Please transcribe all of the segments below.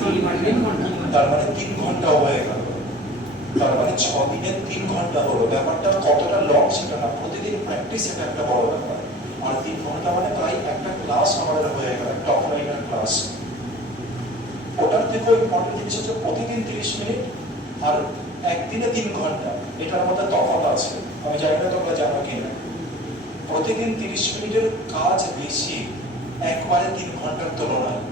তার মানে 3 ঘন্টা হয়ে গেল, তার মানে 6 দিনে 3 ঘন্টা হলো। ব্যাপারটা কতটা লং সেটা না, প্রতিদিন প্র্যাকটিস এটা একটা বড় ব্যাপার। আর 3 ঘন্টা মানে প্রায় একটা ক্লাস আমাদের হয়ে গেল, একটা অফলাইনের ক্লাস। ওটার থেকেও ইম্পর্টেন্ট জিনিস হচ্ছে প্রতিদিন 30 মিনিট আর একদিনে 3 ঘন্টা, এটার মধ্যে তফাৎ আছে। আমি জানি না তোমরা জানো কিনা। প্রতিদিন 30 মিনিটের কাজ বেশি একবারে 3 ঘন্টার তুলনায়।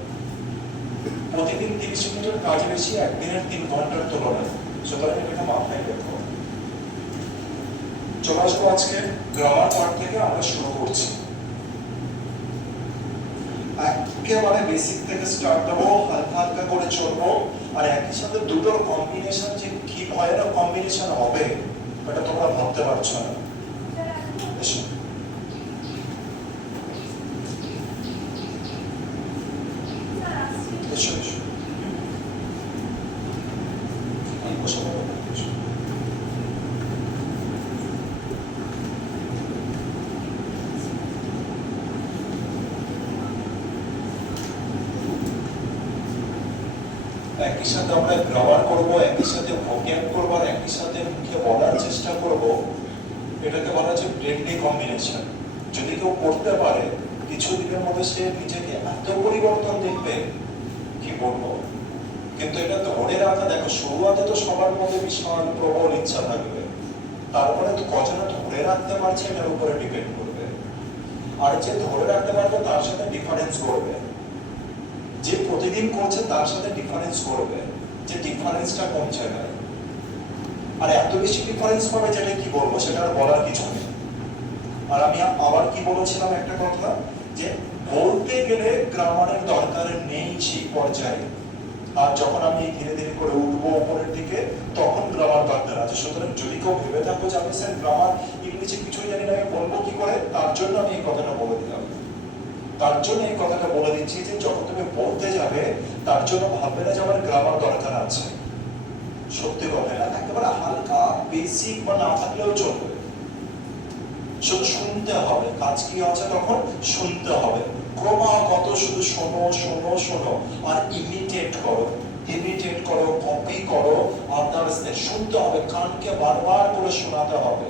প্রতিদিন 30 মিনিটের কাজ বেশি একদিনের 3 ঘন্টার তুলনায়। সুতরাং এটা মাথায় রেখো। চলো আসবো আজকে গ্রামার পার্ট থেকে আমরা শুরু করছি। একেবারে বেসিক থেকে স্টার্ট দেবো, হালকা হালকা করে চলবো। আর একই সাথে দুটোর কম্বিনেশন যে কি ভয়ানক কম্বিনেশন হবে এটা তোমরা ভাবতে পারছো না। এসো এসো এসো বসো বসো। একই সাথে আমরা গ্রামার করবো, একই সাথে ভোক্যাব করবো, আর একই সাথে মুখে বলার চেষ্টা করব। এটাকে বলা হচ্ছে ব্লেন্ডিং কম্বিনেশন। যদি কেউ করতে পারে কিছুদিনের মধ্যে সে নিজেকে এত পরিবর্তন দেখবে কি বলবো। কিন্তু এটা ধরে রাখা, দেখো শুরুতে তো সবার মধ্যে বিশাল প্রবল ইচ্ছা থাকবে, তারপরে তো কজনা ধরে রাখতে পারছে এটার উপরে ডিপেন্ড করবে। আর যে ধরে রাখতে পারবে তার সাথে ডিফারেন্স করবে, যে প্রতিদিন করছে তার সাথে ডিফারেন্স করবে, যে ডিফারেন্সটা কোন জায়গায়। আর এত বেশি ডিফারেন্স পাবে যেটা কি বলবো সেটা আর বলার কিছু নেই। আর আমি আবার কি বলেছিলাম একটা কথা, যে বলতে গেলে গ্রামারের দরকার নেই সেই পর্যায়ে। আর যখন আমি ধীরে ধীরে করে উঠবো উপরের দিকে তখন গ্রামার দরকার আছে। সুতরাং যদি কেউ ভেবে থাকো যে আমি স্যার গ্রামার ইংলিশে কিছুই জানি না আমি বলবো কি করে, তার জন্য আমি এই কথাটা বলে দিলাম। তার জন্য এই কথাটা বলে দিচ্ছি যে যখন তুমি বলতে যাবে তার জন্য ভাববে না যে আমার গ্রামার দরকার আছে। সত্যি কথা না, একেবারে হালকা বেসিক বা না থাকলেও চলবে। শুধু শুনতে হবে, কাজ কি আছে তখন শুনতে হবে। ক্রমাগত শুধু শোনো শোনো শোনো আর ইমিটেট করো, ইমিটেট করো, কপি করো, আদার্সদের শুনতে হবে, কানকে বারবার করে শোনাতে হবে।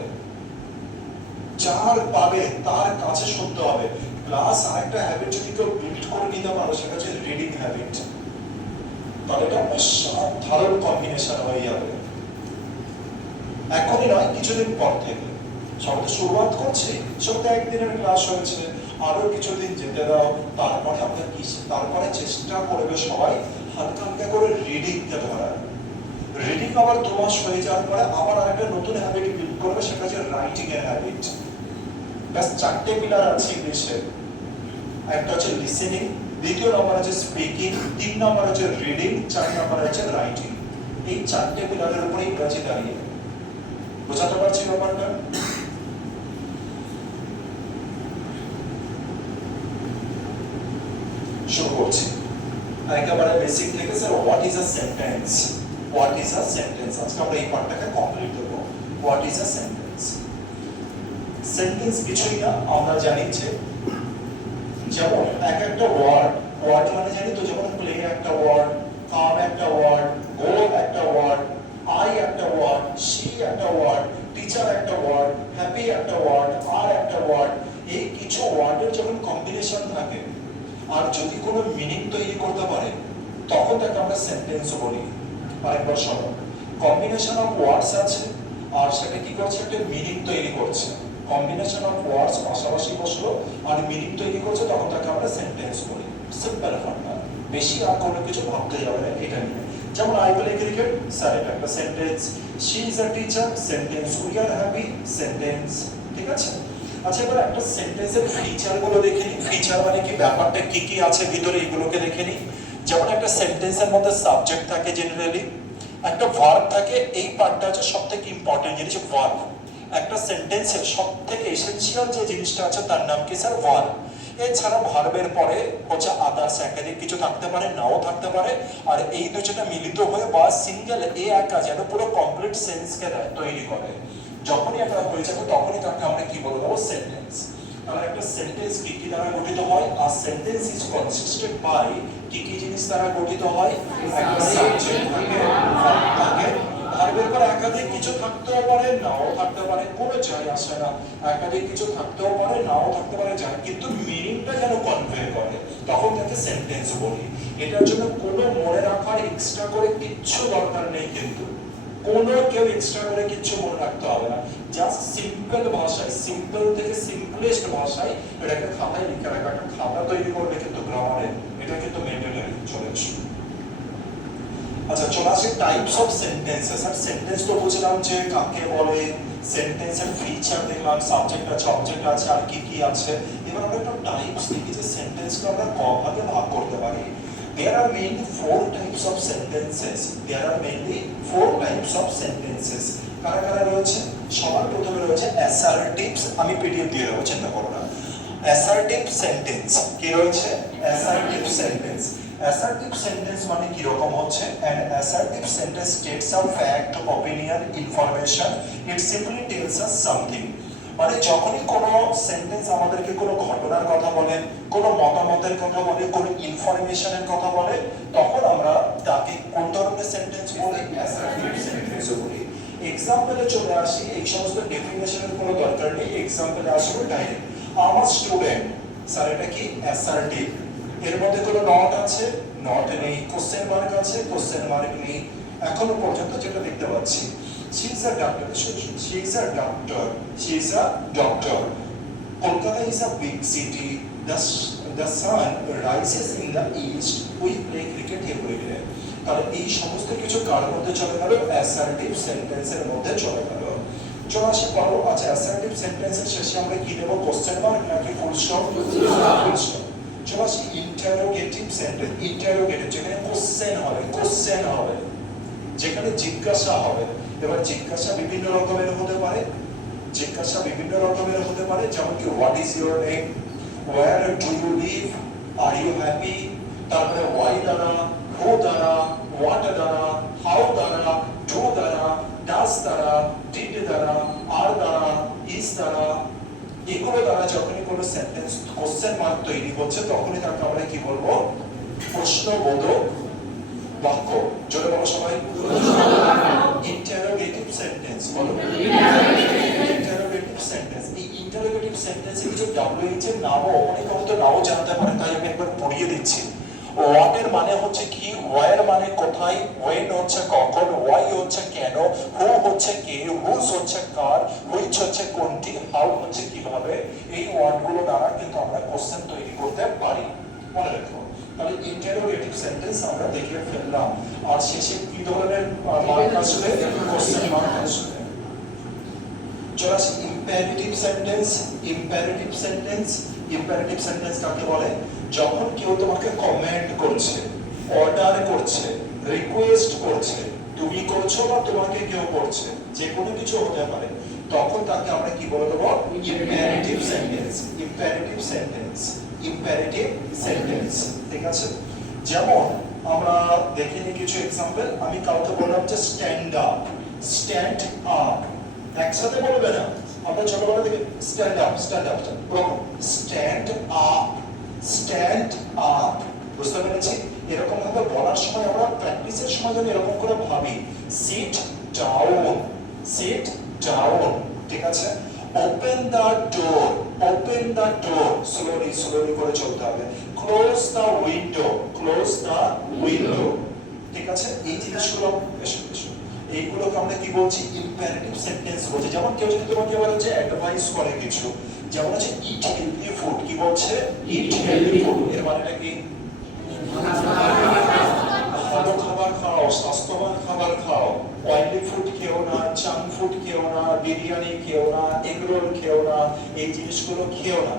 যার পাবে তার কাছে শুনতে হবে। প্লাস আরেকটা হ্যাবিট যদি কেউ বিল্ড করে নিতে পারো সেটা হচ্ছে রিডিং হ্যাবিট। তাহলে এটা অসাধারণ কম্বিনেশন হয়ে যাবে। এখনই নয়, কিছুদিন পর থেকে। সবাই শুরুয়াত করছে, সপ্তাহে একদিনের ক্লাস হয়েছে, আরো কিছুদিন যেতে দাও। তারপরে আমরা কি, তারপরে চেষ্টা করবে সবাই হালকা হালকা করে রিডিংকে ধরার। রিডিং আবার 2 মাস হয়ে যাওয়ার পরে আবার আরেকটা নতুন হ্যাবিট বিল্ড করবে, সেটা হচ্ছে রাইটিং এর হ্যাবিট। ব্যাস 4টে পিলার আছে ইংলিশে। একটা হচ্ছে লিসেনিং, দ্বিতীয় নম্বর হচ্ছে স্পিকিং, 3 নম্বর হচ্ছে রিডিং, 4 নম্বর হচ্ছে রাইটিং। এই 4টে পিলারের উপরে ইংরেজি দাঁড়িয়ে। বোঝাতে পারছি ব্যাপারটা? শুরু করছি একেবারে বেসিক থেকে। Sir what is a sentence, what is a sentence, আজকে আমরা এই পার্টটাকে কমপ্লিট করব। What is a sentence? Sentence কিছুই না, আমরা জানি যে যেমন এক একটা ওয়ার্ড, ওয়ার্ড মানে জানি তো, যেমন প্লে একটা ওয়ার্ড, কাম একটা ওয়ার্ড, গো একটা ওয়ার্ড, আই একটা ওয়ার্ড, শি একটা ওয়ার্ড, টিচার একটা ওয়ার্ড, হ্যাপি একটা ওয়ার্ড, আর একটা ওয়ার্ড। এই কিছু ওয়ার্ডের যখন কম্বিনেশন থাকে আর যদি কোনো মিনিং তৈরি করতে পারে তখন তাকে আমরা সেন্টেন্স বলি। আরেকবার শোনো, কম্বিনেশন অফ ওয়ার্ডস আছে আর সেটা কি করছে, একটা মিনিং তৈরি করছে। কম্বিনেশন অফ ওয়ার্ডস পাশাপাশি বসলো আর মিনিং তৈরি করছে, তখন তাকে আমরা সেন্টেন্স বলি। সিম্পল ফর্মুলা, বেশি আর কোনো কিছু ভাবতে যাবে না এটা নিয়ে। যেমন আই প্লে ক্রিকেট, স্যার এটা একটা sentence. She is a teacher, sentence. We are happy, sentence. ঠিক আছে? আচ্ছা, এবার একটা সেন্টেন্সের ফিচার গুলো দেখে নিই। ফিচার মানে কি, ব্যাপারটা কি কি আছে ভিতরে এগুলোকে দেখে নিই। যেমন একটা সেন্টেন্সের মধ্যে সাবজেক্ট থাকে জেনারেলি, একটা ভার্ব থাকে। এই পার্টটা হচ্ছে সবথেকে ইম্পর্টেন্ট জিনিস, ভার্ব। একটা সেন্টেন্সের সবথেকে এসেনশিয়াল যে জিনিসটা আছে তার নাম কি স্যার? ভার্ব। এছাড়া ভার্বের পরে হচ্ছে আদার্স একাধিক কিছু থাকতে পারে, নাও থাকতে পারে। আর এই দুটোটা মিলিত হয়ে বা সিঙ্গেল এ একা যেন পুরো কমপ্লিট সেন্সকে তৈরি করে। যখনই এটা হয়ে যাবে তখনই তাকে আমরা কি বলে দেবো? সেন্টেন্স। তাহলে একটা সেন্টেন্স কি কি দ্বারা গঠিত হয়? আর সেন্টেন্স ইজ কনসিস্টেড বাই কি কি জিনিস দ্বারা গঠিত হয়? একটা সাবজেক্ট থাকে, ভার্ব থাকে, ভার্বের পর একাধিক কিছু থাকতেও পারে, নাও থাকতে পারে, কোনো যায় আসে না। একাধিক কিছু থাকতেও পারে, নাও থাকতে পারে, যায়, কিন্তু মিনিংটা যেন কনভে করে, তখন তাকে সেন্টেন্স বলি। এটার জন্য কোনো মনে রাখার এক্সট্রা করে কিচ্ছু দরকার নেই, কিন্তু কোনো কেউ এক্সট্রা করে কিচ্ছু মনে রাখতে হবে না। জাস্ট সিম্পল ভাষায়, সিম্পল থেকে সিম্পলেস্ট ভাষায় এটাকে খাতায় লিখে রাখা, একটা খাতা তৈরি করবে কিন্তু গ্রামারে, এটা কিন্তু মেনটেন চলে আসবে। আচ্ছা, চলে আসে টাইপস অফ সেন্টেন্সেস। আর সেন্টেন্স তো বুঝলাম যে কাকে বলে, সেন্টেন্সের ফিচার দেখলাম, সাবজেক্ট আছে, অবজেক্ট আছে, আর কি কি আছে। এবার আমরা একটা টাইপস দেখি যে সেন্টেন্সকে আমরা কভাবে ভাগ করতে পারি। There are mainly four types of sentences. There are mainly four types of sentences. কারা কারা রয়েছে? সবার প্রথমে রয়েছে assertives, আমি পিডিএফ দিয়ে দেবো, চিন্তা করো না। assertive sentence কি রয়েছে? assertive sentence. assertive sentence মানে কি রকম হচ্ছে? an assertive sentence states a fact, opinion, information. It simply tells us something. মানে যখনই কোনো সেন্টেন্স আমাদেরকে কোনো ঘটনার কথা বলে, কোনো মতামতের কথা বলে, কোনো ইনফরমেশনের কথা বলে, তখন আমরা তাকে কোন ধরনের সেন্টেন্স বলি? অ্যাসার্টিভ সেন্টেন্স বলি। এক্সাম্পলে চলে আসি, এই সমস্ত ডেফিনেশনের কোনো দরকার নেই, এক্সাম্পলে আসবো ডাইরেক্ট। আমার স্টুডেন্ট, স্যার এটা কি? অ্যাসার্টিভ। এর মধ্যে কোনো নট আছে? নট নেই। কোশ্চেন মার্ক আছে? কোশ্চেন মার্ক নেই। এখনো পর্যন্ত যেটা দেখতে পাচ্ছি, she is a doctor. She is a doctor. She is a doctor. Kolkata is a big city. The sun rises in the east. We play cricket every day. তাহলে এই সমস্ত কিছু কার মধ্যে চলে গেল? অ্যাসার্টিভ সেন্টেন্সের মধ্যে চলে গেল। চলে আসি বলো, আচ্ছা অ্যাসার্টিভ সেন্টেন্সের শেষে আমরা কি দেবো? কোশ্চেন মার্ক নাকি ফুল স্টপ? Full stop. চলে আসি ইন্টারোগেটিভ সেন্টেন্স। ইন্টারোগেটিভ যেখানে কোশ্চেন হবে, কোশ্চেন হবে, যেখানে জিজ্ঞাসা হবে। এবার জিজ্ঞাসা বিভিন্ন রকমের হতে পারে, জিজ্ঞাসা বিভিন্ন রকমের হতে পারে, যেমন কি what is your name, where do you live, are you happy, তারপরে ওয়াই দ্বারা, হু দ্বারা, হোয়াট দ্বারা, হাউ দ্বারা, ডু দ্বারা, ডাস দ্বারা, ডিড দ্বারা, আর দ্বারা, ইজ দ্বারা, এগুলো দ্বারা যখনই কোনো সেন্টেন্স কোশ্চেন মার্ক তৈরি হচ্ছে, তখনই তাকে আমরা কি বলবো? প্রশ্নবোধক বাক্য। জোরে বলো সবাই। ইন্টারোগেটিভ সেন্টেন্স বলো। Interrogative sentence. এই ইন্টারোগেটিভ সেন্টেন্সে কিছু WH এর নামও অনেকে হয়তো নাও জানতে পারেন, তাই আমি একবার পড়িয়ে দিচ্ছি। হোয়াট এর মানে হচ্ছে কি, ওয়্যার মানে কোথায়, ওয়েন হচ্ছে কখন, ওয়াই হচ্ছে কেন, হু হচ্ছে কে, হুজ হচ্ছে কার, হুইচ হচ্ছে কোনটি, হাউ হচ্ছে কিভাবে। এই ওয়ার্ডগুলো দ্বারা কিন্তু আমরা কোশ্চেন তৈরি করতে পারি, মনে রাখো। তাহলে ইন্টারোগেটিভ সেন্টেন্স আমরা দেখে ফেললাম। আর শেষে কি ধরনের মার্ক আসবে? কোশ্চেন মার্ক আসবে। চলে আসি imperative sentence. Imperative sentence, imperative sentence কাকে বলে? যখন কেউ তোমাকে কমেন্ট করছে, অর্ডার করছে, রিকোয়েস্ট করছে, তুমি করছো বা তোমাকে কেউ করছে, যে কোনো কিছু হতে পারে, তখন তাকে আমরা কি বলে দেবো? Imperative sentence. Imperative sentence, imperative sentence, ঠিক আছে? যেমন আমরা দেখে নিই কিছু এক্সাম্পল। আমি কাউকে বললাম যে স্ট্যান্ড আপ, স্ট্যান্ড আপ, একসাথে বলবে না, আমরা ছোটবেলা থেকে stand up, stand up, stand up, stand up, বুঝতে পেরেছি? এরকম ভাবে বলার সময় আমরা প্র্যাকটিসের সময় যদি এরকম করে ভাবি, সিট ডাউন, সিট ডাউন, ঠিক আছে? Open the door, open the door, slowly slowly করে চলতে হবে। Close the window, close the window, ঠিক আছে? এই জিনিসগুলো এসো এসো, এইগুলোকে আমরা কি বলছি? ইম্পারেটিভ সেন্টেন্স বলছি। যেমন কেউ যদি তোমাকে বলে যে অ্যাডভাইস করে কিছু, যেমন হচ্ছে ইট হেলদি ফুড, কি বলছে? ইট হেলদি ফুড। এর মানেটা কি? ভালো খাবার খাও, স্বাস্থ্যবান খাবার খাও, অয়েলি ফুড খেও না, জাঙ্ক ফুড খেও না, বিরিয়ানি খেও না, এগ রোল খেও না, এই জিনিসগুলো খেও না।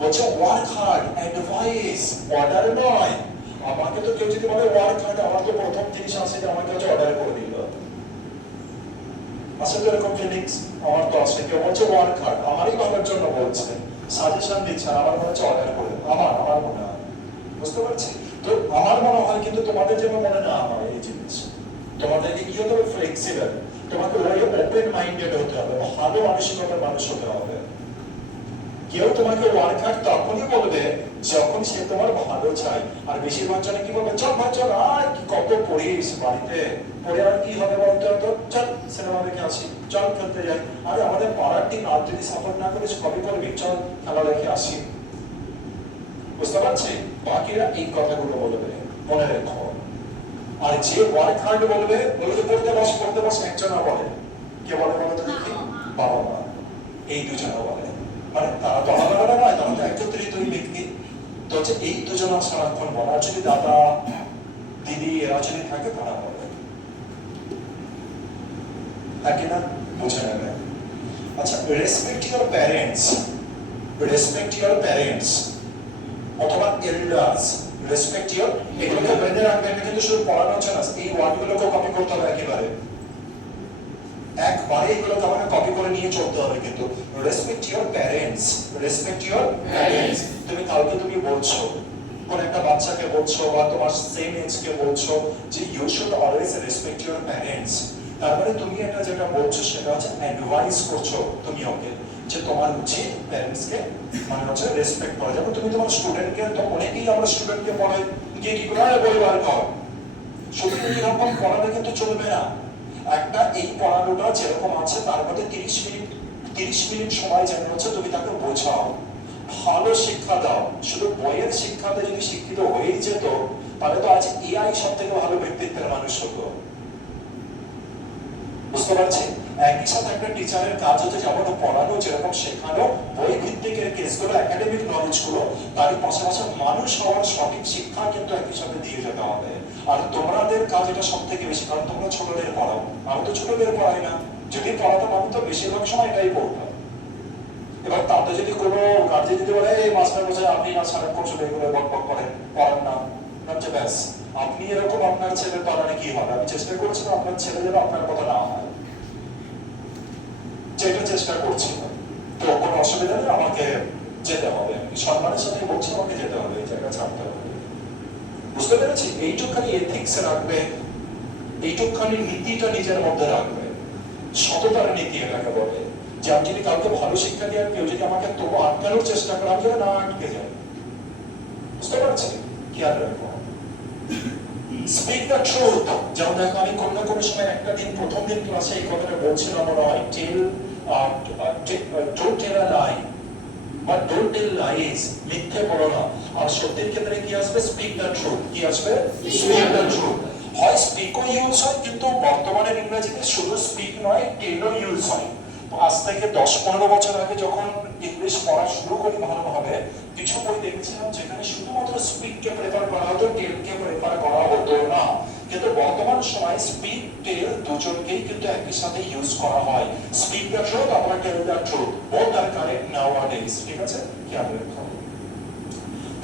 বলছে ওয়ার্ক হার্ড, অ্যাডভাইস, অর্ডার নয়। আমাকে তো কেউ যদি বলে ওয়ার্ক হার্ড, আমার তো প্রথম জিনিস আসে যে আমাকে হচ্ছে অর্ডার করে দিল। আসলে এরকম ফিলিংস আমার তো আসে। কেউ বলছে ওয়ার্ক হার্ড, আমারই ভালোর জন্য বলছে, সাজেশন দিচ্ছেন, আমার মনে হচ্ছে অর্ডার করে, আমার মনে হয়, বুঝতে পারছি? তো আমার মনে হয়, কিন্তু তোমাদের যেন মনে না হয় এই জিনিস। তোমাদেরকে কি হতে হবে? ফ্লেক্সিবল, তোমাকে ওই ওপেন মাইন্ডেড হতে হবে, ভালো মানসিকতার মানুষ হতে হবে। কেউ তোমাকে ওয়ার্ক হার্ড তখনই বলবে যখন সে তোমার ভালো চায়। আর বেশিরভাগ জনে কি বলবে, চল ভাই চল, আর কি কত পড়িস বাড়িতে, পড়ে আর কি হবে বলতে, তো চল সিনেমা দেখে আসি, চল খেলতে যাই, আরে আমাদের পাড়ার টিম আর যদি সাপোর্ট না করিস কবি করবি, চল খেলা দেখে আসি। বুঝতে পারছি? বাকিরা এই কথাগুলো বলবে, মনে রেখো। আর যে ওয়ার্ক হার্ড বলবে, বলবে পড়তে বস একজনা বলে, কে বলে বলো তো দেখি? বাবা মা, এই দুজনা বলে। মানে তারা তো আলাদা আলাদা নয়, তারা তো একত্রিতই ব্যক্তি। তো হচ্ছে এই দুজনা সারাক্ষণ বলা, যদি দাদা দিদি এরা যদি থাকে তারা বলে, থাকে না? বুঝে নেবে। আচ্ছা, respect your parents, respect your parents অথবা এল্ডার্স, রেসপেক্ট ইউর, এগুলোকে বেঁধে রাখবেন। কিন্তু শুধু পড়ানো হচ্ছে না, এই ওয়ার্ডগুলোকে কপি করতে হবে একেবারে, একবারে এগুলোকে আমাকে কপি করে নিয়ে চলতে হবে। কিন্তু respect your parents, respect your parents. তুমি কাউকে তুমি বলছো, কোন একটা বাচ্চাকে বলছো বা তোমার সেম এজ কে বলছো যে you should always respect your parents, তারপরে তুমি এটা যেটা বলছো সেটা হচ্ছে অ্যাডভাইস করছো তুমি ওকে, যে তোমার উচিত প্যারেন্টস কে মানে হচ্ছে রেসপেক্ট করা। যেমন তুমি তোমার স্টুডেন্টকে, তো অনেকেই আমরা স্টুডেন্টকে পড়াই গিয়ে কি করে পরিবার কর, শুধু এরকম পড়ালে কিন্তু চলবে না। একটা এই পড়ানোটা যেরকম আছে তার মধ্যে 30 মিনিট সময় যেন হচ্ছে তুমি তাকে বোঝাও, ভালো শিক্ষা দাও। শুধু বইয়ের শিক্ষাতে যদি শিক্ষিত হয়েই যেত তাহলে তো আজ এআই সব থেকে ভালো ব্যক্তিত্বের মানুষ হতো। বুঝতে পারছি? একই সাথে একটা টিচারের কাজ হচ্ছে যেমন পড়ানো, যেরকম শেখানো, বই ভিত্তিক কেসগুলো, একাডেমিক নলেজ গুলো, তারই পাশাপাশি মানুষ হওয়ার সঠিক শিক্ষা কিন্তু একই সাথে দিয়ে যেতে হবে। আর তোমাদের কাজ এটা সব থেকে বেশি, কারণ তোমরা ছোটদের পড়াও, আমি তো ছোটদের পড়াই না। যদি পড়াতাম আমি তো বেশিরভাগ সময় এটাই পড়তাম। এবার তাতে যদি কোনো গার্জেন যদি বলে এই মাস্টার মশাই আপনি না সারাক্ষণ শুধু এগুলো বকবক করেন, পড়ান না, ভাবছে ব্যাস আপনি এরকম আপনার ছেলের পড়ানো কি হবে। আমি চেষ্টা করছিলাম আপনার ছেলে যেন আপনার কথা না হয়, যেটা চেষ্টা করছিলাম। তো কোনো অসুবিধা নেই, আমাকে যেতে হবে, সম্মানের সাথে বলছি আমাকে যেতে হবে, এই জায়গা ছাড়তে হবে। বুঝতে পেরেছি? এইটুকখানি এথিক্স রাখবে, এইটুকখানি নীতিটা নিজের মধ্যে রাখবে, সততার নীতি এটাকে বলে। যে আমি যদি কাউকে ভালো শিক্ষা দিয়ে কেউ যদি আমাকে তবু আটকানোর চেষ্টা করে, আমি যেন না আটকে যাই। বুঝতে পারছি? খেয়াল রাখবো। Speak the truth. যেমন দেখো আমি কোনো না কোনো সময় একটা দিন প্রথম দিন ক্লাসে এই কথাটা বলছিলাম মনে হয়, ডোন্ট টেল আ লাই বা ডোন্ট টেল লাইজ, মিথ্যে বলো না। আর সত্যের ক্ষেত্রে কি আসবে? Speak the truth. কি আসবে? Speak the truth. হয় স্পিকও ইউজ হয়, কিন্তু বর্তমানের ইংরেজিতে শুধু স্পিক নয়, টেলও ইউজ হয়। আজ থেকে 10-15 বছর আগে যখন ইংলিশ পড়া শুরু করি ভালোভাবে, কিছু বই দেখেছিলাম যেখানে শুধুমাত্র স্পিককে প্রেফার করা হতো, টেলকে প্রেফার করা হতো না। কিন্তু বর্তমান সময় স্পিক টেল দুজনকেই কিন্তু একই সাথে ইউজ করা হয়। স্পিক দ্য ট্রুথ অথবা tell the truth, both are correct nowadays. ঠিক আছে? খেয়াল রাখো।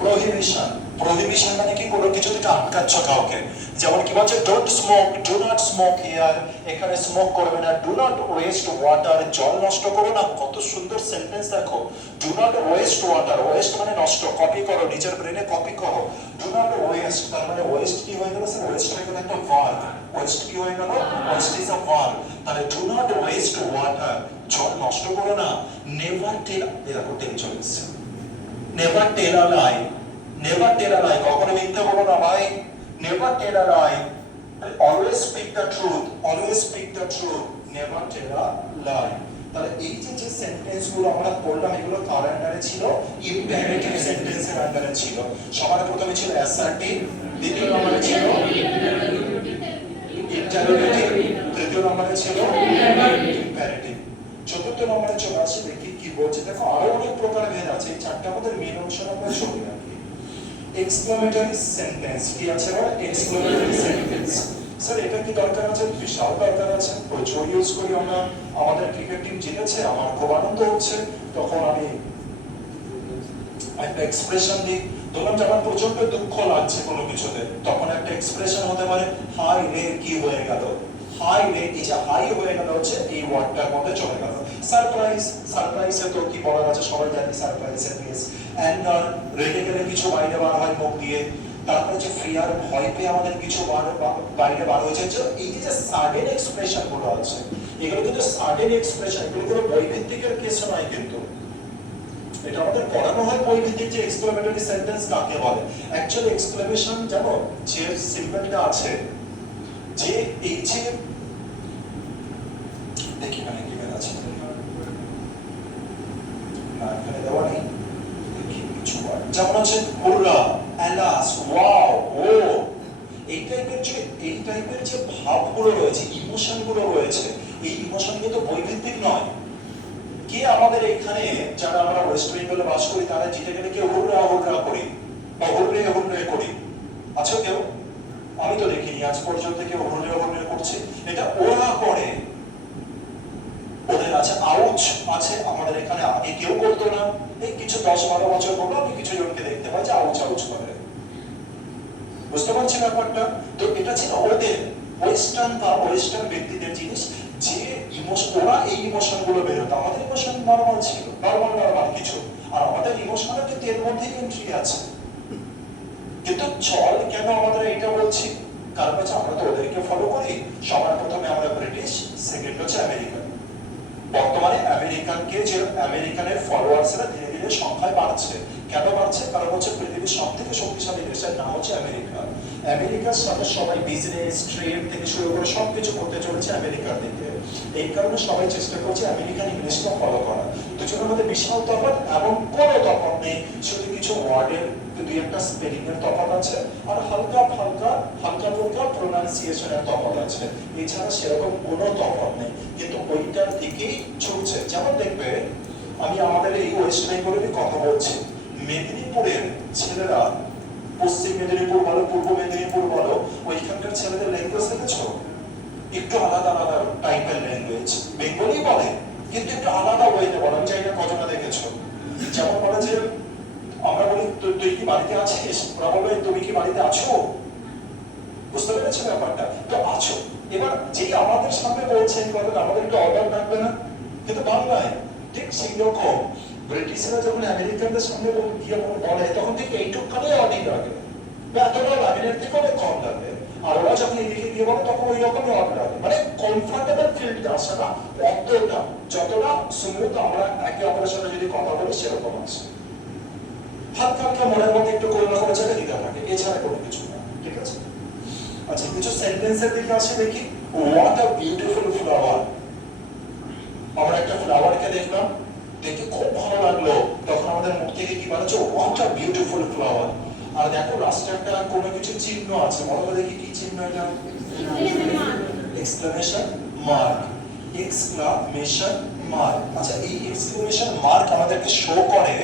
প্রহিবিশন। প্রহিবিশন মানে কি? কোনো কিছু থেকে আটকাচ্ছ কাউকে। যেমন কি বলছে, don't smoke, do not smoke here, এখানে স্মোক করবে না। ডু নট ওয়েস্ট ওয়াটার, জল নষ্ট করো না। কত সুন্দর সেন্টেন্স দেখো। Do not waste water, West মানে নষ্ট, কপি করো, নিজের ব্রেনে কপি করো। ডু নট ওয়েস্ট, তার মানে ওয়েস্ট কি হয়ে গেল? স্যার ওয়েস্ট হয়ে গেল একটা ভার্ব। ওয়েস্ট কি হয়ে গেল? West is a verb. তাহলে ডু নট ওয়েস্ট ওয়াটার, জল নষ্ট করো না। নেভার টেল, এরকম টেল চলে এসছে। Never tell a lie, never tell a লাই, কখনো মিথ্যে বলো না ভাই। Never tell a lie, always speak the truth, always speak the truth, never tell a lie. তাহলে এই যে সেন্টেন্স গুলো আমরা পড়লাম, এগুলো কার আন্ডারে ছিল? ইম্পারেটিভ সেন্টেন্সের আন্ডারে ছিল। সবার প্রথমে ছিল অ্যাসার্টিভ, দ্বিতীয় নম্বরে ছিল ইন্টারোগেটিভ, তৃতীয় নম্বরে ছিল ইম্পারেটিভ, চতুর্থ নম্বরে চলে আসি। দেখি কি বলছে। দেখো আরো অনেক প্রকার ভেদ আছে, এই চারটা আমাদের মেন অংশ আমরা ছবি রাখি। এক্সক্লেমেটরি সেন্টেন্স কি আছে? Exclamatory sentence. স্যার এটা কি দরকার আছে? বিশাল দরকার আছে, প্রচুর ইউজ করি আমরা। আমাদের ক্রিকেট টিম জিতেছে, আমার খুব আনন্দ হচ্ছে, তখন আমি একটা এক্সপ্রেশন দিই। ধরলাম যে আমার প্রচন্ড দুঃখ লাগছে কোনো কিছুতে, তখন একটা এক্সপ্রেশন হতে পারে হাই রে কি হয়ে গেল। হাই রে, এই যে হাই হয়ে গেল হচ্ছে এই ওয়ার্ডটার মধ্যে চলে গেল। সারপ্রাইজ, সারপ্রাইজে তো কি বলার আছে, সবাই জানি সারপ্রাইজের কেস। অ্যাঙ্গার, রেগে গেলে কিছু বাইরে বার হয় মুখ দিয়ে। তারপরে যে ফিয়ার, ভয় পেয়ে আমাদের কিছু বাইরে বার হয়ে যাচ্ছে। এই যে সাডেন এক্সপ্রেশন গুলো আছে, এগুলো কিন্তু সাডেন এক্সপ্রেশন, এগুলো কোনো বৈভিত্তিকের কেস নয় কিন্তু। এটা আমাদের পড়ানো হয় বই ভিত্তিক যে এক্সক্লেমেটরি সেন্টেন্স কাকে বলে। অ্যাকচুয়ালি এক্সক্লেমেশন জানো যে সিম্বলটা আছে, যে এই যে দেখি মানে কি বের আছে না, এখানে দেওয়া নেই, দেখি কিছু যেমন হচ্ছে হুররা, অ্যালাস, ওয়াও, ও, এই টাইপের যে ভাবগুলো রয়েছে, ইমোশনগুলো রয়েছে, এই ইমোশন কিন্তু বৈভিত্তিক নয়। কে আমাদের এখানে যারা আমরা ওয়েস্ট বেঙ্গলে বাস করি তারা জিতে গেলে কেউ হুররা হুররা করি বা হুররে হুররে করি? আছো কেউ? আমি তো দেখিনি আজ পর্যন্ত কেউ হুররে হুররে করছে। এটা ওরা করে, ওদের আছে আউচ আছে, আমাদের এখানে আগে কেউ করতো না, এই কিছু 10-12 বছর হলো আমি কিছু জনকে দেখতে পাই যে আউচ আউচ করে। বুঝতে পারছি ব্যাপারটা? তো এটা ছিল ওদের ওয়েস্টার্ন বা ওয়েস্টার্ন ব্যক্তিদের জিনিস, যে ইমোশন, ওরা এই ইমোশন গুলো বেরোতো, আমাদের ইমোশন নর্মাল ছিল, নর্মাল কিছু, আর আমাদের ইমোশনও কিন্তু এর মধ্যেই এন্ট্রি আছে। কিন্তু চল কেন আমাদের এটা বলছি, কারণ হচ্ছে আমরা তো ওদেরকে ফলো করি। সবার প্রথমে আমরা ব্রিটিশ, সেকেন্ড হচ্ছে আমেরিকান। বর্তমানে আমেরিকানকে যে আমেরিকানের ফলোয়ার্সরা ধীরে ধীরে সংখ্যায় বাড়ছে। কেন বাড়ছে? কারণ হচ্ছে পৃথিবীর সব থেকে শক্তিশালী দেশের নাম হচ্ছে আমেরিকা। আমেরিকার সাথে সবাই বিজনেস, ট্রেড থেকে শুরু করে সবকিছু করতে চলেছে আমেরিকার দিকে। এই কারণে সবাই চেষ্টা করছে আমেরিকান ইংলিশটা ফলো করা। দুজনের মধ্যে বিশাল তফাৎ, এবং কোনো তফাৎ নেই, শুধু কিছু ওয়ার্ডের দুই একটা স্পেলিং এর তফাৎ আছে, আর হালকা ফুলকা প্রোনাউন্সিয়েশনের তফাৎ আছে। এছাড়া সেরকম কোনো তফাৎ নেই, কিন্তু ওইটার দিকেই ছুটছে। যেমন দেখবে, আমি আমাদের এই ওয়েস্ট বেঙ্গলেরই কথা বলছি, মেদিনীপুরের ছেলেরা, পশ্চিম মেদিনীপুর বলো, পূর্ব মেদিনীপুর বলো, ওইখানকার ছেলেদের ল্যাঙ্গুয়েজ দেখেছো? একটু আলাদা টাইপের ল্যাঙ্গুয়েজ, বেঙ্গলি বলে কিন্তু একটু আলাদা ওয়েতে বলে। আমি জানি না কতটা দেখেছো। যেমন বলে যে, আমরা বলি তুই কি বাড়িতে আছিস, ওরা বলবে তুমি কি বাড়িতে আছো। বুঝতে পেরেছো ব্যাপারটা? তো আছো, এবার যেই আমাদের সামনে বলছেন বলেন আমাদের একটু অর্ডার থাকবে না, কিন্তু বাংলায় ঠিক সেই রকম ব্রিটিশরা যখন আমেরিকানদের সামনে গিয়ে বলে তখন ঠিক এইটুকখানে অডিট লাগে, বা এতটা লাগে, এর থেকে অনেক কম লাগে। আর ওরা যখন এদিকে গিয়ে বলে তখন ওই রকমই অর্ডার লাগে, মানে কমফর্টেবল ফিল্ডটা আসে না অতটা, যতটা স্মুথ আমরা একে অপরের সাথে যদি কথা বলি সেরকম আছে। হালকা মনের মধ্যে একটু কোনো না কোনো জায়গায় দিতে থাকে, এছাড়া কোনো কিছু না। ঠিক আছে, আচ্ছা কিছু সেন্টেন্সের দিকে আসে দেখি। What a beautiful flower. আমরা একটা ফ্লাওয়ারকে দেখলাম, দেখে খুব ভালো লাগলো, তখন আমাদের মুখ থেকে কি বলেছে, হোয়াট আ বিউটিফুল ফ্লাওয়ার। আর দেখো লাস্টে একটা কোনো কিছু চিহ্ন আছে, বলো দেখি কি চিহ্ন এটা? Exclamation mark. Exclamation mark. আচ্ছা এই এক্সক্লেমেশন মার্ক আমাদেরকে শো করে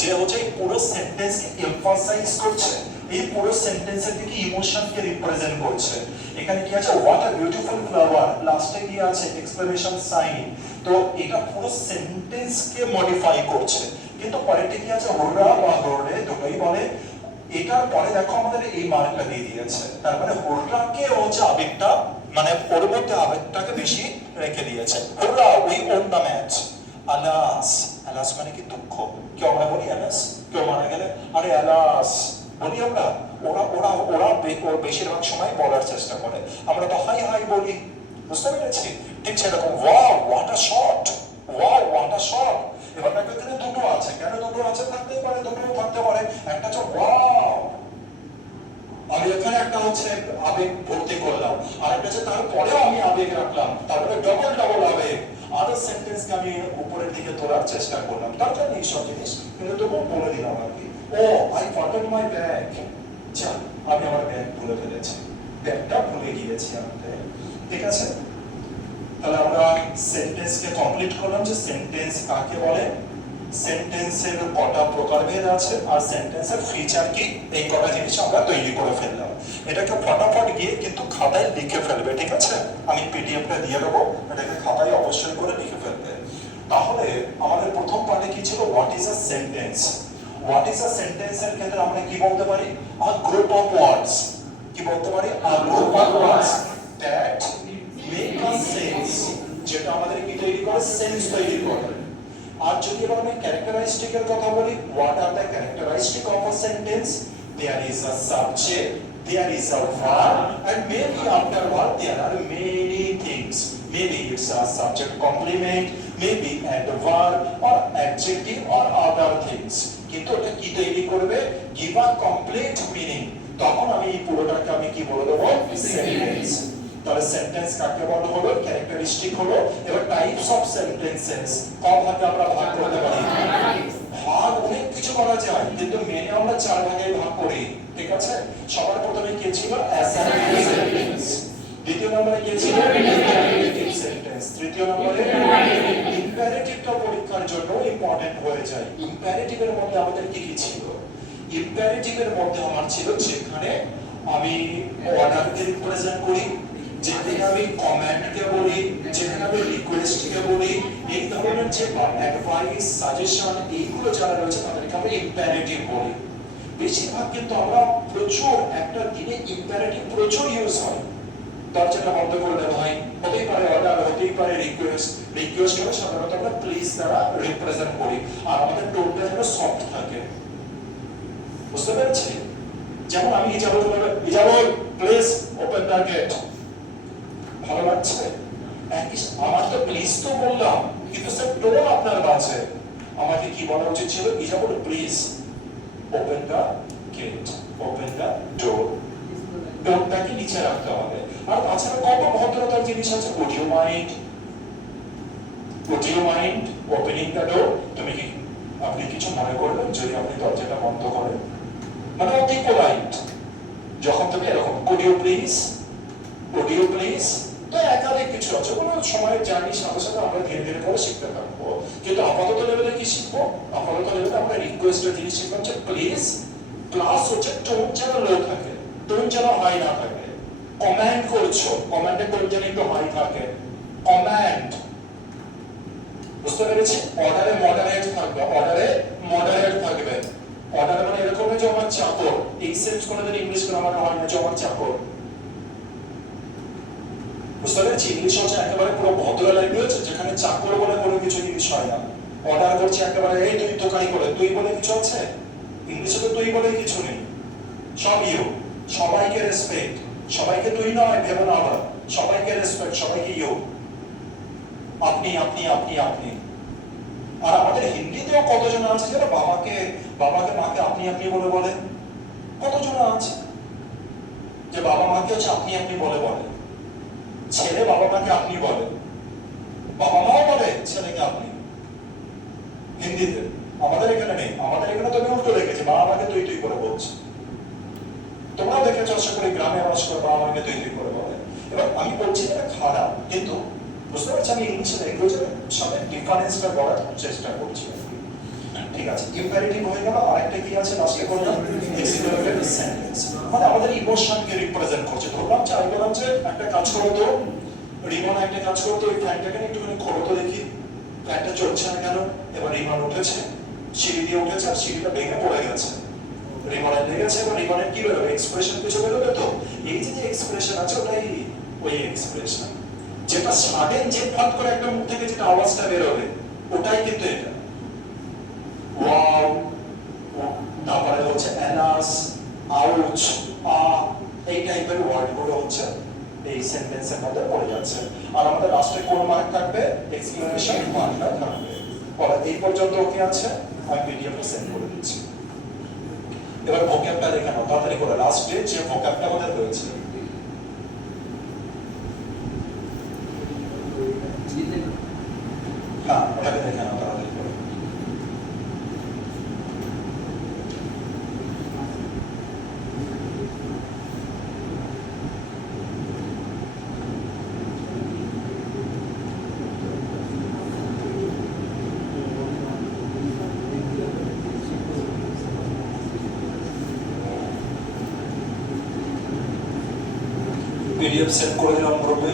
যে হচ্ছে এই পুরো সেন্টেন্সকে এমফাসাইজ করছে, এই পুরো সেন্টেন্সের দিকে ইমোশনকে রিপ্রেজেন্ট করছে। এখানে কি আছে, হোয়াট আ বিউটিফুল ফ্লাওয়ার, লাস্টে কি আছে এক্সক্লেমেশন সাইন। তো এটা পুরো সেন্টেন্সকে মডিফাই করছে। কিন্তু পরেরটা কি আছে, হুররা বা হুররে দুটোই বলে। এটার পরে দেখো আমাদের এই মার্কটা দিয়ে দিয়েছে, তার মানে হুররাকে হচ্ছে আবেগটা, মানে ওর মধ্যে আবেগটাকে বেশি রেখে দিয়েছে। Hurrah we won the match. Alas, alas মানে কি দুঃখ। কেউ আমরা বলি আলাস, কেউ মারা গেলে আরে আলাস বলি আমরা। ওরা ওরা ওরা বেশিরভাগ সময় বলার চেষ্টা করে, আমরা তো হাই হাই বলি। বুঝতে পেরেছি? ঠিক সেরকম wow what a shot, wow what a shot. এবার দেখো এখানে দুটো আছে, কেন দুটো আছে? থাকতেই পারে, দুটো থাকতে পারে। একটা হচ্ছে ওয়াও, আমি এখানে একটা হচ্ছে আবেগ ভর্তি করলাম, আর একটা হচ্ছে তারপরেও আমি আবেগ রাখলাম, তারপরে ডবল আবেগ। আদার সেন্টেন্সকে আমি উপরের দিকে তোলার চেষ্টা করলাম, দরকার নেই সব জিনিস, কিন্তু তবুও বলে দিলাম আর কি। ও আই ফরগট মাই ব্যাগ, যা আমি আমার ব্যাগ ভুলে ফেলেছি, ব্যাগটা ভুলে গিয়েছি আনতে। ঠিক আছে, তাহলে আমরা সেন্টেন্সকে কমপ্লিট করলাম যে সেন্টেন্স কাকে বলে, সেন্টেন্সের কটা প্রকারভেদ আছে, আর সেন্টেন্সের ফিচার কি, এই কটা জিনিস আমরা তৈরি করে ফেললাম। এটাকে ফটাফট গিয়ে কিন্তু খাতায় লিখে ফেলবে। ঠিক আছে, আমি পিডিএফটা দিয়ে দেবো, এটাকে খাতায় অবশ্যই করে লিখে ফেলবে। তাহলে আমাদের প্রথম পার্টে কি ছিল, what is a sentence. What is a সেন্টেন্সের ক্ষেত্রে আমরা কি বলতে পারি, আ গ্রুপ অফ ওয়ার্ডস। কি বলতে পারি, a group of words that make a sense, যেটা আমাদের কি তৈরি করে, সেন্স তৈরি করে। আর যদি এবার আমি ক্যারেক্টারিস্টিকের কথা বলি, what are the characteristic of a sentence, there is a subject, there is a verb, and maybe after verb there are many things. Maybe it's a subject complement, maybe adverb or adjective or other things, কিন্তু ওটা কি তৈরি করবে, give a complete meaning. তখন আমি এই পুরোটাকে আমি কি বলে দেবো, সেন্টেন্স। তাহলে সেন্টেন্স কাকে বলা হলো, ক্যারেক্টারিস্টিক হলো। এবার টাইপস অফ সেন্টেন্সেস ক ভাগে আমরা ভাগ করতে পারি, ভাগ অনেক কিছু করা যায়, কিন্তু মেনে আমরা 4 ভাগে ভাগ করি, ঠিক আছে। সবার প্রথমে কি ছিল, অ্যাসার্টিভ সেন্টেন্স, দ্বিতীয় নম্বরে কি ছিল, ইম্পারেটিভ সেন্টেন্স, তৃতীয় নম্বরে ইম্পারেটিভটা পরীক্ষার জন্য ইম্পর্টেন্ট হয়ে যায়। ইম্পারেটিভের মধ্যে আমাদের কি কি ছিল, ইম্পারেটিভের মধ্যে আমার ছিল যেখানে আমি অর্ডারকে রিপ্রেজেন্ট করি, যেখানে আমি কমান্ডকে বলি, যেখানে আমি রিকোয়েস্টকে বলি, এই ধরনের যে অ্যাডভাইস সাজেশন এইগুলো যারা রয়েছে তাদেরকে আমরা ইম্পারেটিভ বলি। বেশিরভাগ কিন্তু আমরা প্রচুর একটা দিনে ইম্পারেটিভ প্রচুর ইউজ হয়। দরজাটা বন্ধ করে দেওয়া হয়, হতেই পারে অর্ডার, হতেই পারে রিকোয়েস্ট। রিকোয়েস্ট হলে সাধারণত আমরা প্লিজ দ্বারা রিপ্রেজেন্ট করি, আর আমাদের টোনটা যেন সফট থাকে, বুঝতে পেরেছি। যেমন আমি ইজাবল প্লিজ ওপেন দ্য গেট, ভালো লাগছে, আমার তো প্লিজ তো বললাম, কিন্তু স্যার টোন আপনার বাজে। আমাকে কি বলা উচিত ছিল, Isabel please open the gate, open the door. টোনটাকে নিচে রাখতে হবে। আর তাছাড়া কত ভদ্রতার জিনিস আছে, would you mind opening the door, তুমি কি, আপনি কিছু মনে করবেন যদি আপনি দরজাটা বন্ধ করেন, মানে অতি পোলাইট। যখন তুমি এরকম could you please, তো একাধিক কিছু আছে, কোনো সময়ের জার্নি সাথে সাথে আমরা ধীরে ধীরে করে শিখতে থাকবো। কিন্তু আপাতত লেভেলে কি শিখবো, আপাতত লেভেলে আমরা রিকোয়েস্টের জিনিস শিখবো হচ্ছে প্লিজ, প্লাস হচ্ছে টোন যেন লো থাকে, টোন যেন হাই না থাকে। কমান্ড করছো, কমান্ডে টোন যেন একটু হাই থাকে, কমান্ড, বুঝতে পেরেছি। অর্ডারে মডারেট থাকবে, অর্ডারে মডারেট থাকবে। অর্ডারে মানে এরকম যে আমার চাকর, এই সেন্স কোনোদিন ইংলিশ গ্রামারে হয় না যে আমার চাকর, বুঝতে পেরেছি। ইংলিশ হচ্ছে একেবারে পুরো ভদ্র ল্যাঙ্গুয়েজ, যেখানে চাকর বলে কোনো কিছু জিনিস হয় না। অর্ডার করছে একেবারে এই তুই দোকানি করে, তুই বলে কিছু আছে ইংলিশে, তো তুই বলে কিছু নেই, সব ইউ। সবাইকে রেসপেক্ট, সবাইকে তুই নয় ভেবে না, আবার সবাইকে রেসপেক্ট, সবাইকে ইউ, আপনি আপনি আপনি আপনি। আর আমাদের হিন্দিতেও কতজন আছে যারা বাবাকে মাকে আপনি আপনি বলে বলে, কতজন আছে যে বাবা মাকে হচ্ছে আপনি আপনি বলে বলে। ছেলে বাবা মাকে আপনি বলে, বাবা মাও বলে ছেলেকে আপনি, হিন্দিতে। আমাদের এখানে নেই, আমাদের এখানে তো আমি উল্টো দেখেছি, বাবা মাকে তুই তুই করে বলছে। তোমরাও দেখেছো আশা করি, গ্রামে বাস করে বাবা মাকে তুই তুই করে বলে। এবার আমি বলছি এটা খারাপ, কিন্তু বুঝতে পারছি আমি ইংলিশে ল্যাঙ্গুয়েজের সাথে ডিফারেন্সটা করার চেষ্টা করছি। ঠিক আছে, ইম্পারেটিভ হয়ে গেল। আরেকটা কি আছে লাস্টে করলাম, এক্সিকিউটিভ সেন্টেন্স, মানে আমাদের ইমোশনকে রিপ্রেজেন্ট করছে। ধরলাম যে আমি বললাম যে একটা কাজ করো তো রিমন, একটা কাজ করো তো, ওই ফ্যানটাকে একটুখানি খোলো তো দেখি, ফ্যানটা চলছে না কেন। এবার রিমন উঠেছে, সিঁড়ি দিয়ে উঠেছে, আর সিঁড়িটা ভেঙে পড়ে গেছে, রিমনের লেগেছে। এবার রিমনের কি বেরোবে, এক্সপ্রেশন কিছু বেরোবে। তো এই যে এক্সপ্রেশন আছে ওটাই ওই এক্সপ্রেশন, যেটা সাডেন যে ফট করে একটা মুখ থেকে যেটা আওয়াজটা বেরোবে ওটাই কিন্তু এটা। ওয়াও, তারপরে হচ্ছে অ্যানাস, আউচ, এই টাইপের ওয়ার্ডগুলো হচ্ছে এই সেন্টেন্সের মধ্যে পড়ে যাচ্ছে। আর আমাদের লাস্টে কোন মার্ক থাকবে, এক্সক্লেমেশন মার্কটা থাকবে। বলা এই পর্যন্ত ওকে আছে, আমি পিডিএফে সেন্ড করে দিচ্ছি। এবার ভোক্যাবটা দেখে নাও তাড়াতাড়ি করে, লাস্টে যে ভোক্যাবটা আমাদের রয়েছে। হ্যাঁ, ওটাকে দেখে নাও তাড়াতাড়ি করে। পিডিএফ সেন্ড করে দিলাম গ্রুপে।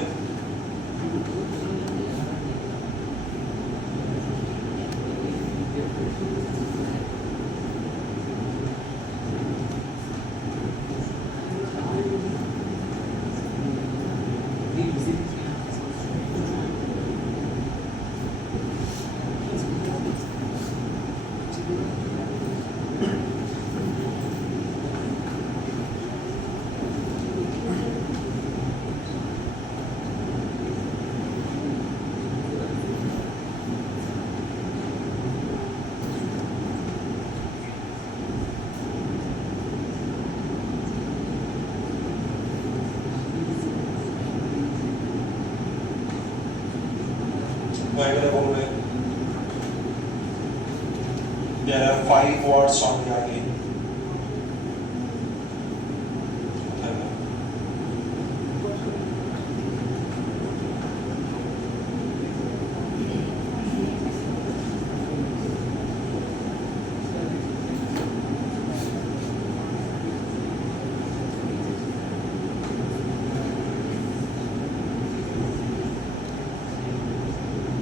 হয়ে গেলে বলবে there are 5 words only again.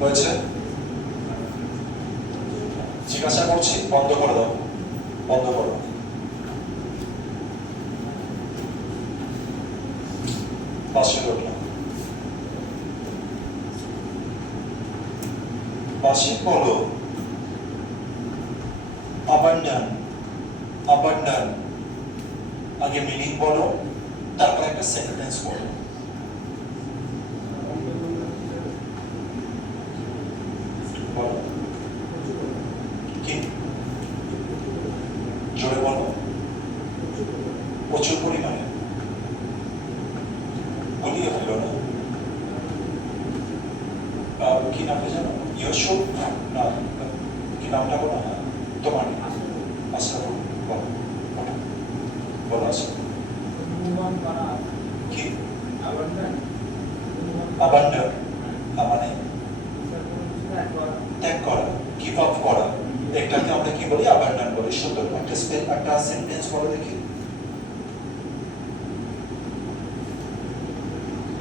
হয়েছে? জিজ্ঞাসা করছি, বন্ধ করে দাও, বন্ধ করো। পাশে রইলাম। পাশে বলো abundant, abundant। আগে মিনিং বলো, তারপর একটা সেন্টেন্স বলো। জোরে বলো। প্রচুর পরিমাণে বলিয়ে ফেলো না। কি নামটা জানো? ইয়সুফ না, কি নামটা বলো না তোমার? আশরাফুল। বলো বলো আশরাফুল। কি abundant মানে ত্যাগ করা, গিভ আপ করা। এটাকে আমরা কি বলি? abundant বলি। সুন্দর একটা সেন্টেন্স বলো দেখি।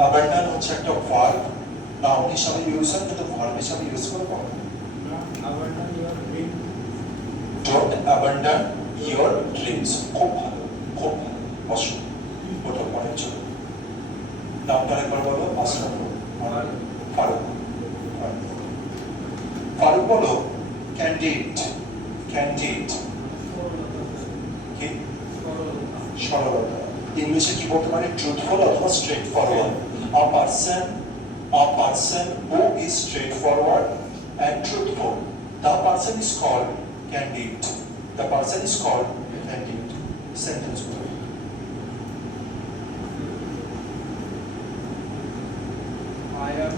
abundant হচ্ছে একটা ভার্ব, নাউন হিসাবে ইউজ হয়, কিন্তু ভার্ব হিসাবে ইউজ করব। don't abandon your dreams। খুব ভালো, খুব ভালো। বসো, ওটা পরের জন্য। নামটা একবার বলো। আশরাফুল। ফারুক। ফারুক বলো ক্যান্ডিড, ক্যান্ডিড কি? সরলতা। ইংলিশে কি বলতে পারি? ট্রুথফুল অথবা straight forward. a person who is straightforward and truthful, the person is called candid, the person is called candid। sentence বলো। I am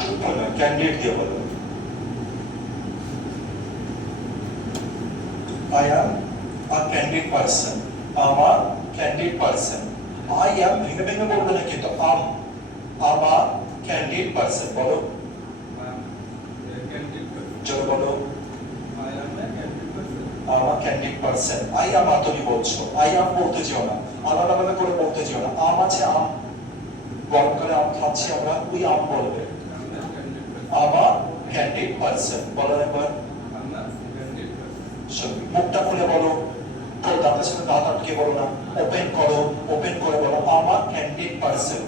truthful, candid দিয়ে বলো। I am a candid person, I'm a candid person। I am ভেঙে ভেঙে বলবে না কিন্তু I'm a candid person। বলো জোরে বলো। I am a candid person। I'm a candid person। I am তুমি বলছো, I am বলতে যেও না, আলাদা আলাদা করে বলতে যেও না। আম আছে, আম গরমকালে আম খাচ্ছি আমরা, ওই আম বলবে। I'm a candid person। বলো একবার। মুখটা খুলে বলো, তোর দাঁতের সাথে দাঁত আটকে বলো না, ওপেন করো, ওপেন করে বলো আমার ক্যান্ডিড পার্সন।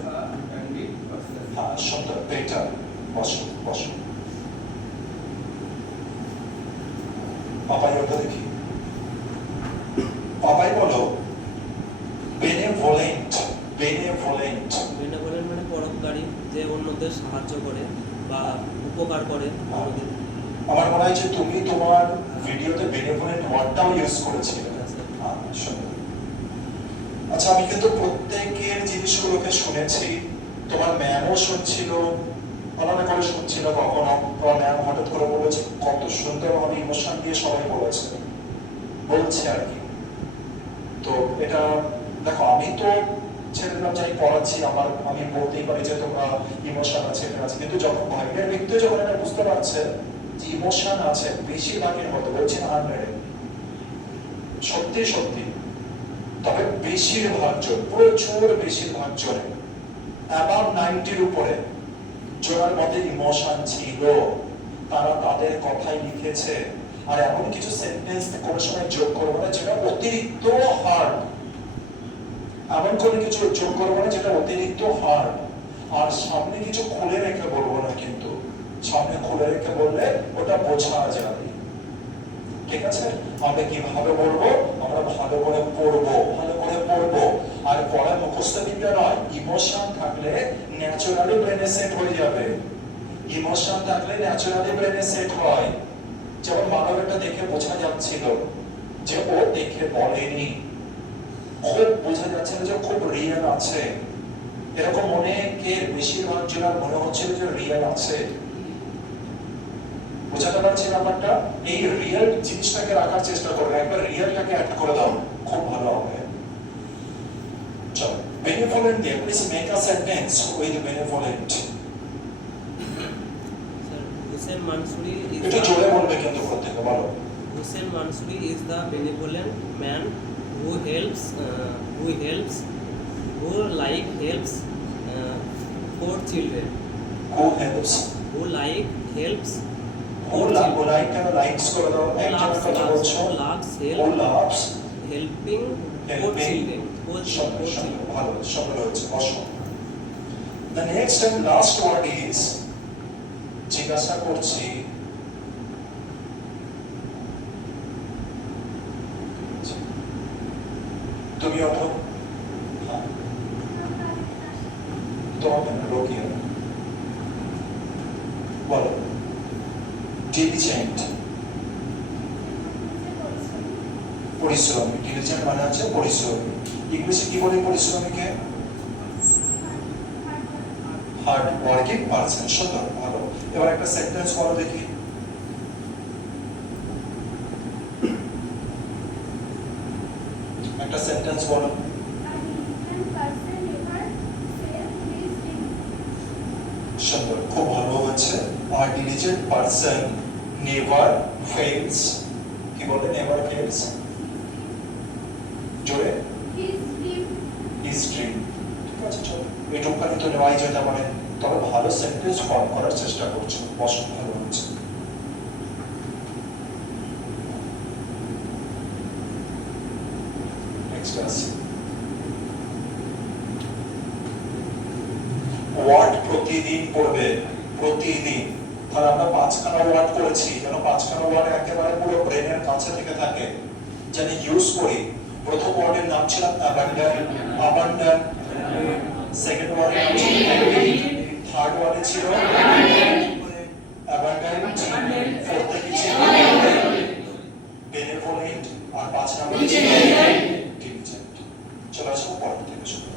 হ্যাঁ সুন্দর, বেটার। বসো বসো। পাপাই ওটা দেখি। পাপাই বলো বেনেভোলেন্ট, বেনেভোলেন্ট। বেনেভোলেন্ট মানে পরোপকারী, যে অন্যদের সাহায্য করে বা উপকার করে অন্যদের। আমার মনে হয় যে তুমি তোমার ভিডিওতে বেনেভোলেন্ট ওয়ার্ডটাও ইউজ করেছিলে। আচ্ছা, আমি কিন্তু প্রত্যেকের জিনিসগুলোকে শুনেছি, তোমার ম্যামও শুনছিল, আলাদা করে শুনছিল। কখনো তোমার ম্যাম হঠাৎ করে বলেছে, কত সুন্দর ভাবে ইমোশন দিয়ে সবাই বলেছে, বলছে আর কি। তো এটা দেখো, আমি তো ছেলেরা যাই পড়াচ্ছি, আমি বলতেই পারি যে তোমরা ইমোশন আছে, এটা আছে, কিন্তু যখন ভাগ্যের ব্যক্তি যখন এটা বুঝতে পারছে যে ইমোশন আছে, বেশিরভাগের মতো বলছি না 100, সত্যি সত্যি, তবে বেশিরভাগ জন, প্রচুর বেশিরভাগ জনে, অ্যাবাউট 90-র উপরে জনের মধ্যে ইমোশন ছিল, তারা তাদের কথাই লিখেছে। আর এমন কিছু সেন্টেন্স কোনো সময় যোগ করবো না যেটা অতিরিক্ত হার্ড, এমন কোনো কিছু যোগ করবো না যেটা অতিরিক্ত হার্ড। আর সামনে কিছু খুলে রেখে বলবো না, কিন্তু সামনে খুলে রেখে বললে ওটা বোঝা যাবে। ঠিক আছে? আমরা কিভাবে বলবো? আমরা ভালো করে পড়বো, ভালো করে পড়বো। আর পড়া মুখস্থ বিদ্যা নয়, ইমোশন থাকলে ন্যাচারালি ব্রেনে সেট হয়ে যাবে। ইমোশন থাকলে ন্যাচারালি ব্রেনে সেট হয়। যেমন মানবটা দেখে বোঝা যাচ্ছিল যে ও দেখে বলেনি, খুব বোঝা যাচ্ছিল যে খুব রিয়েল আছে। এরকম অনেকের বেশিরভাগ জনের মনে হচ্ছিল যে রিয়েল আছে। বোঝাতে পারছি ব্যাপারটা? এই রিয়েল জিনিসটাকে রাখার চেষ্টা করবে, একবার রিয়েলটাকে অ্যাড করে দাও, খুব ভালো হবে। চলো, বেনিভোলেন্ট দিয়ে please make a sentence with benevolent. Sir, Hussain Mansuri is একটু জোরে বলবে কিন্তু প্রত্যেকে, বলো। Hussain Mansoori is the benevolent man who helps, who like helps poor children, Who helps? who like helps Who poor like? children, Like কেন likes করে দাও, একজনের কথা বলছো। who loves Who loves? helping poor children, সুন্দর, ভালো, সুন্দর হয়েছে, বসো। The next and last word is, জিজ্ঞাসা করছি, তুমি ওঠো। হ্যাঁ। তোমাকে না, রোকিয়া। বলো। ডিলিজেন্ট, পরিশ্রমী। ডিলিজেন্ট মানে হচ্ছে পরিশ্রমী। ইংলিশে কি বলে পরিশ্রমীকে? Hard working person. সুন্দর, ভালো। এবার একটা সেন্টেন্স বলো দেখি। একটা সেন্টেন্স বলো। সুন্দর, খুব ভালো হচ্ছে। আর ডিলিজেন্ট পারসন নেভার ফেলস। কি বলে নেভার ফেলস? জোরে। হিস্ট্রি। ঠিক আছে, চলো, এটুকুখানি তো নেওয়াই যেতে পারে। তবে ভালো সেন্টেন্স ফর্ম করার চেষ্টা করছো, বসো, ভালো হচ্ছে। নেক্সট আসি। ওয়ার্ড প্রতিদিন পড়বে, প্রতিদিন। তাহলে আমরা 5খানা ওয়ার্ড করেছি, যেন 5খানা ওয়ার্ড একেবারে পুরো ব্রেনের কাছে থেকে থাকে, যেন ইউজ করি। প্রথম ওয়ার্ডের নাম ছিল অ্যাবান্ডন্ট, সেকেন্ড ওয়ার্ডের নাম ছিল থার্ড ওয়ার্ডে ছিল অ্যাবান্ডন্ট, ফোর্থে কি ছিল বেনেভোলেন্ট, আর 5 নম্বরে ছিল ডিলিজেন্ট। চলো আসো পরের থেকে শুরু।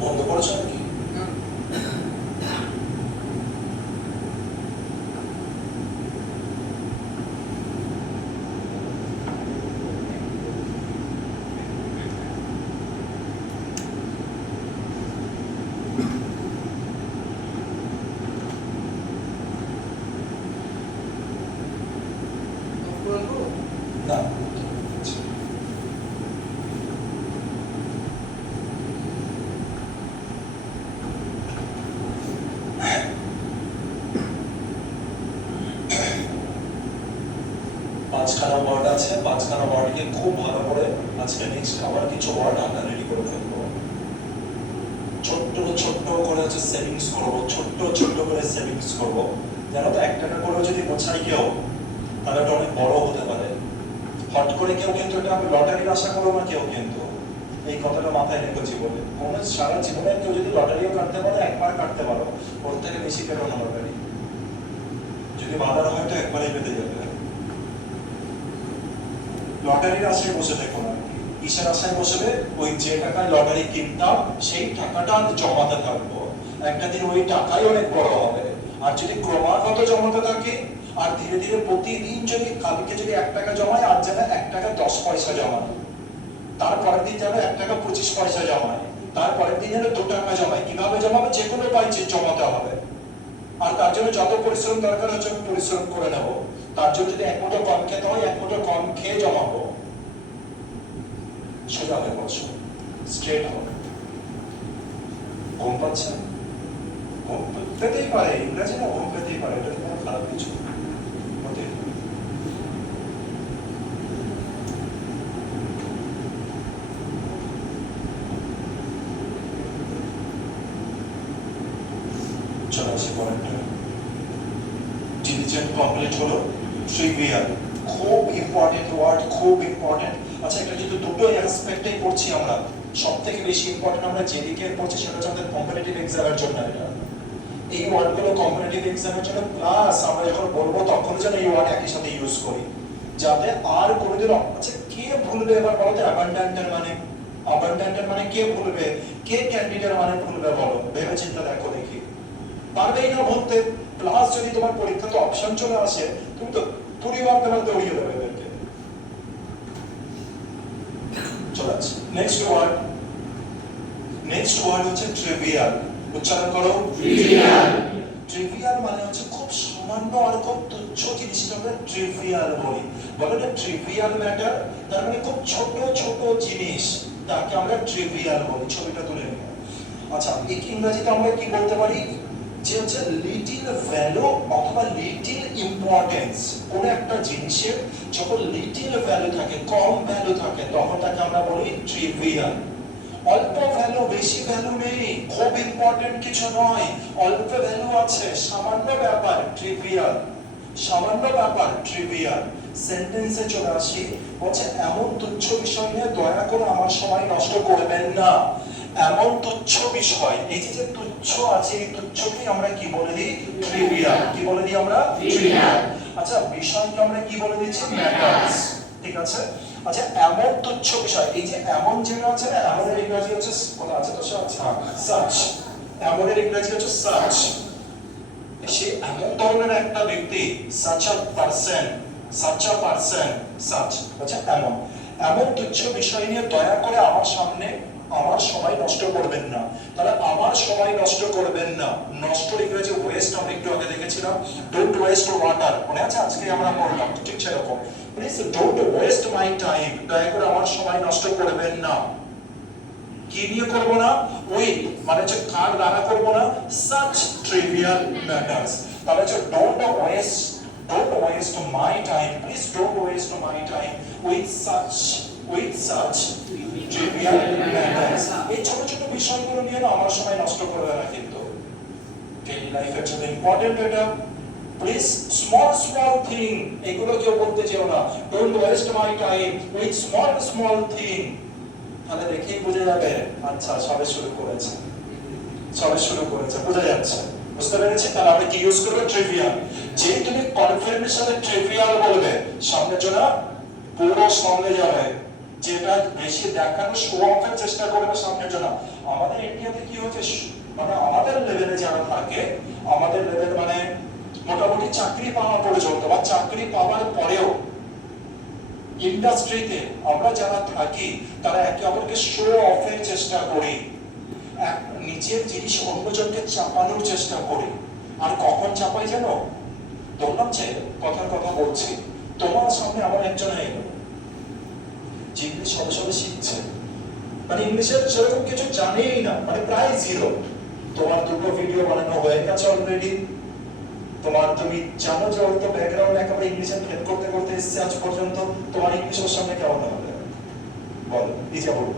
বন্ধ করেছো নাকি? না। পাঁচখানা ওয়ার্ড আছে, 5খানা ওয়ার্ডকে খুব ভালো করে আজকে নেক্সট আবার কিছু ওয়ার্ড আমরা রেডি করে ফেলবো। ছোট্ট ছোট্ট করে হচ্ছে সেভিংস করবো, ছোট্ট ছোট্ট করে সেভিংস করবো। জানো তো, 1 টাকা করে যদি বোঝাই কেউ, তাহলে এটা অনেক বড় হতে পারে। হট করে কেউ কিন্তু এটা আমি লটারির আশা করবো না কেউ, কিন্তু এই কথাটা মাথায় রেখো জীবনে। কোনো সারা জীবনে কেউ যদি লটারিও কাটতে পারো, একবার কাটতে পারো, ওর থেকে বেশি কেন না লটারি। যদি বাধার হয়তো একবারই পেতে যাবে। লটারির আশায় বসে থেকো না। কিসের আশায় বসবে? ওই যে টাকায় লটারি কিনতাম সেই টাকাটা জমাতে থাকবো, একটা দিন ওই টাকাই অনেক বড় হবে। আর যদি ক্রমাগত জমাতে থাকি, আর ধীরে ধীরে প্রতিদিন যদি কালকে যদি 1 টাকা জমাই, আর যেন 1 টাকা 10 পয়সা জমাই, তারপরের দিন যেন 1 টাকা 25 পয়সা জমাই, তারপরের দিন যেন 2 টাকা জমাই। কিভাবে জমাবে? যে কোনো পাইছে জমাতে হবে। আর তার জন্য যত পরিশ্রম দরকার হচ্ছে আমি পরিশ্রম করে নেব। তার জন্য যদি 1 মুঠো কম খেতে হয়, 1 মুঠো কম খেয়ে জমাবো। সোজা হয়ে বসো, স্ট্রেট হবে। ঘুম পাচ্ছে? ঘুম পেতেই পারে, ইংরেজি না, ঘুম পেতেই পারে, এটা কোনো খারাপ কিছু হতে। চলো আসি পরেরটা। ডিলিজেন্ট কমপ্লিট হলো। ট্রিভিয়াল, খুব ইম্পর্টেন্ট ওয়ার্ড, খুব ইম্পর্টেন্ট। আচ্ছা, এটা কিন্তু দুটো অ্যাসপেক্টেই পড়ছি আমরা। সব থেকে বেশি ইম্পর্টেন্ট আমরা যেদিকে পড়ছি সেটা হচ্ছে আমাদের কম্পিটিটিভ এক্সামের জন্য এটা। এই ওয়ার্ডগুলো কম্পিটিটিভ এক্সামের জন্য, প্লাস আমরা যখন বলবো তখন যেন এই ওয়ার্ড একই সাথে ইউজ করি, যাতে আর কোনোদিন আচ্ছা কে ভুলবে এবার বলো তো অ্যাবান্ডেন্টের মানে? অ্যাবান্ডেন্টের মানে কে ভুলবে? কে ক্যান্ডিডেটের মানে ভুলবে বলো? ভেবে চিন্তা দেখো দেখি। পারবেই না বলতে। প্লাস যদি তোমার পরীক্ষাতে অপশন চলে আসে, তুমি তো পরিবার তোমার দৌড়িয়ে দেবে এদেরকে। চলে আসছে নেক্সট ওয়ার্ড। নেক্সট ওয়ার্ড হচ্ছে ট্রিভিয়াল। উচ্চারণ করো, ট্রিভিয়াল। ট্রিভিয়াল মানে হচ্ছে খুব সামান্য আর খুব তুচ্ছ জিনিসকে আমরা ট্রিভিয়াল বলি। বলে না ট্রিভিয়াল ম্যাটার, তার মানে খুব ছোট ছোট জিনিস, তাকে আমরা ট্রিভিয়াল বলি। ছবিটা তুলে নিও। আচ্ছা, এই ইংরেজিতে আমরা কি বলতে পারি? যে হচ্ছে লিটিল ভ্যালু অথবা লিটিল ইম্পর্টেন্স। কোন একটা জিনিসের যখন লিটিল ভ্যালু থাকে, কম ভ্যালু থাকে, তখন তাকে আমরা বলি ট্রিভিয়াল। অল্প ভ্যালু, বেশি ভ্যালু নেই, খুব ইম্পর্টেন্ট কিছু নয়, অল্প ভ্যালু আছে, সামান্য ব্যাপার, ট্রিভিয়াল। সামান্য ব্যাপার, ট্রিভিয়াল। সেন্টেন্সে চলে আসি, বলছে এমন তুচ্ছ বিষয় নিয়ে দয়া করে আমার সময় নষ্ট করবেন না। এমন তুচ্ছ বিষয়, এই যে তুচ্ছ আছে, এই তুচ্ছকে আমরা কি বলে দিই? ট্রিভিয়াল। কি বলে দিই আমরা? ট্রিভিয়াল। আচ্ছা, বিষয়কে আমরা কি বলে দিচ্ছি? ম্যাটারস। ঠিক আছে। আচ্ছা, এমন তুচ্ছ বিষয়, এই যে এমন যেটা আছে না, এমনের ইংরেজি হচ্ছে কোন আছে তো সাচ। এমনের ইংরেজি হচ্ছে সাচ। সে এমন ধরনের একটা ব্যক্তি, such a person, such। আচ্ছা, এমন তুচ্ছ বিষয় নিয়ে দয়া করে আমার সামনে আমার সময় নষ্ট করবেন না। তাহলে আমার সময় নষ্ট করবেন না, নষ্ট ইংরেজি ওয়েস্ট আমরা একটু আগে দেখেছিলাম। ডোন্ট ওয়েস্ট ওয়াটার, মনে আছে? আজকে আমরা পড়লাম ঠিক সেরকম। Please don't waste my time, দয়া করে আমার সময় নষ্ট করবেন না। কি নিয়ে করবো না? উইথ মানে হচ্ছে কার দ্বারা করবো না? such trivial matters। তাহলে হচ্ছে don't waste my time, please don't waste my time with such trivial matters। এই ছোট ছোট বিষয়গুলো নিয়ে না আমার সময় নষ্ট করবে না কিন্তু। ডেইলি লাইফের জন্য ইম্পর্টেন্ট এটা। প্লিজ small thing, এগুলো কেউ বলতে যেও না। don't waste my time with small thing। তাহলে দেখেই বোঝা যাবে, আচ্ছা সবে শুরু করেছে, বোঝা যাচ্ছে। বুঝতে পেরেছি? তাহলে আমরা কি ইউজ করবো? ট্রিভিয়াল। যে তুমি কনফিডেন্সের সাথে ট্রিভিয়াল বলবে, সামনের জন্য পুরো সামনে যাবে। যেটা বেশি দেখানো, শো অফের চেষ্টা করবে সামনের জন্য। আমাদের ইন্ডিয়াতে কি হচ্ছে, মানে আমাদের লেভেলে যারা থাকে, আমাদের লেভেল মানে মোটামুটি চাকরি পাওয়া পর্যন্ত বা চাকরি পাওয়ার পরেও ইন্ডাস্ট্রিতে আমরা যারা থাকি, তারা একে অপরকে শো অফের চেষ্টা করি, নিজের জিনিস অন্যজনকে চাপানোর চেষ্টা করি। আর কখন চাপাই জানো? বললাম যে কথার কথা বলছি, তোমার সামনে আমার একজন এলো, যে ইংলিশ সবে শিখছে, মানে ইংলিশের সেরকম কিছু জানেই না, মানে প্রায় জিরো। তোমার দুটো ভিডিও বানানো হয়ে গেছে অলরেডি, তুমি জানো যে ওর তো ব্যাকগ্রাউন্ড একেবারে ইংলিশে ফেল করতে করতে এসেছে আজ পর্যন্ত। তোমার ইংলিশ ওর সামনে কেমন হবে বলো? নিজে বলো।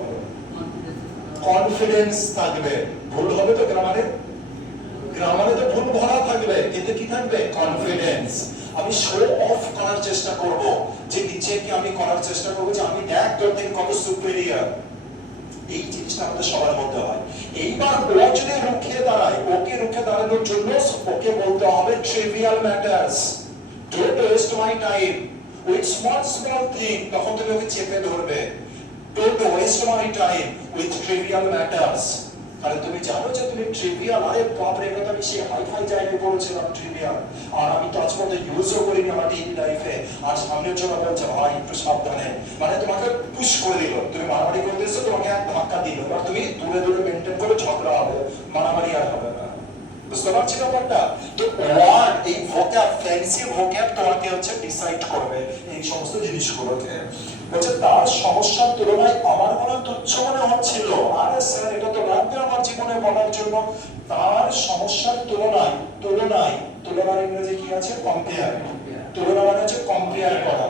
কনফিডেন্স থাকবে। ভুল হবে তো গ্রামারে তো ভুল ভরা থাকবে, কিন্তু কি থাকবে? কনফিডেন্স। আমি শো অফ করার চেষ্টা করব, যে নিজেকে আমি করার চেষ্টা করব যে আমি দেখ তোর থেকে কত সুপিরিয়র। এই জিনিসটা আমাদের সবার মধ্যে হয়। এইবার ও যদি রুখে দাঁড়ায়, ওকে রুখে দাঁড়ানোর জন্য ওকে বলতে হবে trivial matters. Don't waste my time with small thing. তখন তুমি ওকে চেপে ধরবে। Don't waste my time with trivial matters. তাহলে তুমি জানো যে তুমি ট্রিভিয়াল, আরে বাপ রে, এটা আমি সেই হাই জায়গায় পড়েছিলাম ট্রিভিয়াল, আর আমি তো আজ পর্যন্ত ইউজও করিনি আমার ডেইলি লাইফে। আর সামনের জন্য বলছে ভাই একটু সাবধানে, মানে তোমাকে পুশ করে দিল, তুমি মারামারি করে দিয়েছো, তোমাকে এক ধাক্কা দিল, আর তুমি দূরে মেনটেন করে ঝগড়া হবে, মারামারি আর হবে না। বুঝতে পারছি ব্যাপারটা? তো ওয়ার্ড, এই ভোক্যাব, ফ্যান্সি ভোক্যাব তোমাকে হচ্ছে ডিসাইড করবে এই সমস্ত জিনিসগুলোকে। বলছে তার সমস্যার তুলনায় আমার মনে তুচ্ছ মনে হচ্ছিল। আরে স্যার, এটা তো লাগবে আমার জীবনে বলার জন্য। তার সমস্যার তুলনার ইংরেজি কি আছে? কম্পেয়ার। তুলনা মানে হচ্ছে কম্পেয়ার করা।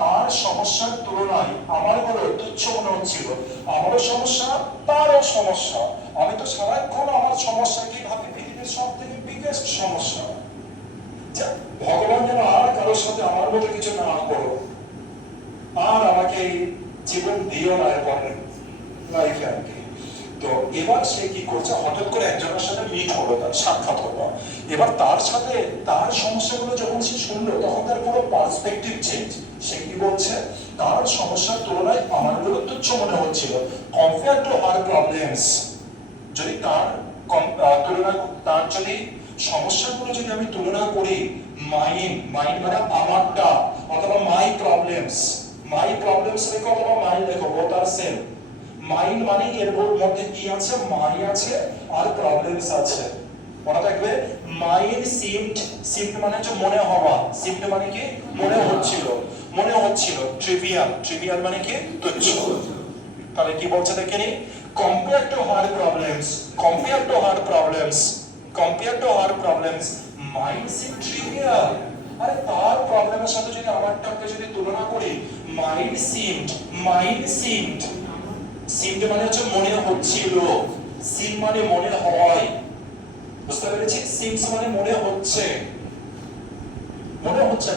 তার সমস্যার তুলনায় আমার মনে তুচ্ছ মনে হচ্ছিল। আমারও সমস্যা, তারও সমস্যা। আমি তো সারাক্ষণ আমার সমস্যাকে ভাবি পৃথিবীর সব থেকে বিগেস্ট সমস্যা। ভগবান যেন আর কারোর সাথে আমার মতো কিছু না করো, আর আমাকে জীবন দিও না এরপরে লাইফে আর কি। করছে, হঠাৎ করে একজনের সাথে মিট হলো, তার সাক্ষাৎ হলো। এবার তার সাথে তার সমস্যাগুলো যখন সে শুনলো তখন তার পুরো পার্সপেক্টিভ চেঞ্জ। সে কি বলছে, তার সমস্যার তুলনায় আমারগুলো তুচ্ছ মনে হচ্ছিল। কম্পেয়ার টু হার প্রবলেমস, যদি তার তুলনা, তার যদি সমস্যাগুলো যদি আমি তুলনা করি, মাইন্ড মানে আমারটা, অথবা মাই প্রবলেমস রেখো অথবা মাইন্ড রেখো, বোথ আর সেম। মাইন্ড মানে এর মধ্যে কি আছে, মাই আছে আর প্রবলেমস আছে। মনে থাকবে, মাইন্ড সিমড মানে হচ্ছে মনে হওয়া, সিমড মানে কি মনে হচ্ছিল। ট্রিভিয়াল মানে কি তুচ্ছ। তাহলে কি বলছে দেখে নি, compare to her problems mind SIM trivial. আরে তার প্রবলেমের সাথে যদি আমারটাকে যদি তুলনা করি, মাইন্ড সিমড মানে হচ্ছে মনে হচ্ছিল, সিম মানে মনে হয়, বুঝতে পেরেছি? সিমস মানে মনে হচ্ছে,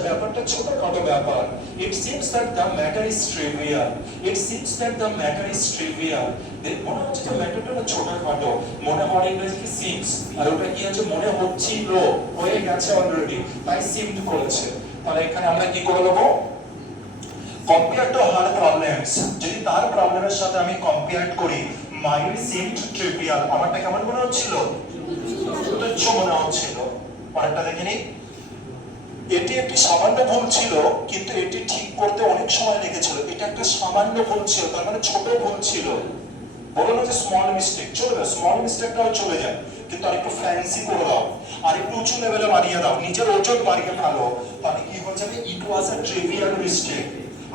ব্যাপারটা ছোটখাটো ব্যাপার। It seems that the matter is trivial. মনে হচ্ছে যে ম্যাটারটা ছোটখাটো, মনে হয় ইংরেজি কি সিমস, আর ওটা কি আছে মনে হচ্ছিল, হয়ে গেছে অলরেডি, তাই সিমড করেছে। তাহলে এখানে আমরা কি করে দেবো, কম্পেয়ার টু হার প্রবলেমস, যদি তার প্রবলেমের সাথে আমি কম্পেয়ার করি, মাইন্ড সিমড ট্রিভিয়াল, আমারটা কেমন মনে হচ্ছিল, তুচ্ছ মনে হচ্ছিল। পরেরটা দেখে নিই, এটি একটি সামান্য ভুল ছিল, কিন্তু এটি ঠিক করতে অনেক সময় লেগেছিল। এটা একটা সামান্য ভুল ছিল, তার মানে ছোট ভুল ছিল। বলো না যে স্মল মিস্টেক চলবে, স্মল মিস্টেকটাও চলে যায়, কিন্তু আর একটু ফ্যান্সি করে দাও, আর একটু উঁচু লেভেলে বাড়িয়ে দাও, নিজের ওজন বাড়িয়ে ফেলো, তাহলে কি হয়ে যাবে, ইট was a trivial mistake.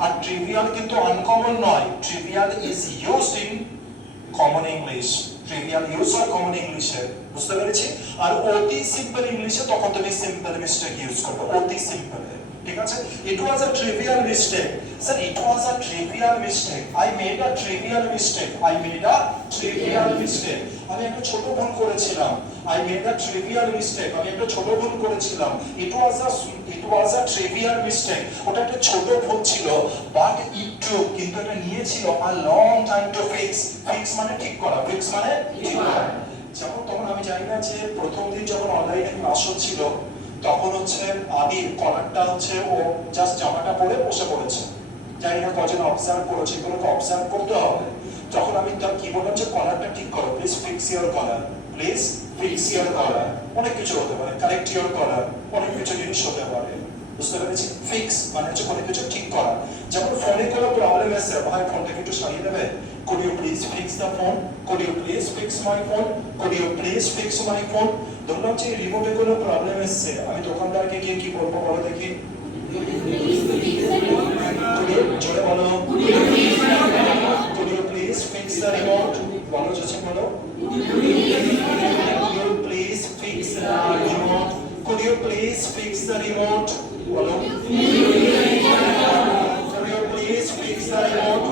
R trivial কিন্তু আনকমন নয়, trivial is used in common English, trivial use হয় কমন ইংলিশে, বুঝতে পেরেছি? আর অতি সিম্পল ইংলিশে তখন তুমি সিম্পল মিস্টেক ইউজ করবে, অতি সিম্পল, ঠিক আছে? It was a trivial mistake, sir it was a trivial mistake, I made a trivial mistake, আমি একটা ছোট ভুল করেছিলাম, I made a trivial mistake, আমি একটা ছোট ভুল করেছিলাম। ইট ওয়াজ আ ট্রিভিয়াল মিস্টেক, ওটা একটা ছোট ভুল ছিল, বাট ইট টুক, কিন্তু এটা নিয়েছিল আ লং টাইম টু ফিক্স মানে ঠিক করা, যেমন তখন আমি জানি না যে প্রথম দিন যখন অনলাইনে ক্লাস হচ্ছিল, তখন হচ্ছে আবির কলারটা হচ্ছে ও জাস্ট জামাটা পরে বসে পড়েছে, জানি না কজন অবজার্ভ করেছে, এগুলোকে অবজার্ভ করতে হবে। তখন আমি তার কি বললাম যে কলারটা ঠিক করো, প্লিজ ফিক্স ইওর কলার, অনেক কিছু হতে পারে, কারেক্ট ইওর কলার, অনেক কিছু জিনিস হতে পারে, বুঝতে পেরেছি? ফিক্স মানে হচ্ছে কোনো কিছু ঠিক করা। যেমন ফোনে কোনো প্রবলেম এসে, ভাই ফোনটাকে একটু সারিয়ে দেবে, could you please fix the phone, could you please fix my phone, ধরলাম যে রিমোটে কোনো প্রবলেম এসছে, আমি দোকানদারকে গিয়ে কি বলবো বলো দেখি, জোরে বলো, could you please fix the remote, বলো জোরে বলো, could you please fix the remote, could you please fix the remote, বলো, could you please fix the remote,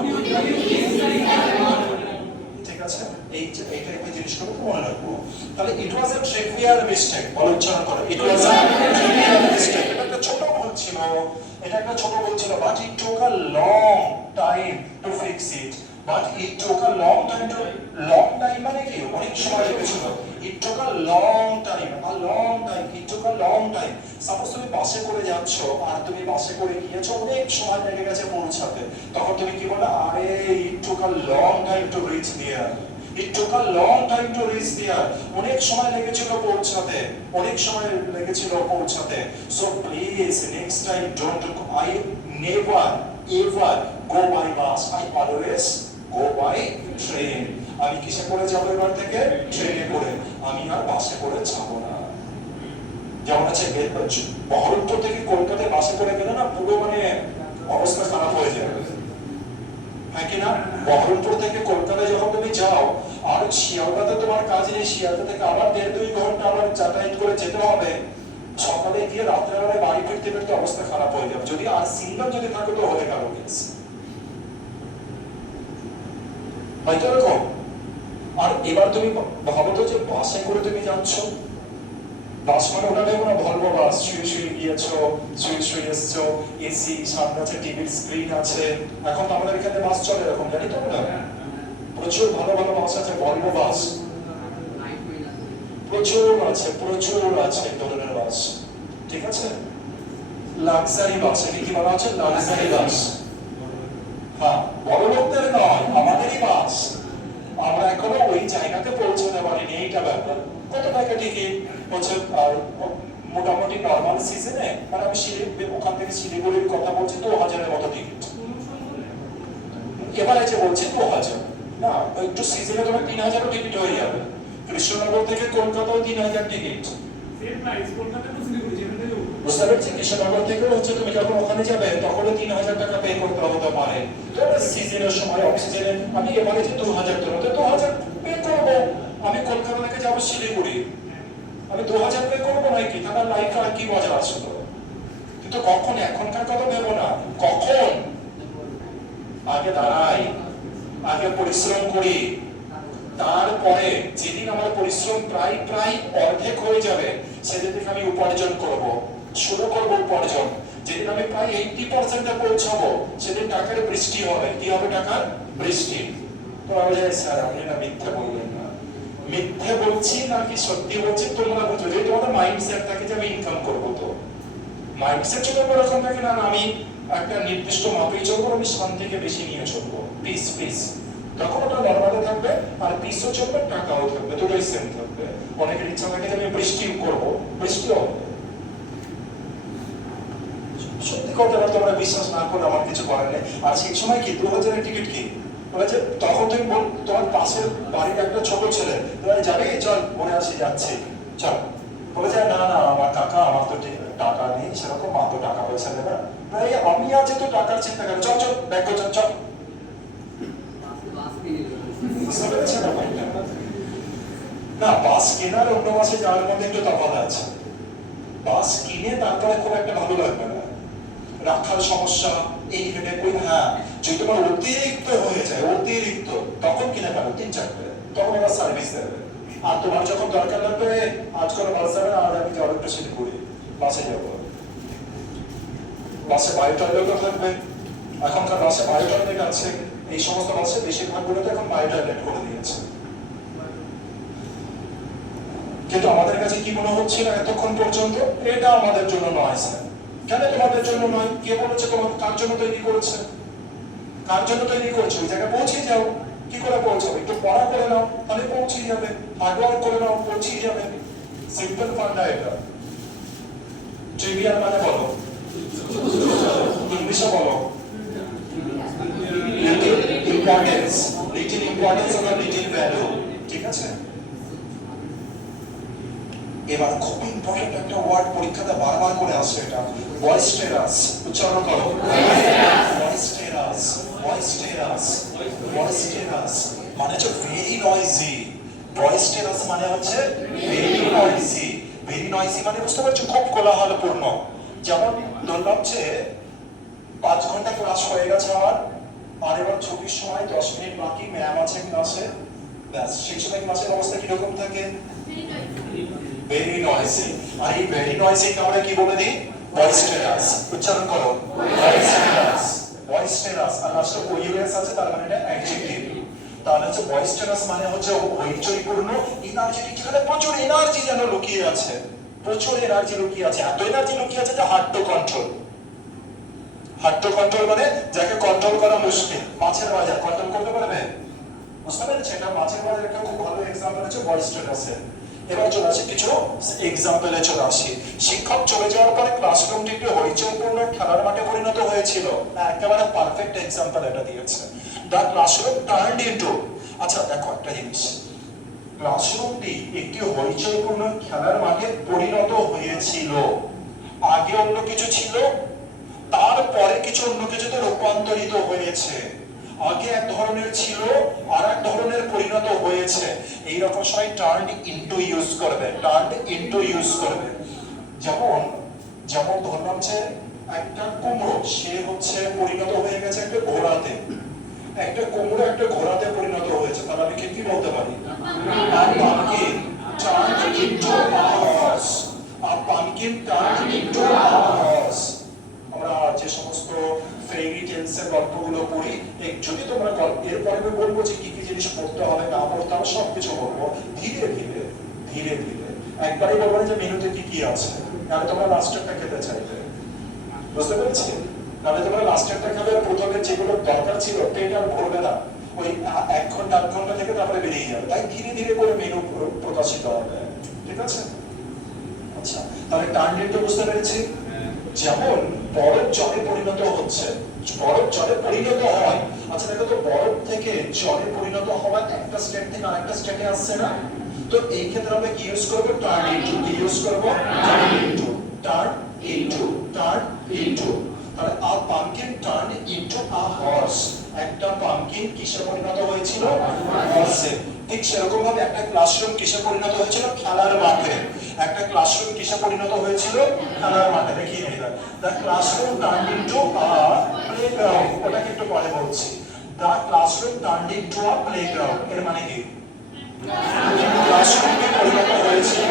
ঠিক আছে? এই টাইপের জিনিসগুলো মনে রাখবো। তাহলে ইট ওয়াজ আ ট্রিভিয়াল মিস্টেক, বলো উচ্চারণ করো, ইট ওয়াজ আ ট্রিভিয়াল মিস্টেক, এটা একটা ছোট ভুল ছিল, but it took a long time to fix it, মানে কি অনেক সময় লেগেছিল, ইট took a long time, suppose তুমি বাসে করে যাচ্ছ, আর তুমি বাসে করে গিয়েছো, অনেক সময় লেগে গেছে পৌঁছাতে, তখন তুমি কি বলো, আরে it took a long time to reach there, অনেক সময় লেগেছিল পৌঁছাতে, so please next time don't, I never ever go by bus, I always go by train, আমি কিসে করে যাবো এবার থেকে, ট্রেনে করে, আমি আর বাসে করে যাবো না। যেমন আছে বহরমপুর থেকে কলকাতায় বাসে করে গেলে না, পুরো মানে অবস্থা খারাপ হয়ে যাবে, হ্যাঁ কিনা? বহরমপুর থেকে কলকাতায় যখন তুমি যাও, আর শিয়ালদাতে তোমার কাজ নেই, শিয়ালদা থেকে আবার 1.5-2 ঘন্টা আবার যাতায়াত করে যেতে হবে, সকালে গিয়ে রাত্রেবেলায় বাড়ি ফিরতে ফিরতে অবস্থা খারাপ হয়ে যাবে। যদি আর সিঙ্গল যদি থাকে তো হয়ে গেল কেস, হয়তো এরকম। আর এবার তুমি ভাবো তো যে বাসে করে তুমি যাচ্ছ, বাস মানে ওটা দেখো না, ভলভো বাস, শুয়ে গিয়েছো, শুয়ে এসছো, এসি, সামনে আছে টিভির স্ক্রিন আছে, এখন তো আমাদের এখানে বাস চলে এরকম, জানি তো না, প্রচুর ভালো বাস আছে, ভলভো বাস, প্রচুর আছে এই ধরনের বাস, ঠিক আছে? লাক্সারি বাস, এটা কি বলা হচ্ছে? Luxury bus. হ্যাঁ, বড় লোকদের নয়, আমাদেরই বাস। আমরা এখনো ওই জায়গাতে পৌঁছতে পারিনি, এইটা ব্যাপার। কত টাকা টিকিট হচ্ছে? মোটামুটি নর্মাল সিজনে, মানে আমি ওখান থেকে শিলিগুড়ির কথা বলছি, 2000-এর মতো টিকিট। এবারে যে বলছি 2000 না, একটু সিজনে তোমার 3000-ও টিকিট হয়ে যাবে। কৃষ্ণনগর থেকে কলকাতাও 3000 টিকিট। বুঝতে পারছি, কৃষ্ণনগর থেকে হচ্ছে তুমি যখন ওখানে যাবে তখনও 3000 টাকা পে করতে হতে পারে। তো সিজনের সময়, অফ সিজনে আমি এবারে যে 2000 দেবো, তো 2000 পে করবো। আমি কলকাতা থেকে যাবো শিলিগুড়ি, আমি 2000 পে করবো নাকি? তাহলে লাইফে আর কি মজা আছে? তো কিন্তু কখন, এখনকার কথা ভেবো না, কখন আগে দাঁড়াই, আগে পরিশ্রম করি, তারপরে যেদিন আমার পরিশ্রম প্রায় অর্ধেক হয়ে যাবে সেদিন থেকে আমি উপার্জন করব, শুরু করব উপার্জন। যেদিন আমি প্রায় 80%-এ পৌঁছাবো সেদিন টাকার বৃষ্টি হবে। কি হবে? টাকার বৃষ্টি। তো আমি বলি, স্যার আপনি না মিথ্যে বললেন না, মিথ্যে বলছি নাকি সত্যি বলছি তোমরা বুঝো। যদি তোমাদের মাইন্ডসেট থাকে যে আমি ইনকাম করবো, তো মাইন্ডসেট যদি এরকম থাকে না আমি একটা নির্দিষ্ট মাপেই চলবো, আমি শান্তিকে বেশি নিয়ে চলবো, পিস তখন ওটা নর্মালে থাকবে, আর পিসও চলবে, টাকাও থাকবে, দুটোই সেম থাকবে। অনেকের ইচ্ছা থাকে যে আমি বৃষ্টি করবো, বৃষ্টিও হবে। সত্যি কথাটা তোমরা বিশ্বাস না করলে আমার কিছু করার নেই। আর সেই সময় কি 2000-এর টিকিট কি বলেছে, তখন তুমি তোমার পাশের বাড়ির একটা ছোট ছেলে, তুমি যাবে, চল মনে আসি যাচ্ছি, চল। বলে যায় না আমার কাকা, আমার তো টাকা নেই সেরকম, মা তো টাকা পয়সা দেবে না। আমি আছি তো টাকার চিন্তা করে, চল চল ব্যাগ চল চল। বুঝতে পেরেছেন না? বাস কেনার অন্য মাসে যাওয়ার মধ্যে একটু তফাৎ আছে। বাস কিনে তারপরে খুব একটা ভালো লাগবে না, রাখার সমস্যা, এই ভেবে কই। হ্যাঁ, যদি তোমার অতিরিক্ত হয়ে যায়, অতিরিক্ত, তখন কিনে ফেলো 3-4টা, তখন এবার সার্ভিস দেবে। আর তোমার যখন দরকার লাগবে, আজ কোনো বাস যাবে না, আর আমি যাবো একটু শিলিগুড়ি, বাসে যাবো। বাসে বায়ো টয়লেটও থাকবে, এখনকার বাসে বায়ো টয়লেট আছে। এই সমস্ত বাসে বেশিরভাগগুলোতে এখন বায়ো টয়লেট করে দিয়েছে। কিন্তু আমাদের কাছে কি মনে হচ্ছিল এতক্ষণ পর্যন্ত, এটা আমাদের জন্য নয় স্যার। কেন তোমাদের জন্য নয়? কে বলেছে তোমার? কার জন্য তৈরি করেছে? কার জন্য তৈরি করেছে? ওই জায়গায় পৌঁছে যাও। কি করে পৌঁছাবে? একটু পড়া করে নাও, তাহলে পৌঁছে যাবে। হার্ডওয়ার্ক করে নাও, পৌঁছে যাবে। সিম্পল ফান্ডা এটা। ট্রিভিয়াল মানে বলো, ইংলিশে বলো, importance, little importance or little value, ঠিক আছে? এবার খুব ইম্পর্টেন্ট একটা ওয়ার্ড পরীক্ষাতে বারবার করে আসে, এটা বয়েস্টেরাস। উচ্চারণ করো, বয়েস্টেরাস, বয়েস্টেরাস, বয়েস্টেরাস মানে হচ্ছে ভেরি নয়েজি। বয়েস্টেরাস মানে হচ্ছে ভেরি নয়েজি। ভেরি নয়েজি মানে বুঝতে পারছো, খুব কোলাহলপূর্ণ। যেমন ধরলাম যে 5 ঘন্টা ক্লাস হয়ে গেছে আমার, আর এবার ছুটির সময় 10 মিনিট বাকি, ম্যাম আছে ক্লাসে, ব্যাস সেই সময় ক্লাসের অবস্থা কিরকম থাকে? Very noisy. আর এই ভেরি নয়েজিকে আমরা কি বলে দিই? বয়েস্টেরাস। উচ্চারণ করো, বয়েস্টেরাস, বয়েস্টেরাস। আর লাস্টে ওইএস আছে, তার মানে এটা অ্যাডজেক্টিভ। তাহলে হচ্ছে বয়েস্টেরাস মানে হচ্ছে হইচইপূর্ণ, এনার্জেটিক। যেখানে প্রচুর এনার্জি যেন লুকিয়ে আছে, প্রচুর এনার্জি লুকিয়ে আছে। এত এনার্জি লুকিয়ে আছে যে hard to control. Hard to control মানে যাকে কন্ট্রোল করা মুশকিল। মাছের বাজার কন্ট্রোল করতে পারবে? বুঝতে পেরেছে? এটা মাছের বাজার একটা খুব ভালো এক্সাম্পল হচ্ছে বয়েস্টেরাসের। এবার চলে আসি কিছু এক্সাম্পলে চলে আসি। শিক্ষক চলে যাওয়ার পরে ক্লাসরুমটি একটু হইচইপূর্ণ খেলার মাঠে পরিণত হয়েছিল। একেবারে পারফেক্ট এক্সাম্পল এটা দিয়েছে। দ্য ক্লাসরুম টার্নড ইনটু, আচ্ছা দেখো একটা জিনিস, ক্লাসরুমটি একটি হইচইপূর্ণ খেলার মাঠে পরিণত হয়েছিল। আগে অন্য কিছু ছিল, তারপরে কিছু অন্য কিছুতে রূপান্তরিত হয়েছে। আগে এক ধরনের ছিল, আর এক ধরনের পরিণত হয়েছে। এইরকম সময় টার্ন ইনটু ইউজ করবে, টার্ন ইনটু ইউজ করবে। যেমন যেমন ধরলাম যে একটা কুমড়ো, সে হচ্ছে পরিণত হয়ে গেছে একটা ঘোড়াতে। একটা কুমড়ো একটা ঘোড়াতে পরিণত হয়েছে, তাহলে আমি কি বলতে পারি? Pumpkin turn into a horse, a pumpkin turn into a horse. আমরা যে সমস্ত ফেরি টেলসের গল্পগুলো পড়ি, যদি তোমরা এরপরে আমি বলবো যে কি কি জিনিস পড়তে হবে না পড়তে হবে, সবকিছু বলবো ধীরে ধীরে ধীরে ধীরে, একবারই বলবো না যে মেনুতে কি কি আছে, তাহলে তোমরা লাস্টেরটা খেতে চাইবে, বুঝতে পেরেছি? তাহলে তোমরা লাস্টেরটা খাবে, প্রথমে যেগুলো দরকার ছিল পেট আর ভরবে না, ওই 1 ঘন্টা 8 ঘন্টা থেকে তারপরে বেরিয়ে যাবে, তাই ধীরে ধীরে করে মেনু প্রকাশিত হবে, ঠিক আছে? আচ্ছা, তাহলে টার্গেটটা বুঝতে পেরেছি। যেমন বরফ জলে পরিণত হচ্ছে, বরফ জলে পরিণত হয়, আচ্ছা দেখো তো বরফ থেকে জলে পরিণত হওয়ার একটা স্টেট থেকে আরেকটা স্টেটে আসছে না, তো এই ক্ষেত্রে আমরা কি ইউজ করব? টার্ন ইনটু, কি ইউজ করব? Turn into, turn into, turn into. তাহলে a pumpkin turn into a horse, একটা পাম্পকিন কিসে পরিণত হয়েছিল? হর্সে। ঠিক সেরকম ভাবে একটা ক্লাসরুম কিসে পরিণত হয়েছিল? খেলার মাঠে। একটা ক্লাসরুম কিসে পরিণত হয়েছিল? খেলার মাঠে। দেখিয়ে নিলাম, the classroom turned into a playground, ওটাকে একটু পরে বলছি। The classroom turned into a playground, এর মানে কি? ক্লাসরুমে পরিণত হয়েছিল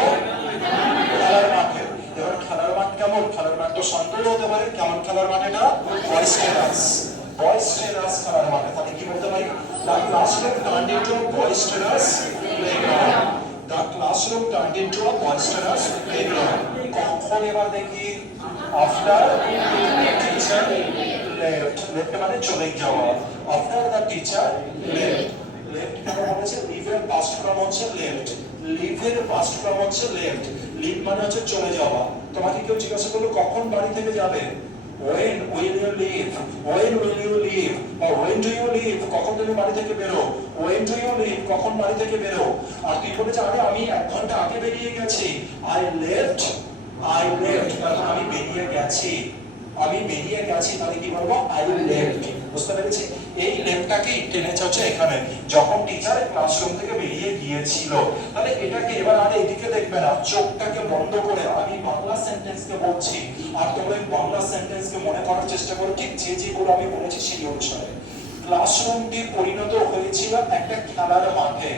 খেলার মাঠে। এবার খেলার মাঠ কেমন? খেলার মাঠ তো শান্ত হতে পারে, কেমন খেলার মাঠ এটা? বয়েস্টেরাস, বয়েস্টেরাস খেলার মাঠে। তাহলে কি বলতে পারি? The classroom turned into a boisterous playground, the classroom turned into a boisterous playground. কখন? এবার দেখি, আফটার টিচার লেফট, লেফট মানে চলে যাওয়া, after the teacher left. Left কেন বলেছে? লিভের পাস্ট ফর্ম হচ্ছে লেফট, লিভের পাস্ট ফর্ম হচ্ছে লেফট, লিভ মানে হচ্ছে চলে যাওয়া। তোমাকে কেউ জিজ্ঞাসা করলো কখন বাড়ি থেকে যাবে? when will you leave, when will you leave, or when do you leave, কখন তুমি বাড়ি থেকে বেরো, when do you leave, কখন বাড়ি থেকে বেরো। আর তুই বলেছ আরে আমি 1 ঘন্টা আগে বেরিয়ে গেছি, I left, মানে আমি বেরিয়ে গেছি, আমি বেরিয়ে গেছি, তাহলে কি বলবো? I left, বুঝতে পেরেছি? এই লেফটটাকে টেনেছে হচ্ছে এখানে, যখন টিচার ক্লাসরুম থেকে বেরিয়ে গিয়েছিল। তাহলে এটাকে এবার আর এদিকে দেখবে না, চোখটাকে বন্ধ করে আমি বাংলা সেন্টেন্সকে বলছি, আর তোমরা এই বাংলা সেন্টেন্সকে মনে করার চেষ্টা করো, ঠিক যে যেগুলো আমি বলেছি সেই অনুসারে। ক্লাসরুমটি পরিণত হয়েছিল একটা খেলার মাঠে,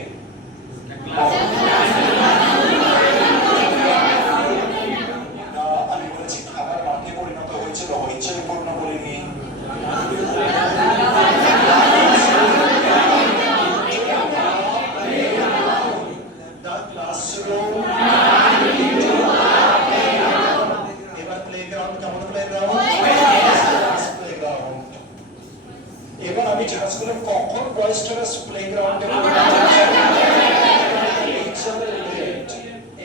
আমি বলেছি খেলার মাঠে পরিণত হয়েছিল, হইচই পূর্ণ বলিনি। এবার প্লেগ্রাউন্ড কেমন? প্লেগ্রাউন্ড, এবার আমি জিজ্ঞাসা করলাম কখন বয়েস্টারাস প্লেগ্রাউন্ডে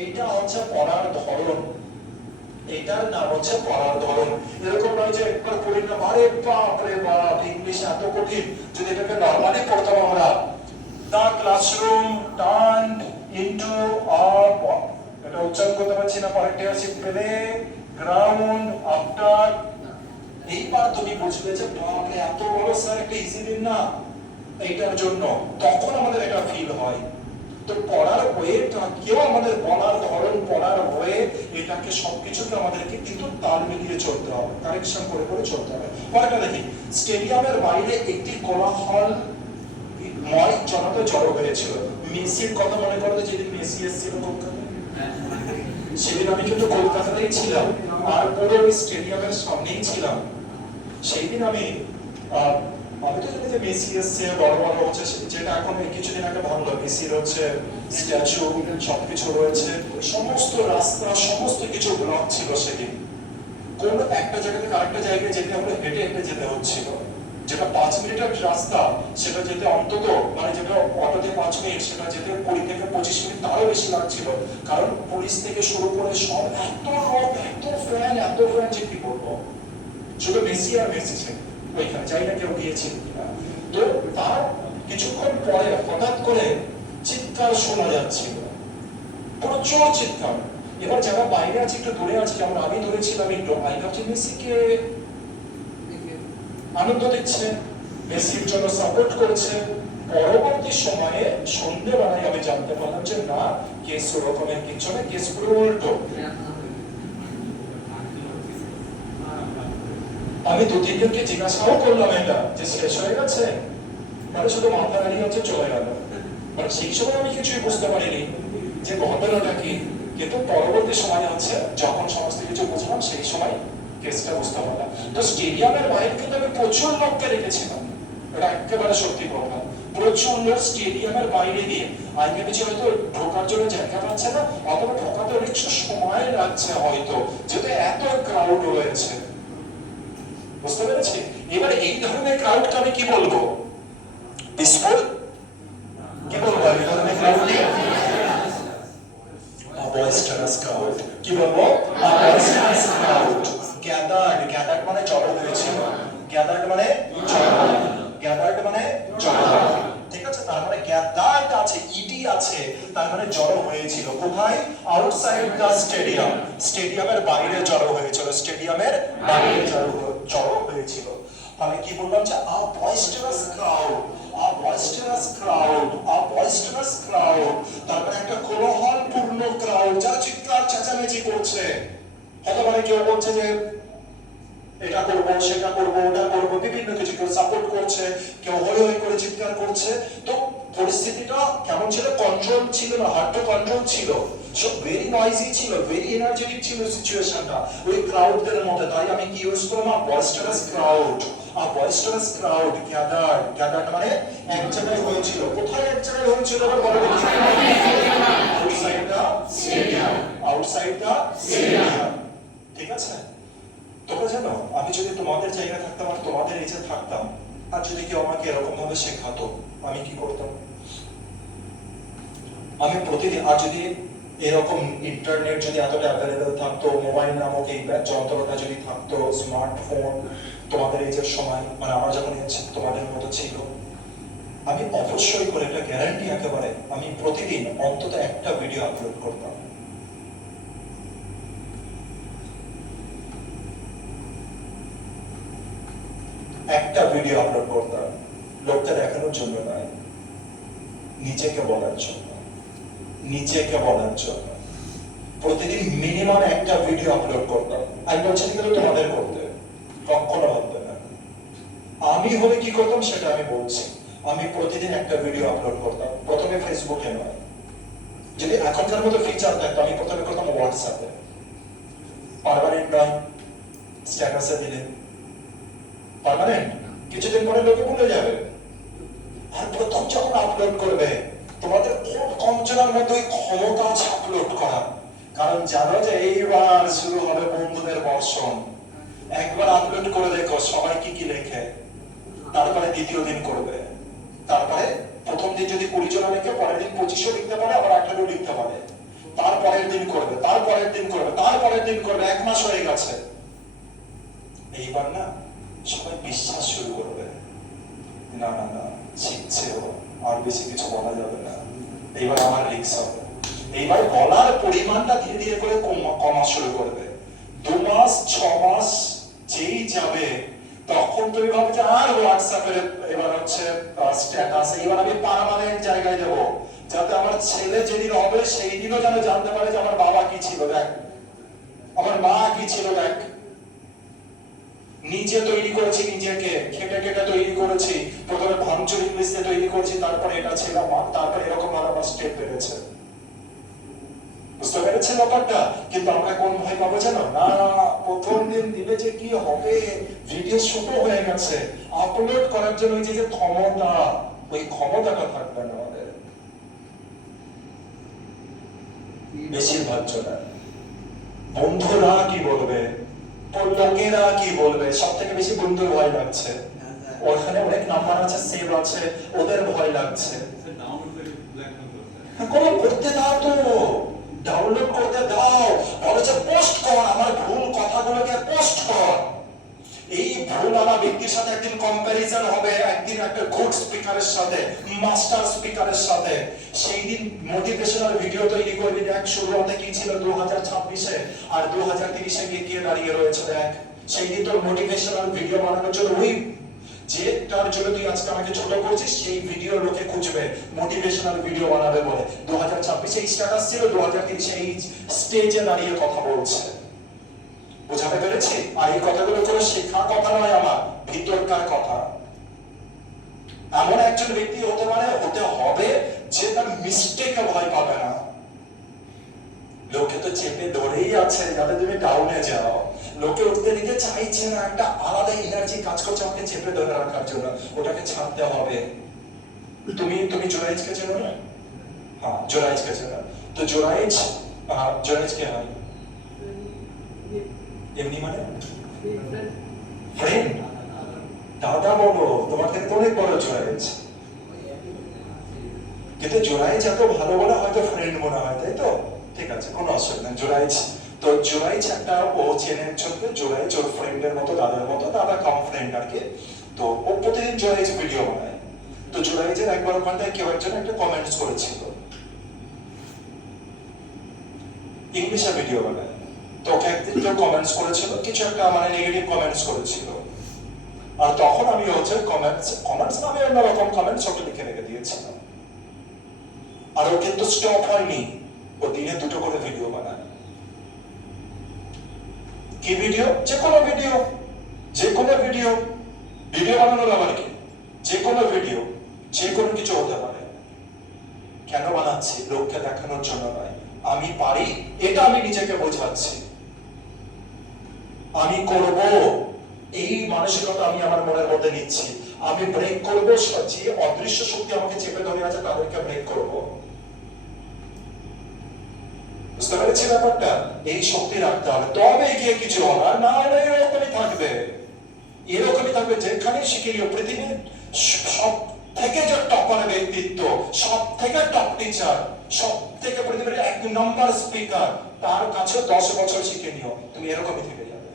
এইটা হচ্ছে পড়ার ধরন, এটার নাম হচ্ছে পড়ার ধরন। এরকম নয় যে একবার পড়ি না, আরে বাপ রে বাপ ইংলিশ এত কঠিন, যদি এটাকে নরমালি পড়তাম আমরা। দ্য ক্লাসরুম টার্নড ইনটু আ, এটা উচ্চারণ করতে পারছি না, পরেরটা আছে প্লে গ্রাউন্ড আফটার। এইবার তুমি বুঝবে যে বাপ রে এত বড় স্যার একটা ইজি দিন না এইটার জন্য, তখন আমাদের এটা ফিল হয়। তো পড়ার ওয়েটা কেউ আমাদের বলার ধরন, পড়ার ওয়ে, এটাকে সবকিছুকে আমাদেরকে কিন্তু তাল মিলিয়ে চলতে হবে, কারেকশন করে করে চলতে হবে। পরেরটা দেখি, স্টেডিয়ামের বাইরে একটি কোলাহল ময় জনতা জড়ো হয়েছিল। মেসির কথা মনে করো, যেদিন মেসি এসেছিল কলকাতায়, সেদিন আমি কিন্তু কলকাতাতেই ছিলাম, আর পুরো ওই স্টেডিয়ামের সামনেই ছিলাম। সেই দিন আমি তো জানি যে মেসি এসছে, বড় বড় হচ্ছে, যেটা এখন কিছুদিন আগে ভাবলো মেসির হচ্ছে স্ট্যাচু, সবকিছু রয়েছে, সমস্ত রাস্তা সমস্ত কিছু ব্লক ছিল সেদিন। কোন একটা জায়গা থেকে আরেকটা জায়গায় যেতে হলে হেঁটে হেঁটে যেতে হচ্ছিল, যেটা 5 মিনিটের রাস্তা সেটা যেতে অন্তত মানে যেটা অটোতে 5 মিনিট, সেটা যেতে 20 থেকে 25 মিনিট তারও বেশি লাগছিল, কারণ পুলিশ থেকে শুরু করে সব এত লোক, এত ফ্যান যে কি বলবো। শুধু মেসি আর মেসি ছিল ওইখানে, যাই না কেউ গিয়েছিল কিনা। তো তার কিছুক্ষণ পরে হঠাৎ করে চিৎকার শোনা যাচ্ছিল, প্রচুর চিৎকার। এবার যারা বাইরে আছে একটু দূরে আছে, যেমন আমি ধরেছিলাম একটু, আমি ভাবছি মেসিকে আনন্দ দিচ্ছে, মেসির জন্য সাপোর্ট করছে। পরবর্তী সময়ে সন্ধ্যেবেলায় আমি জানতে পারলাম যে না, কেস ওরকমের কিছু না, কেস পুরো উল্টো। আমি 2-3 জনকে জিজ্ঞাসাও করলাম এটা যে শেষ হয়ে গেছে, মানে শুধু মাথা নাড়িয়ে হচ্ছে চলে গেল। মানে সেই সময় আমি কিছুই বুঝতে পারিনি যে ঘটনাটা কি, কিন্তু পরবর্তী সময় হচ্ছে যখন সমস্ত কিছু বুঝলাম সেই সময় কেসটা বুঝতে পারলাম। তো স্টেডিয়ামের বাইরে কিন্তু আমি প্রচুর লোককে রেখেছিলাম, এটা একেবারে সত্যি কথা। প্রচুর লোক স্টেডিয়ামের বাইরে দিয়ে আগে পিছনে তো ঢোকার জন্য জায়গা পাচ্ছে না, অথবা ঢোকাতে অনেক সময় লাগছে হয়তো, যেহেতু এত ক্রাউড রয়েছে। বুঝতে পেরেছি? এবার এই ধরনের ক্রাউডকে আমি কি বলবো? পিসফুল? কি বলবো এই ধরনের ক্রাউডকে? boisterous crowd। কি বলবো? boisterous crowd। gathered মানে জড়ো হয়েছিল। gathered মানে জড়ো। gathered মানে জড়ো। ঠিক আছে? তার মানে gathered আছে, ইডি আছে, তার মানে জড়ো হয়েছিল। কোথায়? Outside the stadium. স্টেডিয়ামের বাইরে জড়ো হয়েছিল। স্টেডিয়ামের বাইরে জড়ো হয়েছিল। আমি কি বললাম যে a boisterous crowd, a boisterous crowd, a boisterous crowd, তারপরে একটা কোলাহলপূর্ণ ক্রাউড যারা চিৎকার চেঁচামেচি করছে। হয়তো মানে কেউ বলছে যে এটা করবো, সেটা করবো, ওটা করবো, বিভিন্ন কিছু কেউ সাপোর্ট করছে, কেউ হই হই করে চিৎকার করছে। তো পরিস্থিতিটা কেমন ছিল? কন্ট্রোল ছিল না, হার্ড টু কন্ট্রোল ছিল। সো ভেরি নয়েজি ছিল, ভেরি এনার্জেটিক ছিল সিচুয়েশনটা ওই ক্রাউডদের মধ্যে। তাই আমি কি ইউজ করলাম? boisterous crowd, a boisterous crowd gathered মানে এক জায়গায় হয়েছিল। কোথায় এক জায়গায় হয়েছিল? বলো দেখি। আউটসাইড দা স্টেডিয়াম, আউটসাইড দা স্টেডিয়াম। ঠিক আছে? তোমরা জানো, আমি যদি তোমাদের জায়গায় থাকতাম আর তোমাদের এই যে থাকতাম, আর যদি কেউ আমাকে এরকম ভাবে শেখাতো, আমি কি করতাম? আমি প্রতিদিন, আর যদি এরকম ইন্টারনেট যদি এতটা অ্যাভেলেবল থাকতো, মোবাইল নামক এই যন্ত্রটা যদি থাকতো, স্মার্টফোন তোমাদের এই যে সময়, মানে আমার যখন তোমাদের মতো ছিল, আমি অবশ্যই করে একটা গ্যারান্টি একেবারে, আমি প্রতিদিন অন্তত একটা ভিডিও আপলোড করতাম। একটা ভিডিও আপলোড করতাম, লোকটা দেখানোর জন্য নয়, নিজেকে বলার জন্য, নিজেকে বলার জন্য। প্রতিদিন মিনিমাম একটা ভিডিও আপলোড করতাম। আমি বলছি কিন্তু তোমাদের করতে কখনো ভাববে না। আমি হলে কি করতাম সেটা আমি বলছি। আমি প্রতিদিন একটা ভিডিও আপলোড করতাম, প্রথমে ফেসবুকে নয়। যদি এখনকার মতো ফিচার থাকতো, আমি প্রথমে করতাম হোয়াটসঅ্যাপে, পার্মানেন্ট নয়, স্ট্যাটাসে দিলে পার্মানেন্ট, কিছুদিন পরে লোকে ভুলে যাবে। আর প্রথম যখন আপলোড করবে, তোমাদের খুব কম জনের মধ্যে ক্ষমতা আছে আপলোড করা, কারণ জানো যে এইবার শুরু হবে বন্ধুদের বর্ষণ। একবার আপলোড করে দেখো সবাই কি কি লেখে, তারপরে দ্বিতীয় দিন করবে, তারপরে প্রথম দিন যদি 20 জন লেখে, পরের দিন 25ও লিখতে পারে, আবার 18ও লিখতে পারে, তারপরের দিন করবে, তারপরের দিন করবে, তারপরের দিন করবে, 1 মাস হয়ে গেছে। এইবার না সবাই বিশ্বাস শুরু করবে, না না না শিখছেও, আর বেশি কিছু বলা যাবে না, এইবার আমার রিস্ক হবে। এইবার বলার পরিমাণটা ধীরে ধীরে করে কমা শুরু করবে। 2 মাস 6 মাস যেই যাবে, তখন তুমি ভাবে যে আর হোয়াটসঅ্যাপের এবার হচ্ছে স্ট্যাটাস, এবার আমি পার্মানেন্ট জায়গায় দেবো, যাতে আমার ছেলে যেদিন হবে সেই দিনও যেন জানতে পারে যে আমার বাবা কি ছিল দেখ, আমার মা কি ছিল দেখ। নিজে তৈরি করেছি, নিজেকে খেটে খেটে তৈরি করেছি, প্রথমে ভাঙচুর ইংলিশে তৈরি করেছি, তারপরে এটা ছিল আমার, তারপরে এরকম আমার স্টেপ বেড়েছে। বুঝতে পেরেছেন ব্যাপারটা? কিন্তু আমরা কোন ভয় পাবো জানো? না প্রথম দিন দিলে যে কি হবে, ভিডিও শুট হয়ে গেছে, আপলোড করার জন্য ওই যে ক্ষমতা, ওই ক্ষমতাটা থাকবে না আমাদের বেশিরভাগ জনের। বন্ধুরা কি বলবে, লোকেরা কি বলবে, সব থেকে বেশি বন্ধুর ভয় লাগছে। ওখানে অনেক নাম্বার আছে, সেভ আছে, ওদের ভয় লাগছে। কোনো করতে দাও তো, ডাউনলোড করতে দাও, বলে যে পোস্ট কর, আমার ভুল কথাগুলোকে পোস্ট কর। এই ভুল আমার ব্যক্তির সাথে একদিন কম্প্যারিজন হবে, একদিন একটা গুড স্পিকারের সাথে, মাস্টার স্পিকারের সাথে। সেই দিন মোটিভেশনাল ভিডিও তৈরি করবি, দেখ শুরুতে কি ছিল 2026-এ, আর 2030-এ গিয়ে দাঁড়িয়ে রয়েছে দেখ। সেই দিন তোর মোটিভেশনাল ভিডিও বানানোর জন্য ওই যেটার জন্য তুই আজকে আমাকে ছোট করছিস, সেই ভিডিও লোকে খুঁজবে, মোটিভেশনাল ভিডিও বানাবে বলে। 2026-এ এই স্ট্যাটাস ছিল, 2030-এ এই স্টেজে দাঁড়িয়ে কথা বলছে। বুঝাতে পেরেছি? আর এই কথাগুলো কোনো শেখার কথা নয়, আমার ভিতরকার কথা। এমন একজন ব্যক্তি হতে পারে, হতে হবে, যে তার মিস্টেকে ভয় পাবে না। লোকে তো চেপে ধরেই আছে যাতে তুমি ডাউনে যাও, লোকে উঠতে দিতে চাইছে না, একটা আলাদা এনার্জি কাজ করছে আমাকে চেপে ধরে রাখার জন্য, ওটাকে ছাড়তে হবে। তুমি জোরাইজকে চেনো না? হ্যাঁ, জোরাইজকে চেনো। তো জোরাইজ কে হয়? এমনি মানে ফ্রেন্ড, দাদা বলো, তোমার থেকে তো অনেক বড় জোরাইজ। কিন্তু জোরাইজ এত ভালো বলে হয়তো ফ্রেন্ড মনে হয়, তাই তো? ঠিক আছে, কোনো অসুবিধা নেই। জোরাইজ, তো জোরাইজ একটা, ও চেনে একজনকে, জোরাইজ ওর ফ্রেন্ডের মতো, দাদার মতো, দাদা কাম ফ্রেন্ড আর কি। তো ও প্রতিদিন জোরাইজ ভিডিও বানায়। তো জোরাইজের একবার ওখানটায় কেউ একজন একটা কমেন্টস করেছিল, ইংলিশে ভিডিও বানায়। তো ওকে একদিন কেউ কমেন্টস করেছিল, কিছু একটা মানে নেগেটিভ কমেন্টস করেছিল। আর তখন আমি হচ্ছে কমেন্টস আমি অন্যরকম কমেন্টস ওকে লিখে রেখে দিয়েছিলাম। আর ও কিন্তু স্টপ হয়নি, ও দিনে 2টো করে ভিডিও বানায়। কি ভিডিও? যে কোনো ভিডিও, যে কোনো ভিডিও, ভিডিও বানানোর আবার কি, যে কোনো ভিডিও, যে কোনো কিছু হতে পারে। কেন বানাচ্ছি? লোককে দেখানোর জন্য নয়, আমি পারি এটা আমি নিজেকে বোঝাচ্ছি, আমি করব, এই মানসিকতা আমি আমার মনের মধ্যে নিচ্ছি। আমি ব্রেক করব, যে অদৃশ্য শক্তি আমাকে চেপে ধরে আছে তাদেরকে ব্রেক করব। বুঝতে পেরেছি ব্যাপারটা? এই শক্তি রাখতে হবে, তবে গিয়ে কিছু হবে। না না, এরকমই থাকবে, এরকমই থাকবে। যেখানে শিখে নিও, পৃথিবীর সব থেকে যে টপার ব্যক্তিত্ব, সব থেকে টপ টিচার, সব থেকে পৃথিবীর 1 নম্বর স্পিকার, তার কাছে 10 বছর শিখে নিও, তুমি এরকমই থেকে যাবে।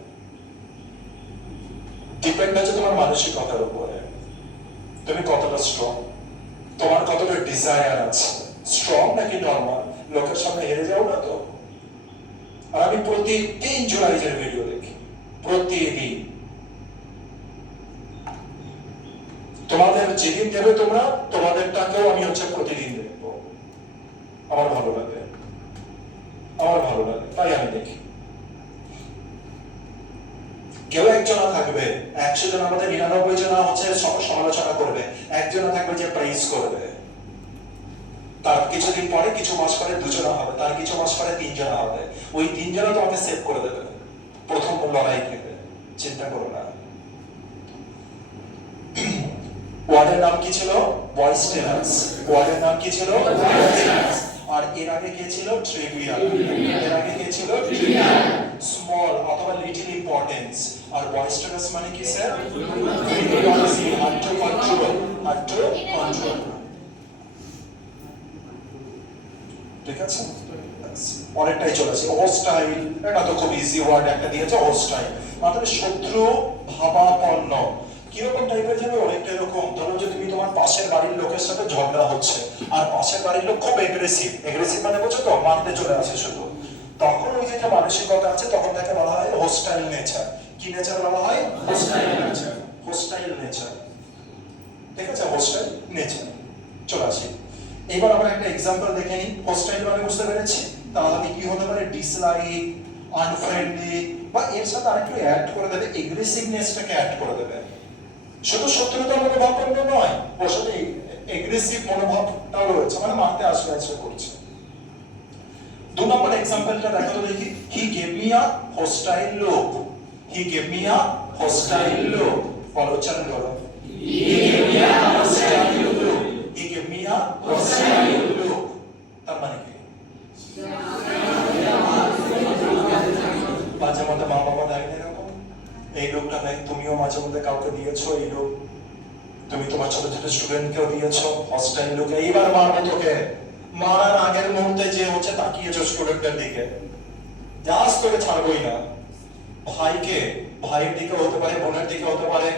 ডিপেন্ড আছে তোমার মানসিকতার উপরে, তুমি কতটা স্ট্রং, তোমার কতটা ডিজায়ার আছে। স্ট্রং নাকি নরমাল? লোকের সামনে হেরে যাও না তো। আর আমি প্রতিদিন জোরাইজের ভিডিও দেখি, প্রতিদিন। তোমাদের যেদিন দেবে তোমরা, তোমাদেরটাকেও আমি হচ্ছে প্রতিদিন দেখবো। আমার ভালো লাগে, আমার ভালো লাগে, তাই আমি দেখি। কেউ একজন থাকবে, 100 জন আমাদের 99 জন হচ্ছে সমালোচনা করবে, একজন থাকবে যে প্রাইজ করবে। তার কিছুদিন পরে, কিছু মাস পরে 2 জন হবে, তার কিছু মাস পরে 3 জন হবে। ওই 3 জন তোমাকে সেভ করে দেবে প্রথম লড়াই থেকে, চিন্তা করো না। ওয়ার্ডের নাম কি ছিল? বয়েস্টেরাস। ওয়ার্ডের নাম কি ছিল? বয়েস্টেরাস। আর এর আগে কে ছিল? ট্রিভিয়াল। এর আগে কে ছিল? ট্রিভিয়াল, স্মল অথবা লিটল ইম্পর্টেন্স। আর বয়েস্টেরাস মানে কি sir? Hard to control, hard to control. ঠিক আছে, অনেকটাই চলেছে। হোস্টাইল, এটা তো খুব ইজি ওয়ার্ড একটা দিয়েছে, হোস্টাইল মানে শত্রু ভাবাপন্ন। কিরকম টাইপের যাবে? অনেকটা এরকম, ধরো যে তুমি তোমার পাশের বাড়ির লোকের সাথে ঝগড়া হচ্ছে, আর পাশের বাড়ির লোক খুব এগ্রেসিভ। এগ্রেসিভ মানে বোঝো তো, মারতে চলে আসে শুধু। তখন ওই যে মানসিকতা আছে, তখন তাকে বলা হয় হোস্টাইল নেচার। কি নেচার বলা হয়? Hostile nature. হোস্টাইল নেচার, ঠিক আছে, হোস্টাইল নেচার। চলে আসি, এবার আমরা একটা এক্সাম্পল দেখে নিই। হোস্টাইল মানে বুঝতে পেরেছি, তাহলে কি হতে পারে? ডিসলাইক, আনফ্রেন্ডলি, বা এর সাথে আরেকটু অ্যাড করে দেবে, এগ্রেসিভনেসটাকে অ্যাড করে দেবে। শুধু শত্রুতার মনোভাবপন্ন নয়, ওর সাথে এগ্রেসিভ মনোভাবটাও রয়েছে, মানে মারতে আসবে করছে। 2 নম্বর এক্সাম্পলটা দেখো তো দেখি। He gave me a hostile look. He gave me a hostile look. বলো, উচ্চারণ করো। He gave me a hostile look. He gave me a hostile look. তার মানে কি? মাঝে মধ্যে মা বাবা দেয় না এরকম, এই লোকটা দেয়। তুমিও মাঝে মধ্যে কাউকে দিয়েছো এই লোক, তুমি তোমার ছোট ছোট স্টুডেন্টকেও দিয়েছো হোস্টাইল লুক। এইবার মারবো তোকে। মারার আগের মুহূর্তে যে হচ্ছে তাকিয়েছো স্টুডেন্টের দিকে, জাস্ট তোকে ছাড়বোই না। ভাইকে, ভাইয়ের দিকে হতে পারে, বোনের দিকে হতে পারে,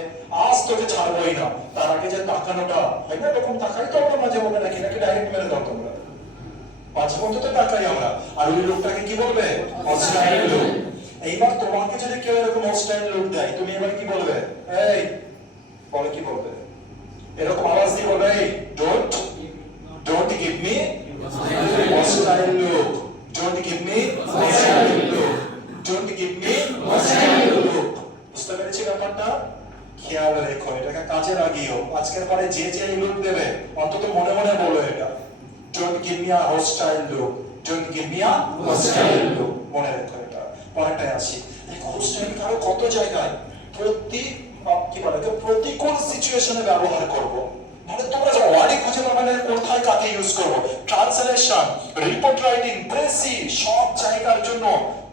আজ তোকে ছাড়বোই না। তার আগে যে তাকানোটা হয় না, এরকম তাকাই তো আমরা মাঝে মধ্যে, নাকি নাকি ডাইরেক্ট মেরে দাও তোমরা? মাঝে মধ্যে তো তাকাই আমরা। আর ওই লোকটাকে কি বলবে? Hostile look. এইবার তোমাকে যদি কেউ এরকম হোস্টাইল লুক দেয়, তুমি এবার কি বলবে? এই বলে, কি বলবে? এরকম আওয়াজ দিয়ে বলবে, এই don't give me hostile look, don't give me hostile look, don't give me hostile look. বুঝতে পেরেছি ব্যাপারটা? খেয়াল রেখো, এটাকে কাজে লাগিও। আজকের পরে যে যে লুক দেবে, অন্তত মনে মনে বলো এটা, don't give me a hostile look, don't give me a hostile look. মনে রেখো এটা। পরেরটায় আসি। হোস্টাইল কারো কত জায়গায়, কি বলে, প্রতিকূল সিচুয়েশনে ব্যবহার করব। মানে তোমরা যে ওয়ার্ডই খুঁজে পাবে না কোথায় কাকে ইউজ করবো। ট্রান্সলেশন, রিপোর্ট রাইটিং, প্রেসি, সব জায়গার জন্য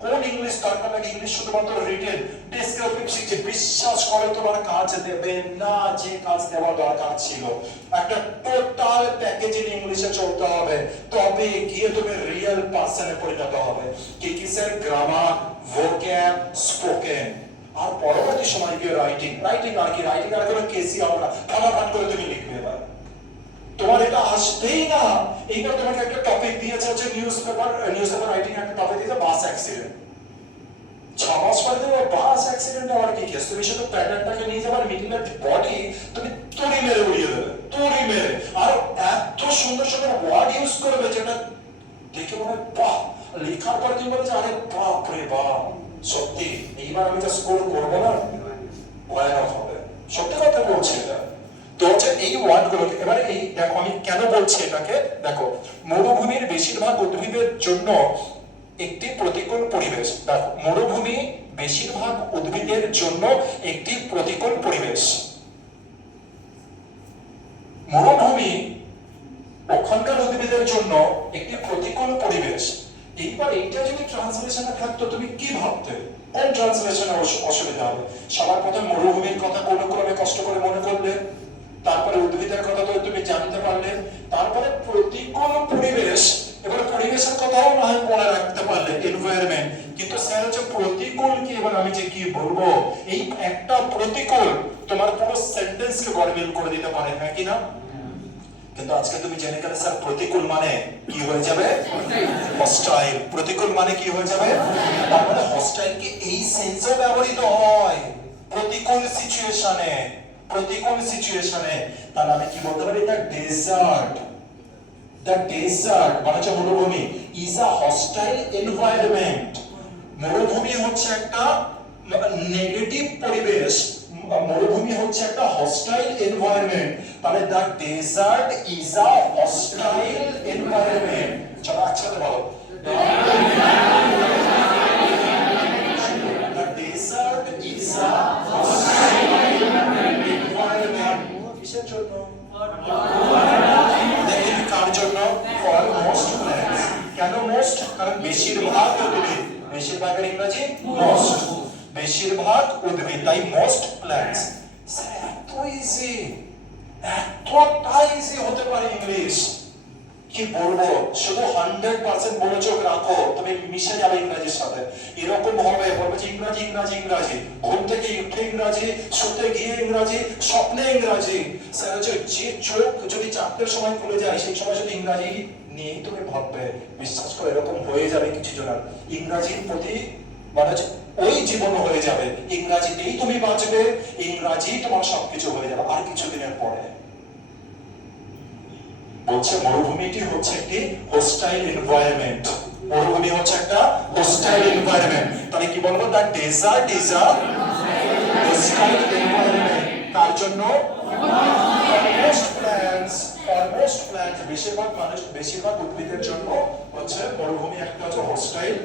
কোন ইংলিশ দরকার লাগে? ইংলিশ শুধুমাত্র রিটেন ডেসক্রিপটিভ শিখছে। বিশ্বাস করে তোমার কাজ দেবে না যে কাজ দেওয়া দরকার ছিল। একটা টোটাল প্যাকেজ ইন ইংলিশে চলতে হবে, তবে গিয়ে তুমি রিয়েল পার্সনে পরিণত হবে। কি কিসের? Grammar, vocab, spoken. আর পরবর্তী সময় গিয়ে রাইটিং। রাইটিং আর কি? রাইটিং আর কোনো কেসই হবে না, ফাটাফাট করে তুমি লিখবে। এবার তোমার এটা আসবেই না। এইবার তোমাকে একটা টপিক দিয়েছে হচ্ছে নিউজ পেপার রাইটিং, একটা টপিক দিয়েছে বাস অ্যাক্সিডেন্ট। 6 মাস পরে তুমি বাস অ্যাক্সিডেন্ট আবার কি কেস? তুমি শুধু প্যাটার্নটাকে নিয়ে যাবার মিডিল এর বডি তুমি তুড়ি মেরে উড়িয়ে দেবে, তুড়ি মেরে। আর এত সুন্দর সুন্দর ওয়ার্ড ইউজ করবে যেটা দেখে মনে হয় বাহ, লেখার পর তুমি বলছো আরে বাপ রে বাপ, সত্যি এইবার আমি যা স্কোর করবো না, ভয়ানক হবে। সত্যি কথা বলছি এটা। তো হচ্ছে এই ওয়ার্ডগুলোকে এবারে এই দেখো আমি কেন বলছি এটাকে। দেখো, মরুভূমির বেশিরভাগ উদ্ভিদের জন্য একটি প্রতিকূল পরিবেশ। দেখো, মরুভূমি বেশিরভাগ উদ্ভিদের জন্য একটি প্রতিকূল পরিবেশ। মরুভূমি ওখানকার উদ্ভিদের জন্য একটি প্রতিকূল পরিবেশ। এইবার এইটা যদি ট্রান্সলেশনে থাকতো তুমি কি ভাবতে? কোন ট্রান্সলেশনে অসুবিধা হবে? সবার প্রথমে মরুভূমির কথা কোনো ক্রমে কষ্ট করে মনে করলে, তারপরে উদ্ভিদের কথা তো তুমি জানতে পারলে, তারপরে প্রতিকূল পরিবেশ। এবার পরিবেশের কথাও না হয় মনে রাখতে পারলে, এনভায়রনমেন্ট। কিন্তু স্যার হচ্ছে প্রতিকূল কি? এবার আমি যে কি বলবো, এই একটা প্রতিকূল তোমার পুরো সেন্টেন্সকে গড়মিল করে দিতে পারে, হ্যাঁ কি না? কিন্তু আজকে তুমি জেনে গেলে স্যার প্রতিকূল মানে কি হয়ে যাবে? হস্টাইল। প্রতিকূল মানে কি হয়ে যাবে? তার মানে হস্টাইল কি এই সেন্সে ব্যবহৃত হয় প্রতিকূল সিচুয়েশনে। প্রতিকূল সিচুয়েশনে তাহলে আমি কি বলতে পারি? দ্য ডেজার্ট মানে হচ্ছে মরুভূমি ইজ আ হস্টাইল এনভায়রনমেন্ট। মরুভূমি হচ্ছে একটা নেগেটিভ পরিবেশ, মরুভূমি হচ্ছে একটা হস্টাইল এনভায়রনমেন্ট। তাহলে the desert is a hostile environment. চলো একসাথে বলো, the desert is a hostile environment. কিসের জন্য? দেখেন কার জন্য? For most plants. কেন মোস্ট? কারণ বেশিরভাগ উদ্ভিদ, বেশিরভাগের ইংরেজি মোস্ট, বেশিরভাগ উদ্ভিদ, তাই মোস্ট প্ল্যান্টস। এত ইজি, এতটা ইজি হতে পারে ইংলিশ, কি বলবো। শুধু 100% মনোযোগ রাখো, তুমি মিশে যাবে ইংরেজির সাথে। এরকম হবে বলবে যে ইংরাজি ইংরাজি ইংরাজি, ঘুম থেকে উঠে ইংরাজি, শুতে গিয়ে ইংরাজি, স্বপ্নে ইংরাজি। স্যার হচ্ছে যে চোখ যদি 4টের সময় খুলে যায় সেই সময় যদি ইংরাজি নিয়েই তুমি ভাববে, বিশ্বাস করে এরকম হয়ে যাবে কিছু জনের। ইংরাজির প্রতি মানে ওই জীবন হয়ে যাবে, ইংরাজিতেই তুমি বাঁচবে, ইংরাজি তোমার সবকিছু হয়ে যাবে। আর কিছুদিনের পরে বলছে মরুভূমিটি হচ্ছে একটি হোস্টাইল এনভায়রনমেন্ট। মরুভূমি হচ্ছে একটা হোস্টাইল এনভায়রনমেন্ট। তাহলে কি বলবো? The desert is a hostile environment. তার জন্য অলমোস্ট প্ল্যান্টস, বেশিরভাগ মানুষ, বেশিরভাগ উদ্ভিদের জন্য হচ্ছে মরুভূমি একটা হচ্ছে হোস্টাইল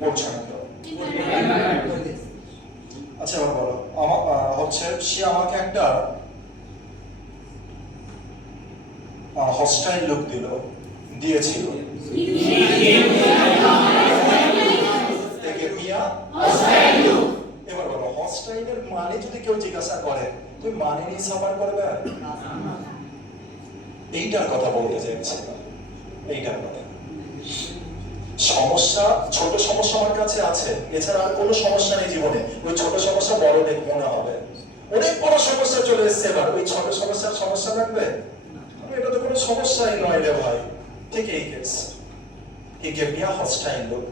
পরিবেশ। আচ্ছা এবার বলো, আমার হচ্ছে সে আমাকে একটা হস্টাইল লুক দিয়েছিল। এবার বলো, হস্টাইলের মানে যদি কেউ জিজ্ঞাসা করে তুমি মানে নিয়ে সাফার করবে? এইটার কথা বলতে চাইছি, এইটার কথা। সমস্যা, ছোট সমস্যা আমার কাছে আছে, এছাড়া আর কোনো সমস্যা নেই জীবনে। ওই ছোট সমস্যা বড় মনে হবে, অনেক বড় সমস্যা চলে এসছে, এবার ওই ছোট সমস্যার সমস্যা রাখবে? এটা তো কোনো সমস্যাই নয় রে ভাই। ঠিক এই case, he gave me a hostile look,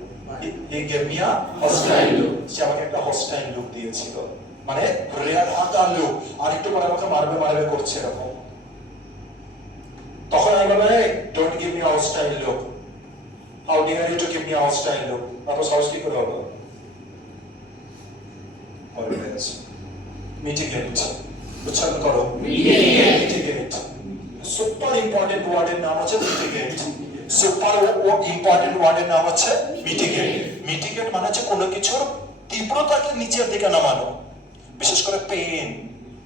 he gave me a hostile look। সে আমাকে একটা হস্টাইল লুক দিয়েছিল, মানে রেয়ার হাঁটা লুক, আর একটু পরে আমাকে মারবে মারবে করছে এরকম। তখন আমি বলবো, don't give me a hostile look, how dare you to give me a hostile look। তারপর সাহস কি করে হলো? মিটিগেট, উচ্চারণ করো, মিটিগেট। সুপার ইম্পর্টেন্ট ওয়ার্ডের নাম হচ্ছে মিটিগেট। সুপার ইম্পর্টেন্ট ওয়ার্ডের নাম হচ্ছে মিটিগেট। মিটিগেট মানে হচ্ছে কোনো কিছুর তীব্রতাকে নিচের দিকে নামানো, বিশেষ করে পেইন,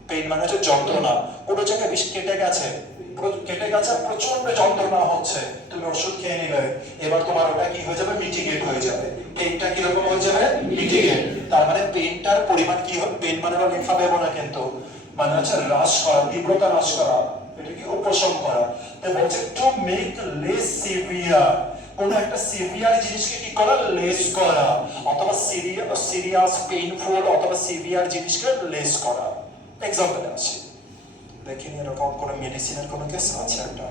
পেইন মানে হচ্ছে যন্ত্রণা, কোনো জায়গায় বেশি কেটে গেছে, প্রচন্ড যন্ত্রণা হচ্ছে, তুমি ওষুধ খেয়ে নিলে, এবার তোমার ওটা কি হয়ে যাবে, মিটিগেট হয়ে যাবে। পেইনটা কিরকম হয়ে যাবে, মিটিগেট। তার মানে পেইনটার পরিমাণ কি হবে, পেইন মানে লেখা দেবো না কিন্তু, মানে হচ্ছে হ্রাস করা, তীব্রতা হ্রাস করা, এটা কি উপশম করা। তো বলছে টু মেক লেস সিভিয়ার, কোন একটা সিভিয়ার জিনিসকে কি করা, লেস করা, অথবা সিরিয়াস পেইনফুল অথবা সিভিয়ার জিনিসকে লেস করা। এক্সাম্পল আছে, দেখিনি এরকম কোন মেডিসিনের কোন কেস আছে একটা,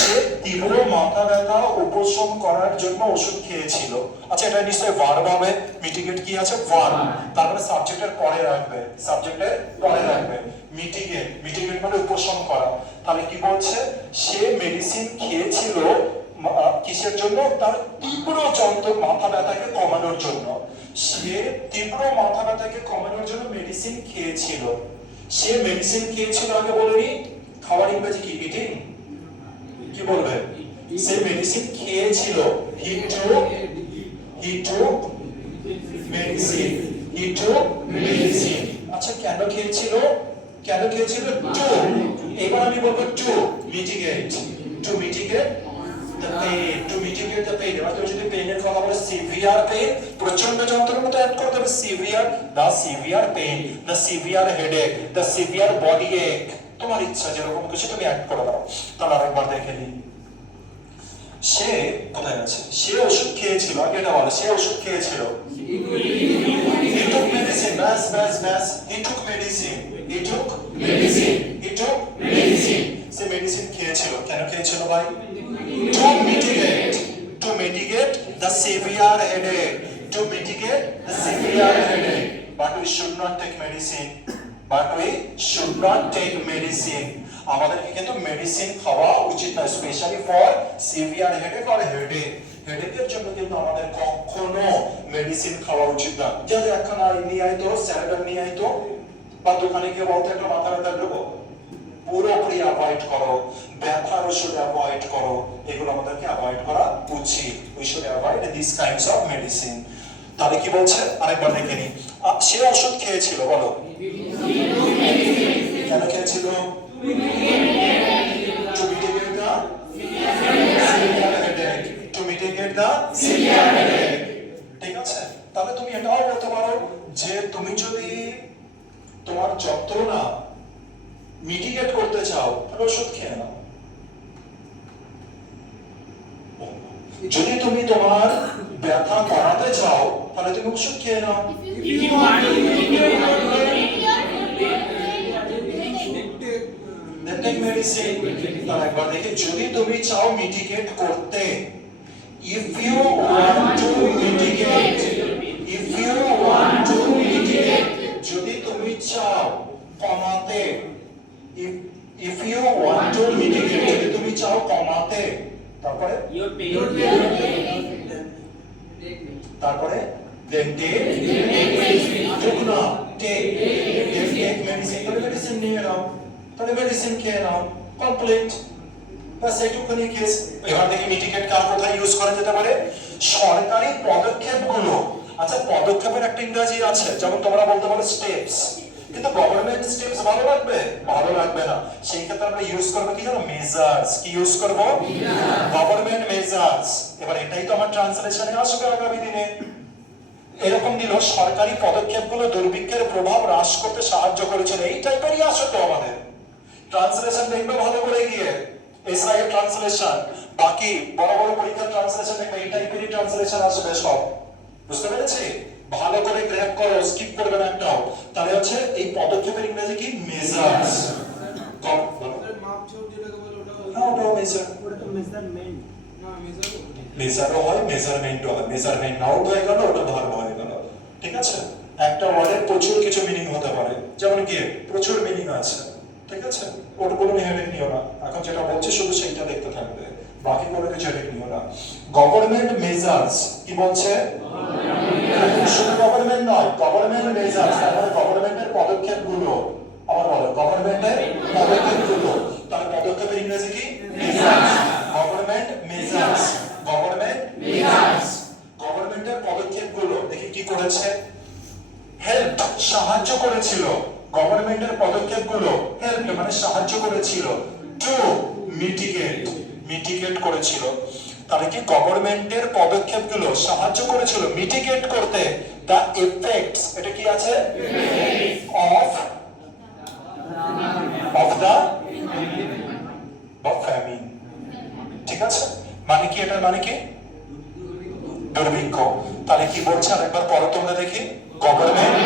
সে তীব্র মাথা ব্যথা উপশম করার জন্য ওষুধ খেয়েছিল। আচ্ছা এটা নিশ্চয়ই ভার্ব হবে, মিটিগেট কি আছে, ভার্ব, তারপরে সাবজেক্টের পরে রাখবে, সাবজেক্টের পরে রাখবে মিটিগেট, মিটিগেট মানে উপশম করা। তাহলে কি বলছে, সে মেডিসিন খেয়েছিল কিসের জন্য, তার তীব্র মাথা ব্যথাকে কমানোর জন্য। সে তীব্র মাথা ব্যথাকে কমানোর জন্য মেডিসিন খেয়েছিল। সে মেডিসিন খেয়েছিল, আগে বলিনি, খাওয়ার ইংরেজি কি, ইটিং, কি বলবে, সে মেডিসিন খেয়েছিল, হি টুক মেডিসিন। আচ্ছা কেন খেয়েছিল, টু, এবার আমি বলবো টু মিটিগেট the pain, এবার তুমি যদি পেইনের কথা বলে সিভিয়ার পেইন, প্রচন্ড যন্ত্রণা, তো অ্যাড করতে হবে severe, severe pain, severe headache, severe body এক, তোমার ইচ্ছা যেরকম কিছু তুমি অ্যাড করে দাও। তাহলে আরেকবার দেখে নিই, সে কোথায় আছে, সে ওষুধ খেয়েছিল, আগে এটা বলে, সে ওষুধ খেয়েছিল, he took medicine, ব্যাস, he took medicine, say medicine খেয়েছিল, কেন খেয়েছিল ভাই, to mitigate the severe headache, but we should not take medicine, আমাদেরকে কিন্তু মেডিসিন খাওয়া উচিত না, specially for severe headache or হেডেকের জন্য কিন্তু আমাদের কখনো মেডিসিন খাওয়া উচিত না। যদি একখানা নিয়ে আইতো, স্যালাড নিয়ে আইতো, বা দোকানে গিয়ে বলতে একটা মাথা ব্যথা দেবো, পুরোপুরি অ্যাভয়েড করো, ব্যথার ওষুধ অ্যাভয়েড করো, এগুলো আমাদেরকে অ্যাভয়েড করা উচিত। We should avoid this kinds of medicine. তাহলে কি বলছে, আরেকবার দেখে নি, সে ওষুধ খেয়েছিল, বলো কেন খেয়েছিল, to mitigate the severe headache, ঠিক আছে। তাহলে তুমি এটাও বলতে পারো যে তুমি যদি তোমার যন্ত্রণা মিটিগেট করতে চাও, তাহলে ওষুধ খেয়ে নাও। যদি তুমি তোমার ব্যথা কমাতে চাও, তাহলে তুমি ওষুধ খেয়ে নাও। Take medicine, তাহলে একবার দেখি, যদি তুমি চাও মিটিগেট করতে, if you want to mitigate, যদি তুমি চাও কমাতে, if you want to mitigate, যদি তুমি চাও কমাতে, তারপরে then take medicine, তাহলে মেডিসিন নিয়ে নাও, তাহলে মেডিসিন খেয়ে নাও, কমপ্লিট, বাস এইটুকুনি কেস। এবার দেখি মিটিগেট কার কোথায় ইউজ করা যেতে পারে, সরকারি পদক্ষেপগুলো। আচ্ছা পদক্ষেপের একটা ইংরেজি আছে, যেমন তোমরা বলতে পারো স্টেপস, কিন্তু গভর্নমেন্ট স্টেপস ভালো লাগবে না, সেই ক্ষেত্রে আমরা ইউজ করব কি জানো, মেজার্স। কি ইউজ করব, গভর্নমেন্ট মেজার্স। এবার এটাই তো আমার ট্রান্সলেশনে আসবে আগামী দিনে, এরকম দিল, সরকারি পদক্ষেপগুলো দুর্ভিক্ষের প্রভাব হ্রাস করতে সাহায্য করেছিল, এই টাইপেরই আসে তো আমাদের ট্রান্সলেশন, দেখবে ভালো করে গিয়ে এসআই এর ট্রান্সলেশন, বাকি বড় বড় পরীক্ষার ট্রান্সলেশন দেখবে এই টাইপেরই ট্রান্সলেশন আসবে সব, বুঝতে পেরেছি? ভালো করে ক্র্যাক করো, স্কিপ করবে না একটাও। তাহলে হচ্ছে এই পদক্ষেপের ইংরেজি কি, মেজার্স। মেজারও হয়, মেজারমেন্টও হয়, মেজারমেন্ট নাও হয়ে গেল, ওটা ভার্ব হয়ে গেল, ঠিক আছে। একটা ওয়ার্ডের প্রচুর কিছু মিনিং হতে পারে, যেমন কি প্রচুর মিনিং আছে, ঠিক আছে, ওটা কোনো হেডেক নিও না, এখন যেটা বলছি শুধু সেইটা দেখতে থাকবে, বাকি কোনো কিছু হেডেক নিও না। গভর্নমেন্ট মেজার্স, কি বলছে, শুধু গভর্নমেন্ট নয়, গভর্নমেন্ট মেজার্স, তারপরে গভর্নমেন্টের পদক্ষেপগুলো, আবার বলো গভর্নমেন্টের পদক্ষেপগুলো, তাহলে পদক্ষেপের ইংরেজি কি, মেজার্স। গভর্নমেন্ট মেজার্স, গভর্নমেন্টের পদক্ষেপগুলো। দেখি কি করেছে, হেল্প সাহায্য করেছিল, গভর্নমেন্টের পদক্ষেপগুলো হেল্প মানে সাহায্য করেছিল টু মিটিগেট করেছিল। তাহলে কি গভর্নমেন্টের পদক্ষেপগুলো সাহায্য করেছিল মিটিগেট করতে দ্য এফেক্টস, এটা কি আছে অফ দ্য ফ্যামিন। ঠিক আছে, মানে কি এটার মানে কি দুর্ভিক্ষ। তাহলে কি বলছে আরেকবার পড়ো তোমরা দেখি, গভর্নমেন্ট,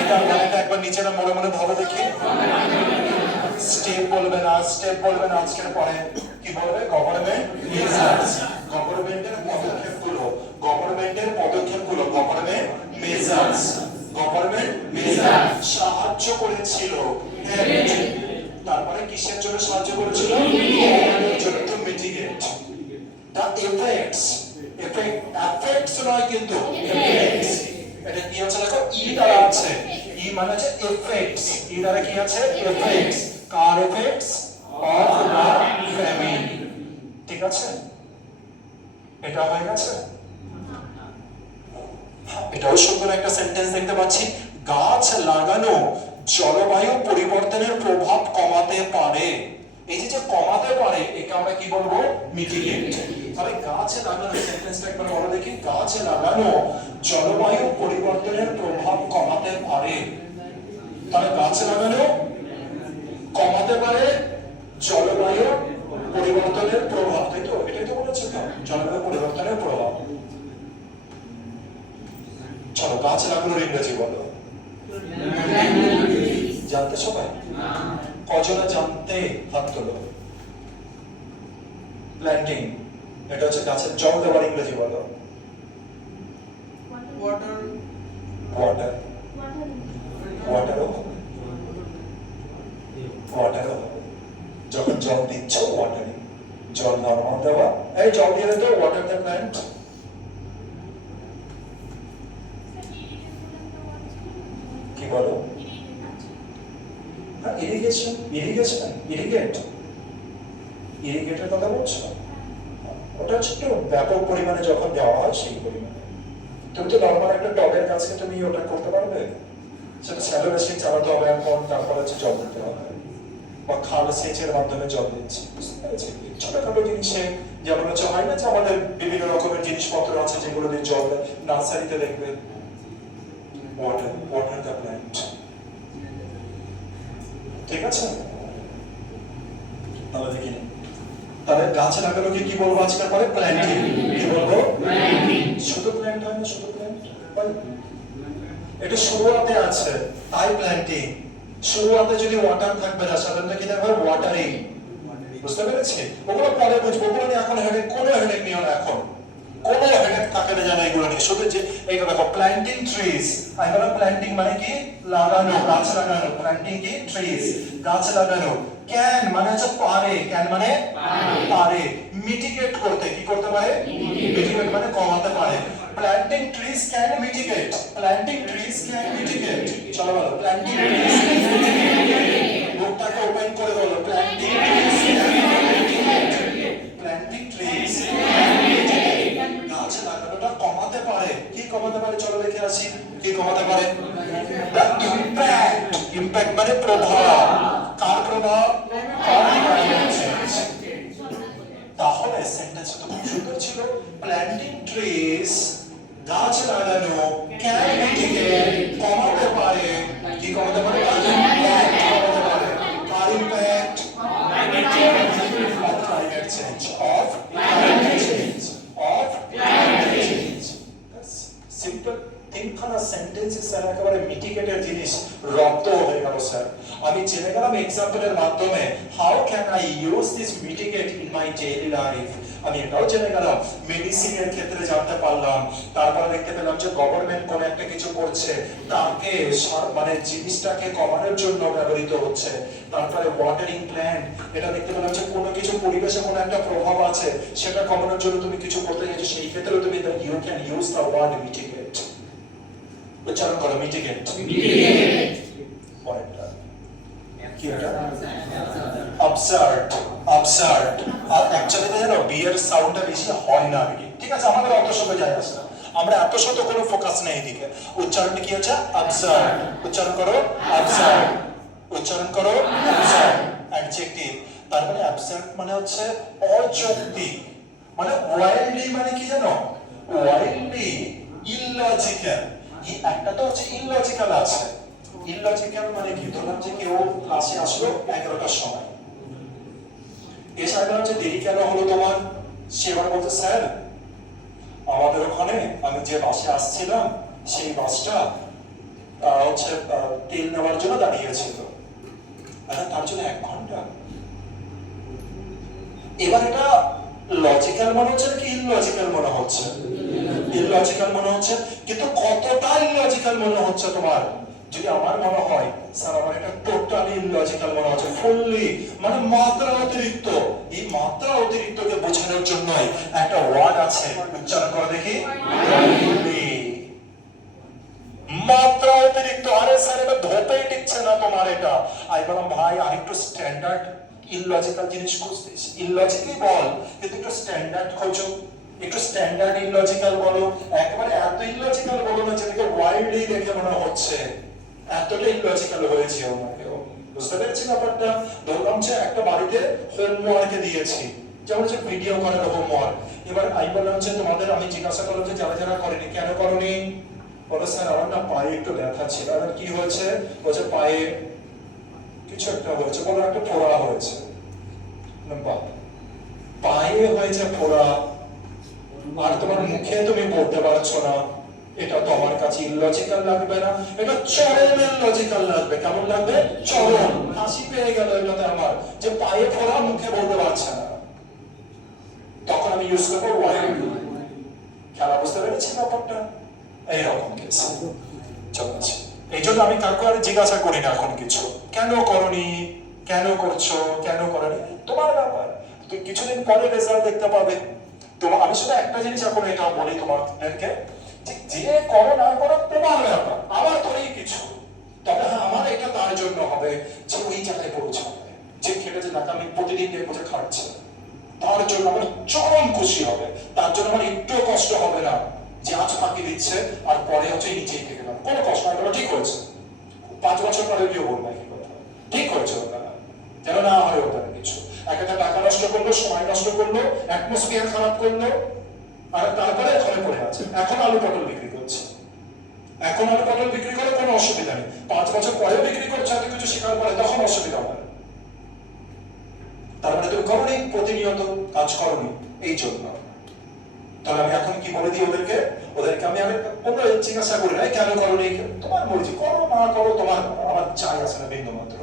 এটা মানে একবার নিচেরা মনে মনে ভালো দেখি, স্টেপ বলবে না আজকের পরে কি বলবে, গভর্নমেন্ট মেজার্স, গভর্নমেন্টের পদক্ষেপগুলো, গভর্নমেন্ট মেজার্স সাহায্য করেছিল। তারপরে কিসের জন্য সাহায্য করেছিল, টু মিটিগেট দ্য এফেক্টস নয় কিন্তু এফেক্টস, এটা কি আছে দেখো ই দ্বারা আছে, ই মানে হচ্ছে এফেক্টস, ই দ্বারা কি আছে effects, car effects of the famine. ঠিক আছে, এটা হয়ে গেছে। এটাও সুন্দর একটা সেন্টেন্স দেখতে পাচ্ছি, গাছ লাগানো জলবায়ু পরিবর্তনের প্রভাব কমাতে পারে। এই যে কমাতে পারে একে আমরা কি বলবো, মিটিগেট। তাহলে গাছ লাগানো, সেন্টেন্সটা একবার বলো দেখি, গাছ লাগানো জলবায়ু পরিবর্তনের প্রভাব কমাতে পারে। তাহলে গাছ লাগানো কমাতে পারে জলবায়ু পরিবর্তনের প্রভাব, তাই তো? এটাই তো বলেছে তো, জলবায়ু পরিবর্তনের প্রভাব। চলো গাছ লাগানোর ইংরেজি বলো, জানতে সবাই? কজনা জানতে হাত তোলো। প্ল্যান্টিং, এটা হচ্ছে গাছের জল দেওয়ার ইংরেজি বলো, ওয়াটার, ওয়াটারও যখন জল দিচ্ছ ওয়াটারিং, জল নরমাল দেওয়া, এই জল দিয়ে দাও, ওয়াটার দ্য প্ল্যান্ট। কি বলো, ইরিগেটের কথা বলছো, ওটা হচ্ছে একটু ব্যাপক পরিমাণে যখন দেওয়া হয় সেই পরিমাণে। তুমি তো নর্মাল একটা টবের গাছকে তুমি ওটা করতে পারবে, সেটা শ্যালো মেশিন চালাতে হবে এখন, তারপর হচ্ছে জল দিতে হবে, বা খাল সেচের মাধ্যমে জল দিচ্ছি, বুঝতে পেরেছি? ছোটখাটো জিনিসে যেমন হচ্ছে হয় না যে আমাদের বিভিন্ন রকমের জিনিসপত্র আছে যেগুলো দিয়ে জল নার্সারিতে দেখবে, ওয়াটার দ্য প্ল্যান্ট। ঠিক আছে, তাহলে দেখি, তাহলে গাছ লাগানোকে কি বলবো আজকের পরে, প্ল্যান্টিং। কি বলবো, শুধু প্ল্যান্ট হয় না, শুধু প্ল্যান্ট, এটা শুরুয়াতে আছে তাই প্ল্যান্টিং। শুরুয়াতে যদি ওয়াটার থাকবে না, সাধারণত কি থাকবে, ওয়াটারিং। বুঝতে পেরেছি? ওগুলো পরে বুঝবো, ওগুলো নিয়ে এখন কোনো হেডেক নিও না, এখন কোনো হেডেক থাকে না জানা এগুলো নিয়ে। শুধু যে এইগুলো দেখো, প্ল্যান্টিং ট্রিজ, আমি বললাম প্ল্যান্টিং মানে কি, লাগানো, গাছ লাগানো, প্ল্যান্টিং কি, ট্রিজ, গাছ লাগানো। ক্যান মানে হচ্ছে পারে, ক্যান মানে পারে, মিটিগেট করতে, কি করতে পারে, মিটিগেট মানে কমাতে পারে। Planting trees can mitigate, planting trees can mitigate. চলো বলো, প্ল্যান্টিং ট্রিজ ক্যান মিটিগেট, বুকটাকে ওপেন করে বলো, planting trees can mitigate, planting trees can mitigate, গাছ লাগানোটা কমাতে পারে। কি কমাতে পারে, চলো দেখে আসি কি কমাতে পারে। ইম্প্যাক্ট মানে প্রভাব, কার প্রভাব, তাহলে সেন্টেন্সটা খুব সুন্দর ছিল, প্ল্যান্টিং ট্রিজ, গাছ লাগানো, ক্যান মিটিগেট, কমাতে পারে, কি কমাতে পারে, ইম্প্যাক্ট কমাতে পারে, কার impact, climate change, of climate change. Simple তিনখানা সেন্টেন্সে স্যার একেবারে মিটিগেটের জিনিস রপ্ত হয়ে গেল স্যার। আমি জেনে গেলাম এক্সাম্পলের মাধ্যমে, how can I use this mitigate in my daily life. আমি এটাও জেনে গেলাম, মেডিসিনের ক্ষেত্রে জানতে পারলাম। তারপরে দেখতে পেলাম যে গভর্নমেন্ট কোন একটা কিছু করছে, তাকে মানে জিনিসটাকে কমানোর জন্য ব্যবহৃত হচ্ছে। তারপরে ওয়াটারিং প্ল্যান্ট, এটা দেখতে পেলাম যে কোনো কিছু পরিবেশে কোনো একটা প্রভাব আছে, সেটা কমানোর জন্য তুমি কিছু করতে গেছো, সেই ক্ষেত্রে তুমি you can use the word mitigate. উচ্চারণ করো, মিটিগেট। পরেরটা কি, এটা অবসার্ড, অবসার্ড। আর অ্যাকচুয়ালি জানো বি এর সাউন্ডটা বেশি হয় না, ঠিক আছে, আমাদের অত সময় যায় আসে না। আমরা এত শত কোনো ফোকাস নেই এদিকে। উচ্চারণটা কি হচ্ছে? অ্যাবসার্ড। উচ্চারণ করো অ্যাবসার্ড। উচ্চারণ করো অ্যাবসার্ড। অ্যাডজেক্টিভ। তার মানে অ্যাবসার্ড মানে হচ্ছে অযৌক্তিক, মানে ওয়াইল্ডলি মানে কি জানো? Wildly illogical. এই একটা তো হচ্ছে ইললজিক্যাল আছে। ইললজিক্যাল মানে কি? ধরলাম যে কেউ ক্লাসে আসলো 11টার সময়, এসে বললাম যে দেরি কেন হলো তোমার? সে এবার বলছে স্যার আমাদের ওখানে আমি যে বাসে আসছিলাম সেই বাসটা হচ্ছে তেল নেওয়ার জন্য দাঁড়িয়েছিল, তার জন্য 1 ঘন্টা। এবার এটা লজিক্যাল মনে হচ্ছে নাকি ইললজিক্যাল মনে হচ্ছে? ইললজিক্যাল মনে হচ্ছে, কিন্তু কতটা ইললজিক্যাল মনে হচ্ছে তোমার? যদি আমার মনে হয় স্যার আমার এটা টোটালি ইললজিক্যাল মনে হচ্ছে, ফুললি, মানে মাত্রা অতিরিক্ত। এই মাত্রা অতিরিক্তকে বোঝানোর জন্যই একটা ওয়ার্ড আছে, উচ্চারণ করে দেখি। মাত্রা অতিরিক্ত। আরে স্যার এটা ধোপেই টিকছে না তোমার এটা। আমি বললাম ভাই আরেকটু স্ট্যান্ডার্ড ইললজিক্যাল জিনিস খুঁজতিস, ইললজিক্যাল বল কিন্তু একটু স্ট্যান্ডার্ড খোঁজো, একটু স্ট্যান্ডার্ড ইললজিক্যাল বলো। একেবারে এত ইললজিক্যাল বলো না যেটাকে ওয়াইল্ডলি দেখে মনে হচ্ছে, এতটা ইললজিক্যাল হয়েছে আমাকে। বুঝতে পেরেছি ব্যাপারটা? ধরলাম যে একটা বাড়িতে হোমওয়ার্কে দিয়েছি, যেমন হচ্ছে ভিডিও করার হোমওয়ার্ক। এবার আমি বললাম যে তোমাদের, আমি জিজ্ঞাসা করলাম যে যারা যারা করেনি কেন করনি? বলো স্যার আমার না পায়ে একটু ব্যথা ছিল। আর কি হয়েছে? বলছে পায়ে কিছু একটা হয়েছে। বলো একটা ফোড়া হয়েছে। পায়ে হয়েছে ফোড়া, আর তোমার মুখে তুমি বলতে পারছো না, এটা তো আমার কাছে ইললজিক্যাল লাগবে না? এটা চরম ইললজিক্যাল লাগবে। কেমন লাগবে? চরম। হাসি পেয়ে গেল এটাতে আমার, যে পায়ে ফোড়া মুখে বলতে পারছে না। তখন আমি ইউজ করবো ওয়াইল্ড। খেলা বুঝতে পেরেছি ব্যাপারটা? এইরকম কেস চলছে। এই জন্য আমি কাউকে আর জিজ্ঞাসা করি না এখন কিছু, কেন করনি, কেন করছো, কেন করনি, তোমার ব্যাপার। তো কিছুদিন পরে রেজাল্ট দেখতে পাবে। তো আমি শুধু একটা জিনিস এখন এটাও বলি তোমাদেরকে, যে করো না করো তোমার ব্যাপার, আমার তো নেই কিছু। তবে হ্যাঁ আমার এটা তার জন্য হবে যে ওই জায়গায় পৌঁছাবে, যে খেটেছে না, আমি প্রতিদিন দেখবো খাটছে, তার জন্য আমার চরম খুশি হবে। তার জন্য আমার একটু কষ্ট হবে না যে আজ ফাঁকি দিচ্ছে আর পরে হচ্ছে নিচেই থেকে গেল। কোনো কষ্ট না, ঠিক হয়েছে। 5 বছর পরে কেউ বলবে কি কথা, ঠিক হয়েছে ওটা, যেন না হয় ওটা কিছু। একটা টাকা নষ্ট করলো, সময় নষ্ট করলো, অ্যাটমসফিয়ার খারাপ করলো, আর তারপরে এখানে পড়ে আছে। এখন আলু পটল বিক্রি করছে, এখন আলু পটল বিক্রি করে কোনো অসুবিধা নেই। 5 বছর পরেও বিক্রি করছে, হয়তো কিছু শেখার পরে, তখন অসুবিধা হবে। তারপরে তুমি করনি, প্রতিনিয়ত কাজ করনি, এই জন্য। তাহলে আমি এখন কি বলে দিই ওদেরকে? আমি কোনো জিজ্ঞাসা করি না কেন করনি, তোমার মর্জি, করো না করো তোমার, আমার চাই আসে না বিন্দু মাত্র,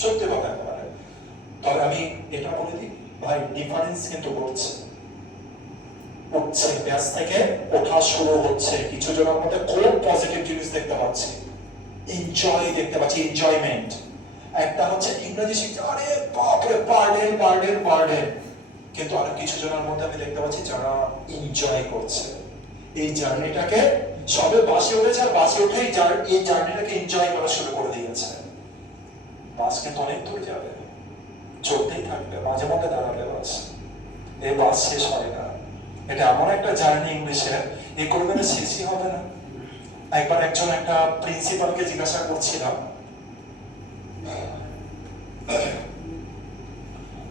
সত্যি কথা একেবারে। তবে আমি এটা বলে দিই ভাই, ডিফারেন্স কিন্তু করছে, উঠছে, ব্যাস থেকে ওঠা শুরু হচ্ছে। কিছু জনের মধ্যে খুব পজিটিভ জিনিস দেখতে পাচ্ছি, এনজয় দেখতে পাচ্ছি, এনজয়মেন্ট। একটা হচ্ছে ইংরেজি শিখছে, আরে বাপরে বার্ডেন বার্ডেন বার্ডেন। কিন্তু আর কিছু জনের মধ্যে আমি দেখতে পাচ্ছি যারা এনজয় করছে এই জার্নিটাকে। সবে বাসে উঠেছে, আর বাসে উঠেই এই জার্নিটাকে এনজয় করা শুরু করে দিয়েছে। বাস কিন্তু অনেক দূর যাবে, চলতেই থাকবে, মাঝে মধ্যে দাঁড়াবে বাস, এই বাস শেষ হয় না। এটা এমন একটা জার্নি ইংলিশের, এই কোনোদিনে শেষই হবে না। একবার একজন একটা প্রিন্সিপালকে জিজ্ঞাসা করছিলাম,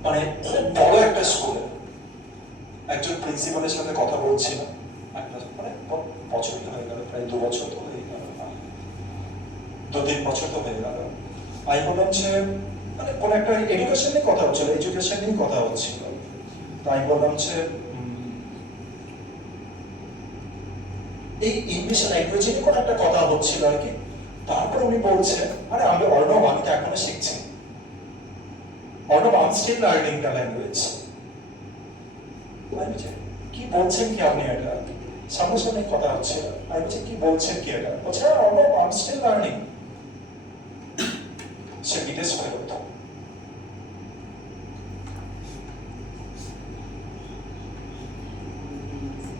মানে খুব বড় একটা স্কুলে একজন প্রিন্সিপালের সাথে কথা বলছিলাম। মানে বছরই হয়ে গেল, প্রায় 2 বছর তো হয়ে গেল, 2-3 বছর তো হয়ে গেল। আমি বললাম যে মানে কোন একটা এডুকেশন নিয়ে কথা হচ্ছিল, এডুকেশন নিয়ে কথা হচ্ছিল। তাই বললাম যে এই ইংলিশ ল্যাঙ্গুয়েজ নিয়ে কোন একটা কথা হচ্ছিল আর কি। তারপরে উনি বলছে, আরে আমি অর্ণব, আমি তো এখনো শিখছি। Arnab, I am still learning the language. কি বলছেন কি আপনি? এটা সামনাসামনি কথা হচ্ছে। আমি বলছি কি বলছেন কি এটা? বলছে Arnab, I am still learning. সে বিদেশ ফেরত।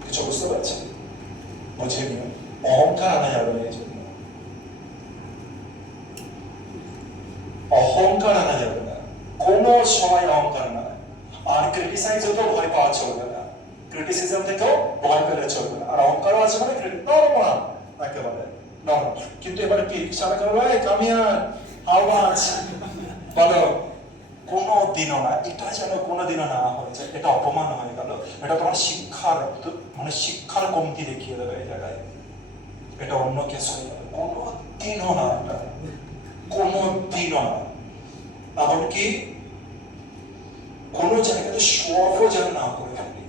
কিছু বুঝতে পারছেন? বুঝে নিও, অহংকার আনা যাবে না। এই জন্য অহংকার আনা যাবে না, কোনো সময় অহংকার না। আর ক্রিটিসাইজ হতেও ভয় পাওয়া চলবে না। ক্রিটিসিজম থেকেও ভয় পেলে চলবে না। আর অহংকারও আছে মানে নরমাল একেবারে নরমাল। কিন্তু এবারে কি সারা করবে কামিয়ার আওয়াজ বলো, কোনো দিনও না, এটা যেন কোনো দিনও না হয়ে যায়, এটা অপমান হয়ে গেল, এটা তোমার শিক্ষার মানে শিক্ষার কমতি দেখিয়ে দেবে এই জায়গায়, এটা অন্য কিছু কোনো দিনও না, এটা কোনো দিনও না। এমনকি কোনো জায়গাতে শো অফও যেন না করে ফেলি।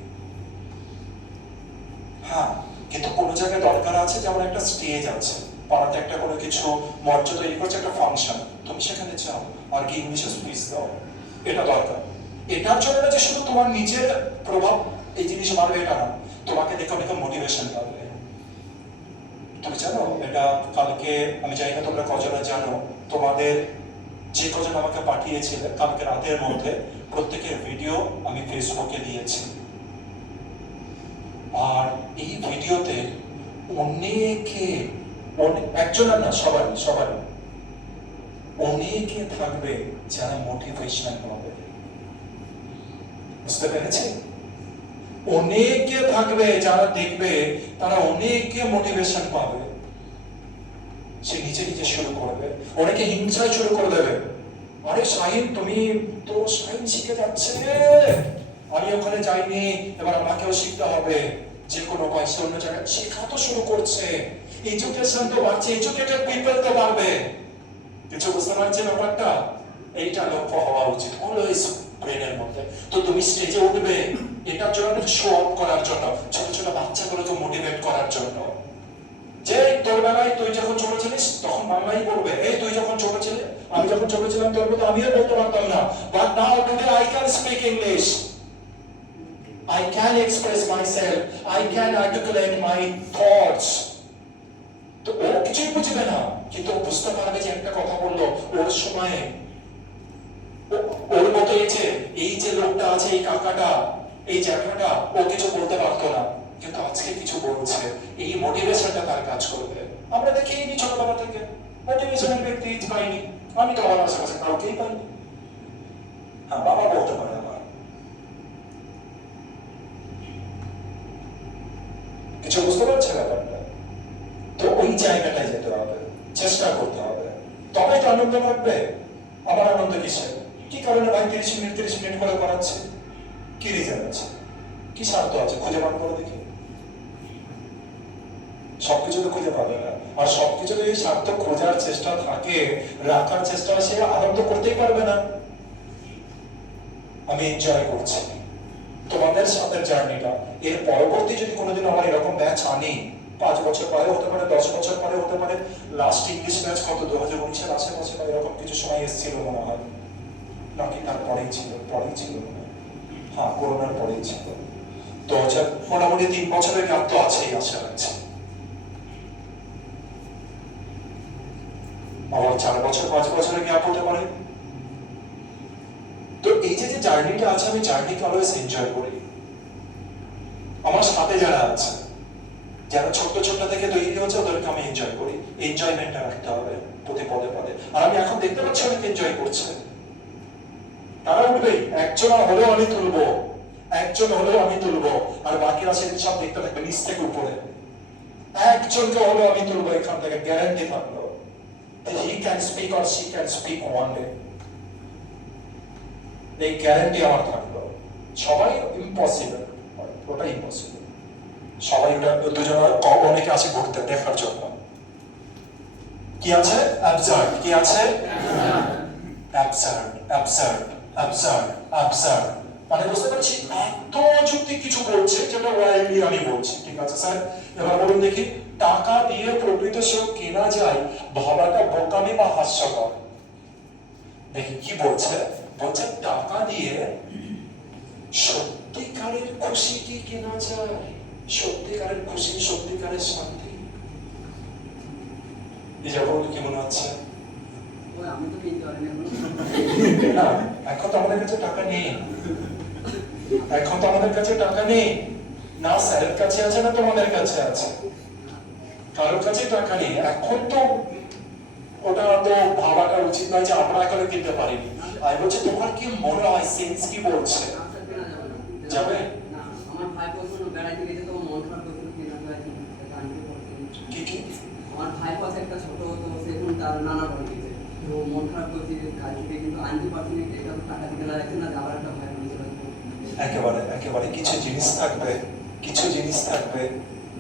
হ্যাঁ, কিন্তু কোনো জায়গায় দরকার আছে, যেমন একটা স্টেজ আছে, পাড়াতে একটা কোনো কিছু মঞ্চ তৈরি করছে, একটা ফাংশন, তুমি সেখানে যাও আর কি ইংলিশে স্পিচ দাও, এটা দরকার। এটার জন্য না যে শুধু তোমার নিজের প্রভাব এই জিনিস বাড়বে এটা না, তোমাকে দেখে অনেক মোটিভেশন পাবে। তুমি জানো এটা কালকে, আমি জানি না তোমরা কজনা জানো, তোমাদের যে কজন আমাকে পাঠিয়েছিল কালকে রাতের মধ্যে প্রত্যেকের ভিডিও আমি ফেসবুকে দিয়েছি। আর এই ভিডিওতে অনেকে, একজন না সবাই সবাই অনেকে থাকবে যারা মোটিভেশন পাবে, বুঝতে পেরেছি? অনেকে থাকবে যারা দেখবে তারা অনেকে মোটিভেশন পাবে, সে নিজে নিজে শুরু করবে, অনেকে হিংসায় শুরু করে দেবে, আরে শাহিন তুমি তো শাহিন শিখে যাচ্ছে, আমি ওখানে যাইনি, এবার আমাকেও শিখতে হবে, যে কোনো পয়সা অন্য জায়গায় শেখা তো শুরু করছে, এডুকেশন তো বাড়ছে, এডুকেটেড পিপল তো বাড়বে। কিছু বুঝতে পারছে ব্যাপারটা? এইটা লক্ষ্য হওয়া উচিত অলওয়েজ ব্রেনের মধ্যে। তো তুমি স্টেজে উঠবে এটার জন্য, শো অফ করার জন্য, ছোট ছোট বাচ্চাগুলোকে মোটিভেট করার জন্য, যে তোর বেলায় তুই যখন ছোট ছিলিস তখন বাংলাই বলবে, এই তুই যখন ছোট ছিলি, আমি যখন ছোট ছিলাম তোর মতো আমিও বলতে পারতাম না, but now today I can speak English, I can express myself, I can articulate my thoughts. তো ও কিছুই বুঝবে না, কিন্তু ও বুঝতে পারবে যে একটা কথা বললো ওর সময়ে, ওর মতো এই যে লোকটা আছে, এই কাকাটা, এই জ্যাঠাটা, ও কিছু বলতে পারতো না, কিন্তু আজকে কিছু বলছে, এই মোটিভেশনটা তার কাজ করবে। আমরা দেখি এই ছোটবেলা থেকে মোটিভেশনের ব্যক্তি পাইনি, আমি তো আমার আশেপাশে কাউকেই পাইনি। হ্যাঁ, বাবা বলতে পারে আমার কিছু, বুঝতে পারছে ব্যাপারটা? তো ওই জায়গাটায় যেতে হবে, চেষ্টা করতে হবে, তবে তো আনন্দ লাগবে। আমার আনন্দ কিসে, কি কারণে ভাই 30 মিনিট করে করাচ্ছে, কি রিজন আছে, কি স্বার্থ আছে, খুঁজে বার করে দেখি। সবকিছু তো খুঁজে পাবে না, আর সবকিছু যদি স্বার্থ খোঁজার চেষ্টা থাকে, রাখার চেষ্টা, সে আনন্দ করতেই পারবে না। আমি এনজয় করছি তোমাদের সাথে জার্নিটা, এর পরবর্তী যদি কোনোদিন আমার এরকম ব্যাচ আনি, 5 বছর পরে হতে পারে, 10 বছর পরে হতে পারে, লাস্ট ইংলিশ ব্যাচ কত 2019-এর আশেপাশে বা এরকম কিছু সময় এসেছিল মনে হয়, নাকি তার পরেই ছিল, হ্যাঁ করোনার পরেই ছিল। তো মোটামুটি 3 বছরের গ্যাপ তো আছেই, আশা রাখছি। আবার 4 বছর 5 বছরের গ্যাপ হতে পারে। তো এই যে জার্নিটা আছে, আমি জার্নিকে অলওয়েজ এনজয় করি। আমার সাথে যারা আছে, যারা ছোট্ট ছোট্ট থেকে তৈরি হচ্ছে, ওদেরকে আমি এনজয় করি, এনজয়মেন্টটা রাখতে হবে প্রতি পদে পদে। আর আমি এখন দেখতে পাচ্ছি অনেক এনজয় করছে, তারা উঠবে, একজন হলেও আমি তুলবো, একজন হলেও আমি তুলবো, আর বাকিরা সেদিন সব দেখতে থাকবে নিচ থেকে উপরে, একজনকে হলেও আমি তুলবো এখান থেকে, গ্যারান্টি থাকলো, he can speak or she can speak one day, এই গ্যারান্টি আমার থাকলো। সবাই ইম্পসিবল, ওটা ইম্পসিবল, সবাই ওটা দুজন, অনেকে আছে ঘুরতে দেখার জন্য। কি আছে? অ্যাবসার্ড। কি আছে? Absurd, absurd, absurd, absurd. মানে বুঝতে পারছি এত যুক্তি কিছু বলছে যেটা ওয়াইল্ডলি আমি বলছি। ঠিক আছে স্যার, এবার বলুন দেখি, টাকা দিয়ে প্রকৃত সুখ কেনা যায়, ভাবাটা বোকামি বা হাস্যকর? দেখি কি বলছে, বলছে টাকা দিয়ে সত্যিকারের খুশি কি কেনা যায়, সত্যিকারের খুশি, সত্যিকারের শান্তি। এই যে বলুন কি মনে হচ্ছে? আমি তো কিনতে পারি না, এখন তো আমাদের কাছে টাকা নেই, এখন তো আমাদের কাছে টাকা নেই, না স্যারের কাছে আছে না তোমাদের কাছে আছে, কারোর কাছে টাকা নেই। এখন তো ওটা তো ভাবাটা উচিত নয় যে আমরা এখনো কিনতে পারিনি। আর বলছে তোমার কি মনে হয়, সেন্স কি বলছে, যাবে? আমার ভাই বলছিল তার নানা বলে দিয়েছে। তো মন খারাপ করছে কাল থেকে, কিন্তু 90% এটা তো টাকা দিতে লাগছে না, আবার একটা ভয় রয়েছে। একেবারে একেবারে কিছু জিনিস থাকবে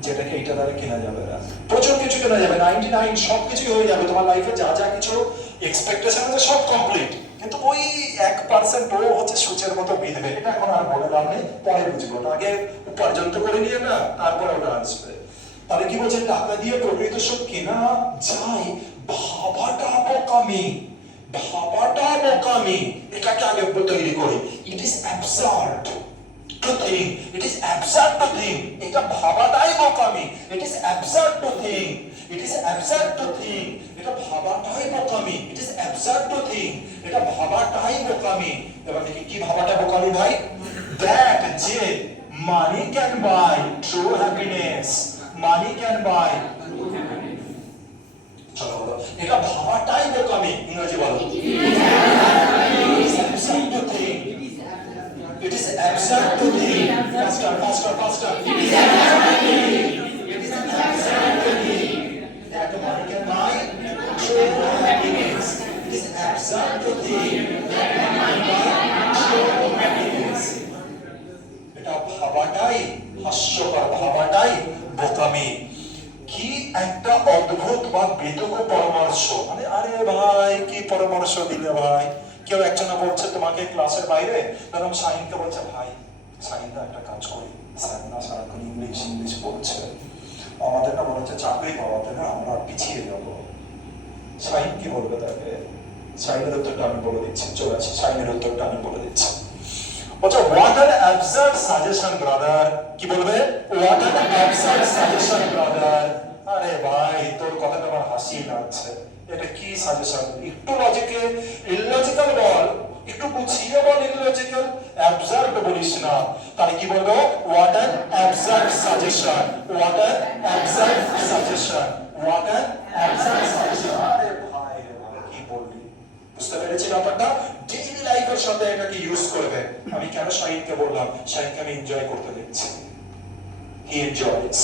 যেটাকে এটা দ্বারা কেনা যাবে না। প্রচুর কিছু কেনা যাবে, 99 সব কিছুই হয়ে যাবে, তোমার লাইফে যা যা কিছু এক্সপেকটেশন আছে সব কমপ্লিট, কিন্তু ওই 1% ও হচ্ছে সূচের মতো বিঁধবে। এটা এখন আর বলে দাম নেই, পরে বুঝবো, আগে উপার্জন তো করে নিয়ে না, তারপরে ওটা আসবে। তাহলে কি বলছে, টাকা দিয়ে প্রকৃত সুখ কেনা যায়, ভাবাটা বোকামি, এটাকে আগে তৈরি করি। It is absurd to think, it is absurd to think, এটা ভাবাটাই বোকামি, it is absurd to think, it is absurd to think, এটা ভাবাটাই বোকামি, it is absurd to think, এটা ভাবাটাই বোকামি। এবার দেখি কি ভাবাটা বোকামি ভাই, that যে money can buy true happiness, money can buy, চলো বলো, এটা ভাবাটাই বোকামি, ইংরেজি বলো, it is absurd to think, it is absurd to think, faster. It is absurd to think that money can buy true happiness. It is absurd to think that money can buy true happiness. এটা ভাবাটাই হাস্যকর, ভাবাটাই বোকামি। কি একটা অদ্ভুত বা বেদক পরামর্শ, মানে আরে ভাই কি পরামর্শ দিলে ভাই। কেউ একজন বলছে তোমাকে ক্লাসের বাইরে, ধরুন শাহিনকে বলছে, ভাই শাহিনদা একটা কাজ করি, স্যার না সারাক্ষণ ইংলিশ বলছে, আমাদের না মনে হচ্ছে চাকরি পাওয়াতে না আমরা পিছিয়ে যাব। শাহিন কি বলবে তাকে? শাহিনের উত্তরটা আমি বলে দিচ্ছি, চলে আসি, শাহিনের উত্তরটা আমি বলে দিচ্ছি। বলছে what an absurd suggestion brother, কি বলবে? What an absurd suggestion brother. আরে ভাই তোর কথাটা আমার হাসি লাগছে, এটা কি সাজেশন? একটু লজিকে ইললজিক্যাল বল, একটু বুঝিয়ে বল, ইললজিক্যাল অ্যাবসার্ড বলিস না। তাহলে কি বলবো? What an absurd suggestion, what an absurd suggestion, what an absurd suggestion. আরে ভাই কি বললি, বুঝতে পেরেছি ব্যাপারটা? ডেইলি লাইফের সাথে এটাকে ইউজ করবে। আমি কেন শাহিনকে বললাম, শাহিনকে আমি এনজয় করতে দেখছি, হি এনজয়স,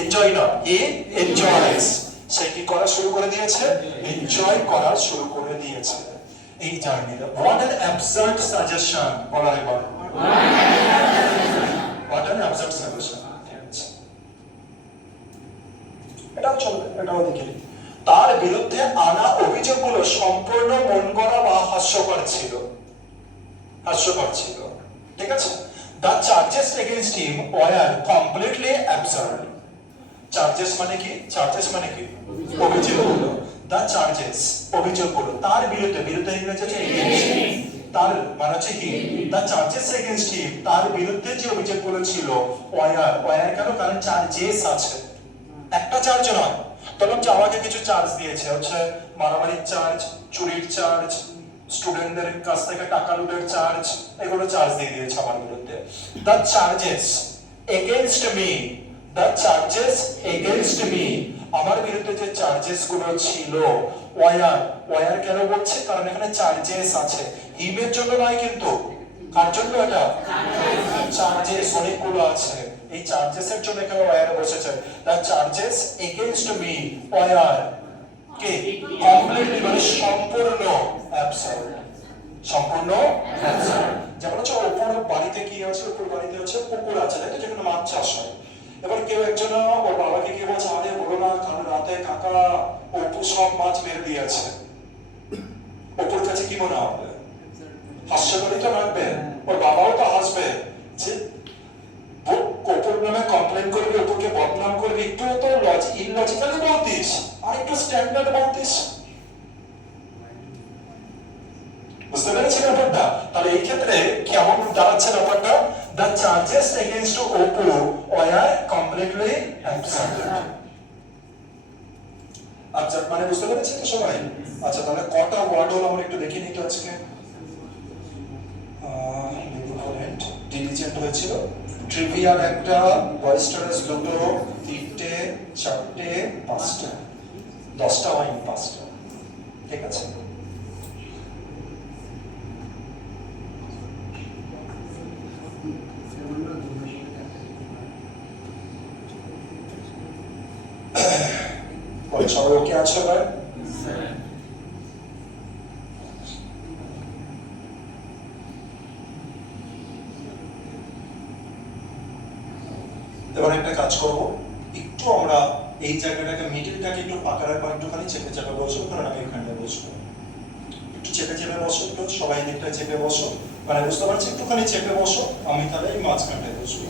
এনজয় না, হি এনজয়স। সে কি করা শুরু করে দিয়েছে? এনজয় করা শুরু করে দিয়েছে এই জার্নিটা। হোয়াট অ্যান অ্যাবসার্ড সাজেশন, বলা এবার হোয়াট অ্যান অ্যাবসার্ড সাজেশন। এটাও চলবে, এটাও দেখি। তার বিরুদ্ধে আনা অভিযোগগুলো সম্পূর্ণ মন গড়া বা হাস্যকর ছিল, ঠিক আছে? The charges against him were completely absurd. Charges মানে কি? অভিযোগগুলো। The charges, অভিযোগগুলো তার বিরুদ্ধে, ইংরেজি হচ্ছে against, তার মানে হচ্ছে কি, the charges against him, তার বিরুদ্ধে যে অভিযোগগুলো ছিল, were কেন? কারণ চার্জেস আছে, একটা চার্জ নয়। তখন যে আমাকে কিছু চার্জ দিয়েছে, হচ্ছে মারামারির চার্জ, চুরির চার্জ, স্টুডেন্টদের কাছ থেকে টাকা লুটের চার্জ, এগুলো চার্জ দিয়ে দিয়েছে আমার বিরুদ্ধে। দ্য চার্জেস এগেইনস্ট মি, আমার বিরুদ্ধে যে চার্জেস গুলো ছিল, ওয়ার কেন বলছে? কারণ এখানে চার্জেস আছে, হিমের জন্য নয় কিন্তু। কার জন্য এটা? চার্জেস অনেকগুলো আছে, এই চার্জেস এর জন্য এখানে ওয়ার বসেছে। The charges against me were কে কমপ্লিটলি, মানে সম্পূর্ণ অ্যাবসার্ড, যেমন হচ্ছে ওপর বাড়িতে কি আছে, ওপর বাড়িতে হচ্ছে পুকুর আছে, তাই তো, যেখানে মাছ চাষ হয়। এবার কেউ একজন ওর বাবাকে গিয়ে বলছে, আরে বলো না কাল রাতে কাকা অপু সব মাছ মেরে দিয়েছে। অপুর কাছে কি মনে হবে? হাস্যকরই তো লাগবে, ওর বাবাও তো হাসবে যে অপুর নামে কমপ্লেন করবি, অপুকে বদনাম করবি, একটু তো ইললজিক্যালি বলতিস, আর একটু স্ট্যান্ডার্ড বলতিস। বুঝতে পেরেছি ব্যাপারটা? তাহলে এই ক্ষেত্রে কেমন দাঁড়াচ্ছে ব্যাপারটা? The charges against Oppo were completely absurd. মানে বুঝতে পেরেছি তো সবাই? আচ্ছা তাহলে কটা ওয়ার্ড হলো আমরা একটু দেখে নিতে আজকে। ডিলিজেন্ট হয়েছিল, ট্রিভিয়াল একটা, বয়স্টারাস দুটো, তিনটে, চারটে, পাঁচটা, 10টা হয়নি, 5টা, ঠিক আছে? বলে সবাই ওকে আছে ভাই? এবার একটা কাজ করব, একটু আমরা এই জায়গাটাকে মিডিলটাকে একটু ফাঁকা রাখবো, একটুখানি চেপে চেপে বসবো, কারণ আমি এখানে বসবো। একটু চেপে চেপে বসো, একটু সবাই দিকটা চেপে বসো, মানে বুঝতে পারছি, একটুখানি চেপে বসো, আমি তাহলে এই মাঝখানটায় বসবো।